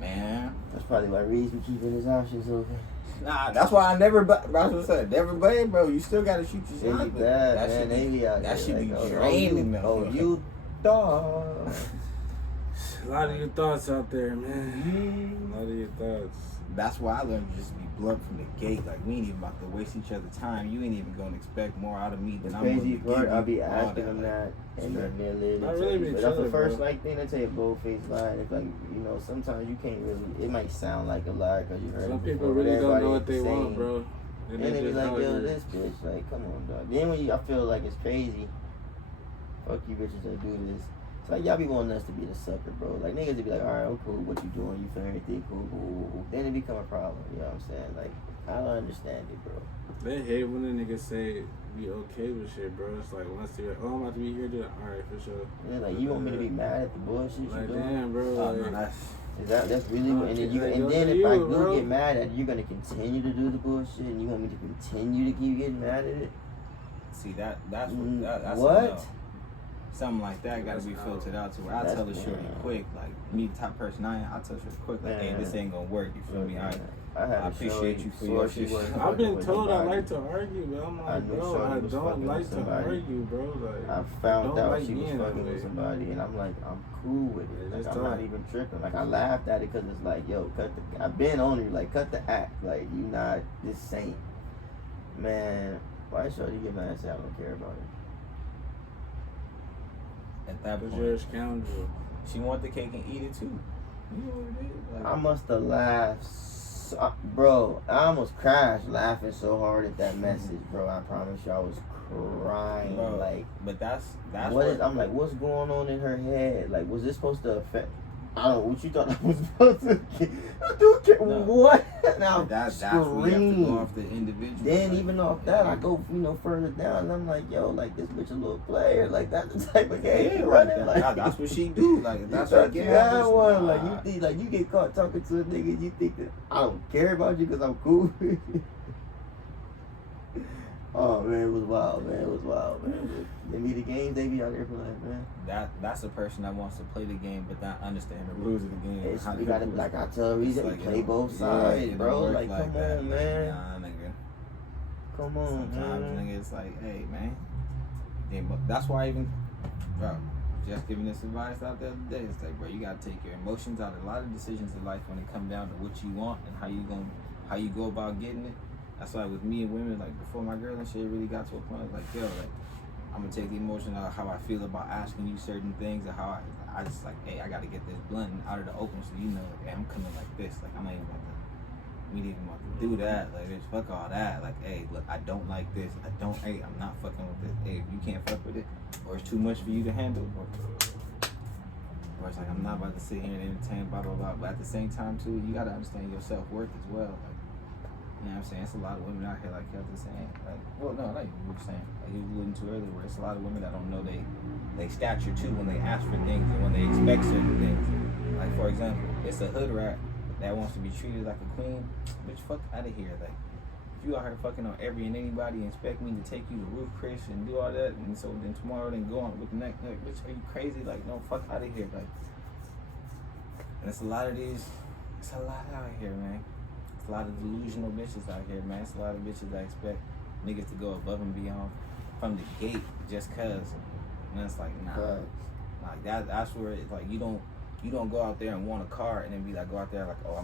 man. That's probably why Reese be keeping his options open. Nah, that's why I never, never blame, bro. You still gotta shoot your shot. That should be draining, though. Oh, you thought. A lot of your thoughts out there, man. A lot of your thoughts. That's why I learned to just be blunt from the gate. Like, we ain't even about to waste each other's time. You ain't even gonna expect more out of me than I'm gonna Crazy give part, I'll be you. asking them that, and then they'll literally really tell be you. But that's the chilling, first bro. like thing they tell you, bold-faced lie. It's like, sometimes you can't really. It might sound like a lie because you heard Some it people before, really but don't know what everybody they ain't want, bro. And they be like, yo, this bitch, like, come on, dog. Then when I feel like it's crazy, fuck you bitches that do this. It's like, y'all be wanting us to be the sucker, bro. Like, niggas would be like, alright, I'm cool, what you doing? You feel everything cool. Then it become a problem, you know what I'm saying? Like, I don't understand it, bro. They hate when the niggas say be okay with shit, bro. It's like, once they're like, oh, I'm about to be here, do that. Alright, for sure. Yeah, like, you want me to be mad at the bullshit you Like, doing? damn, bro. That's really, and then if I do get mad at it, you're gonna continue to do the bullshit, and you want me to continue to keep getting mad at it? See that's that's what? no. Something like that got to be filtered out to where I tell the shorty quick, like me, the type of person I am. I tell the shorty quick, like, hey, this ain't gonna work. You feel me? I appreciate you for your shit. I've been told I like to argue, but I'm like, bro, I don't like to somebody. argue, bro. Like, I found don't out like she was being that fucking way. with somebody, and I'm like, I'm cool with it. Like, Just I'm not talk. even tripping. Like, I laughed at it because it's like, yo, I've been on you, like, cut the act. Like, you not this saint. Man, why should you get mad and say I don't care about it? At that Because point, you're a scoundrel. she want the cake and eat it too. You know what it is? Like, I must have laughed, bro. I almost crashed laughing so hard at that message, bro. I promise you, I was crying. bro, Like, but that's what what is? I'm like, what's going on in her head? Like, was this supposed to affect? I don't know what you thought I was supposed to. Dude, No. what? Now that's where you have to go scream. off the individual. Then like, even off that, I go further down, and I'm like, yo, like this bitch a little player, like that's the type of game yeah, you like running. that. Like That's what she do. Like you that's thought what you get had happens. one. Like Nah. you think, like you get caught talking to a nigga, and you think that I don't care about you because I'm cool. Oh man, it was wild, man. It was wild, man. They be the games they be out there playing, man. That's a person that wants to play the game but not understand the rules of the game. It's, how you to gotta, improve. like I tell Reason, It's like, play it both don't- yeah, sides, it don't bro. work Like, come that. on, Like, man. nah, nigga. Come on, Sometimes, man. nigga, it's like, hey, man. Yeah, but that's why I even, bro, just giving this advice out the other day. It's like, bro, you gotta take your emotions out of a lot of decisions in life when it come down to what you want and how you go about getting it. That's why with me and women, like before my girl and shit really got to a point, like, yo, like, I'm gonna take the emotion out of how I feel about asking you certain things and how I just like, hey, I gotta get this blunt and out of the open so you know, like, hey, I'm coming like this. Like, I'm not even about to, we didn't even about to do that. Like, bitch, fuck all that. Like, hey, look, I don't like this. Hey, I'm not fucking with this. Hey, if you can't fuck with it, or it's too much for you to handle, or it's like, I'm not about to sit here and entertain, blah, blah, blah. But at the same time, too, you gotta understand your self-worth as well. Like, you know what I'm saying? It's a lot of women out here, like Kelton saying, like, well, no, not even what you're saying. Like you alluding to earlier, where it's a lot of women that don't know they stature too when they ask for things and when they expect certain things. Like, for example, it's a hood rat that wants to be treated like a queen. Bitch, fuck out of here. Like, if you out here fucking on every and anybody and expect me to take you to Roof Chris and do all that, and so then tomorrow then go on with the next, like, bitch, are you crazy? Like, no, fuck out of here. Like, and it's a lot of these, it's a lot out here, man. A lot of delusional bitches out here, man. It's a lot of bitches that expect niggas to go above and beyond from the gate just cause. And it's like, nah. Right. Like that's where it's like you don't go out there and want a car and then be like, go out there like, oh,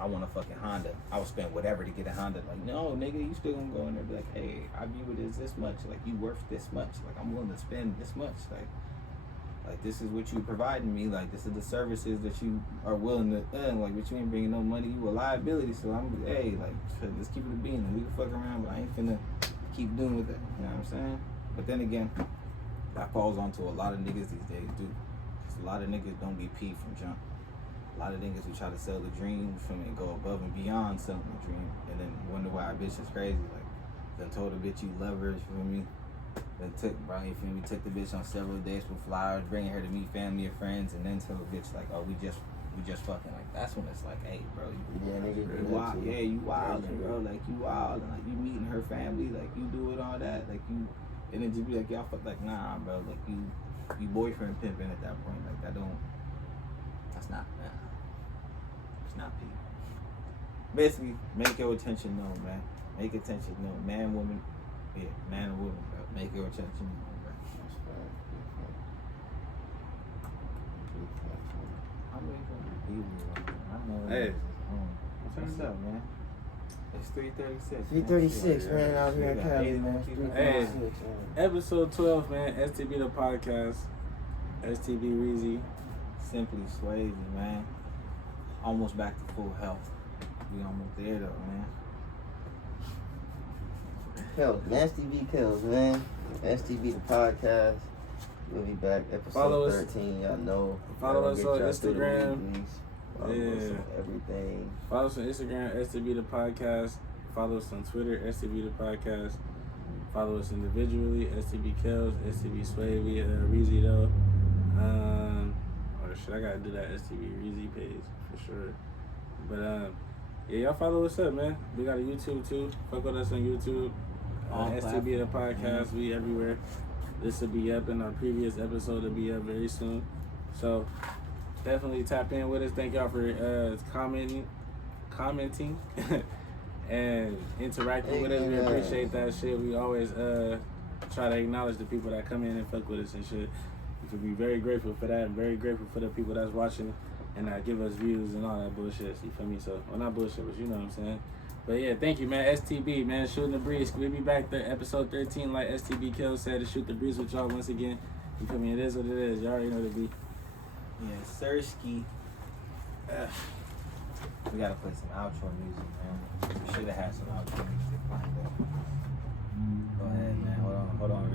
I want a fucking Honda. I will spend whatever to get a Honda. Like, no, nigga, you still gonna go in there and be like, hey, I view it as this much. Like, you worth this much. Like, I'm willing to spend this much. Like this is what you providing me. Like, this is the services that you are willing to earn. Like, but you ain't bringing no money. You a liability. So I'm, hey, like, let's keep it a bean. We can fuck around, but I ain't finna keep doing with that. You know what I'm saying? But then again, that falls onto a lot of niggas these days, dude. Cause a lot of niggas don't be P from jump. A lot of niggas who try to sell the dream from and go above and beyond selling the dream, and then wonder why a bitch is crazy. Like, then told a bitch you love her, you feel me? Then took, bro, you feel me? Took the bitch on several dates with flowers, bringing her to meet family and friends, and then told a bitch like, oh, we just fucking. Like, that's when it's like, hey, bro, Yeah, niggas do you that wild, too. yeah, you wildin', bro. Like, you wildin', like you meeting her family, like you doing all that, like you, and then just be like, y'all fuck, like, nah, bro, like you boyfriend pimping at that point, like that's not, nah. It's not P. Basically, make your attention known, man. Make attention known, man, woman, yeah, man and woman, bro. Make your attention known, bro. I'm waiting for the I know. Hey. Turn it up, man. It's 3:36. 336, man, out here in We got Cali, 81 man. people. 336, man. Episode 12, man. STB the podcast. STB Reezy. Simply Swayze, man. Almost back to full health. We almost there though, man. Kills, Nasty V Kills, man. STB the podcast. We'll be back, episode Follow us. 13. Y'all know. Follow Y'all us get on y'all through the Instagram. weeklies. Follow us Yeah. on everything. Follow us on Instagram, STB the podcast. Follow us on Twitter, STB the podcast. Follow us individually, STB Kells, STB Swavey, Reezy though. I gotta do that STB Reezy page for sure. But yeah, y'all follow us up, man. We got a YouTube too. Fuck with us on YouTube. All STB the platforms. podcast. We everywhere. This will be up, and our previous episode will be up very soon. So definitely tap in with us. Thank y'all for commenting, and interacting with us. We appreciate that shit. We always try to acknowledge the people that come in and fuck with us and shit. We can be very grateful for that, and very grateful for the people that's watching and that give us views and all that bullshit. You feel me? So, well, not bullshit, but you know what I'm saying. But yeah, thank you, man. STB, man, shooting the breeze. We'll be back to episode 13, like STB Kel said, to shoot the breeze with y'all once again. You feel me? It is what it is. Y'all already know what it be. Yeah, Sirski. We gotta play some outro music, man. We should have had some outro music lined up. Go ahead, man. Hold on.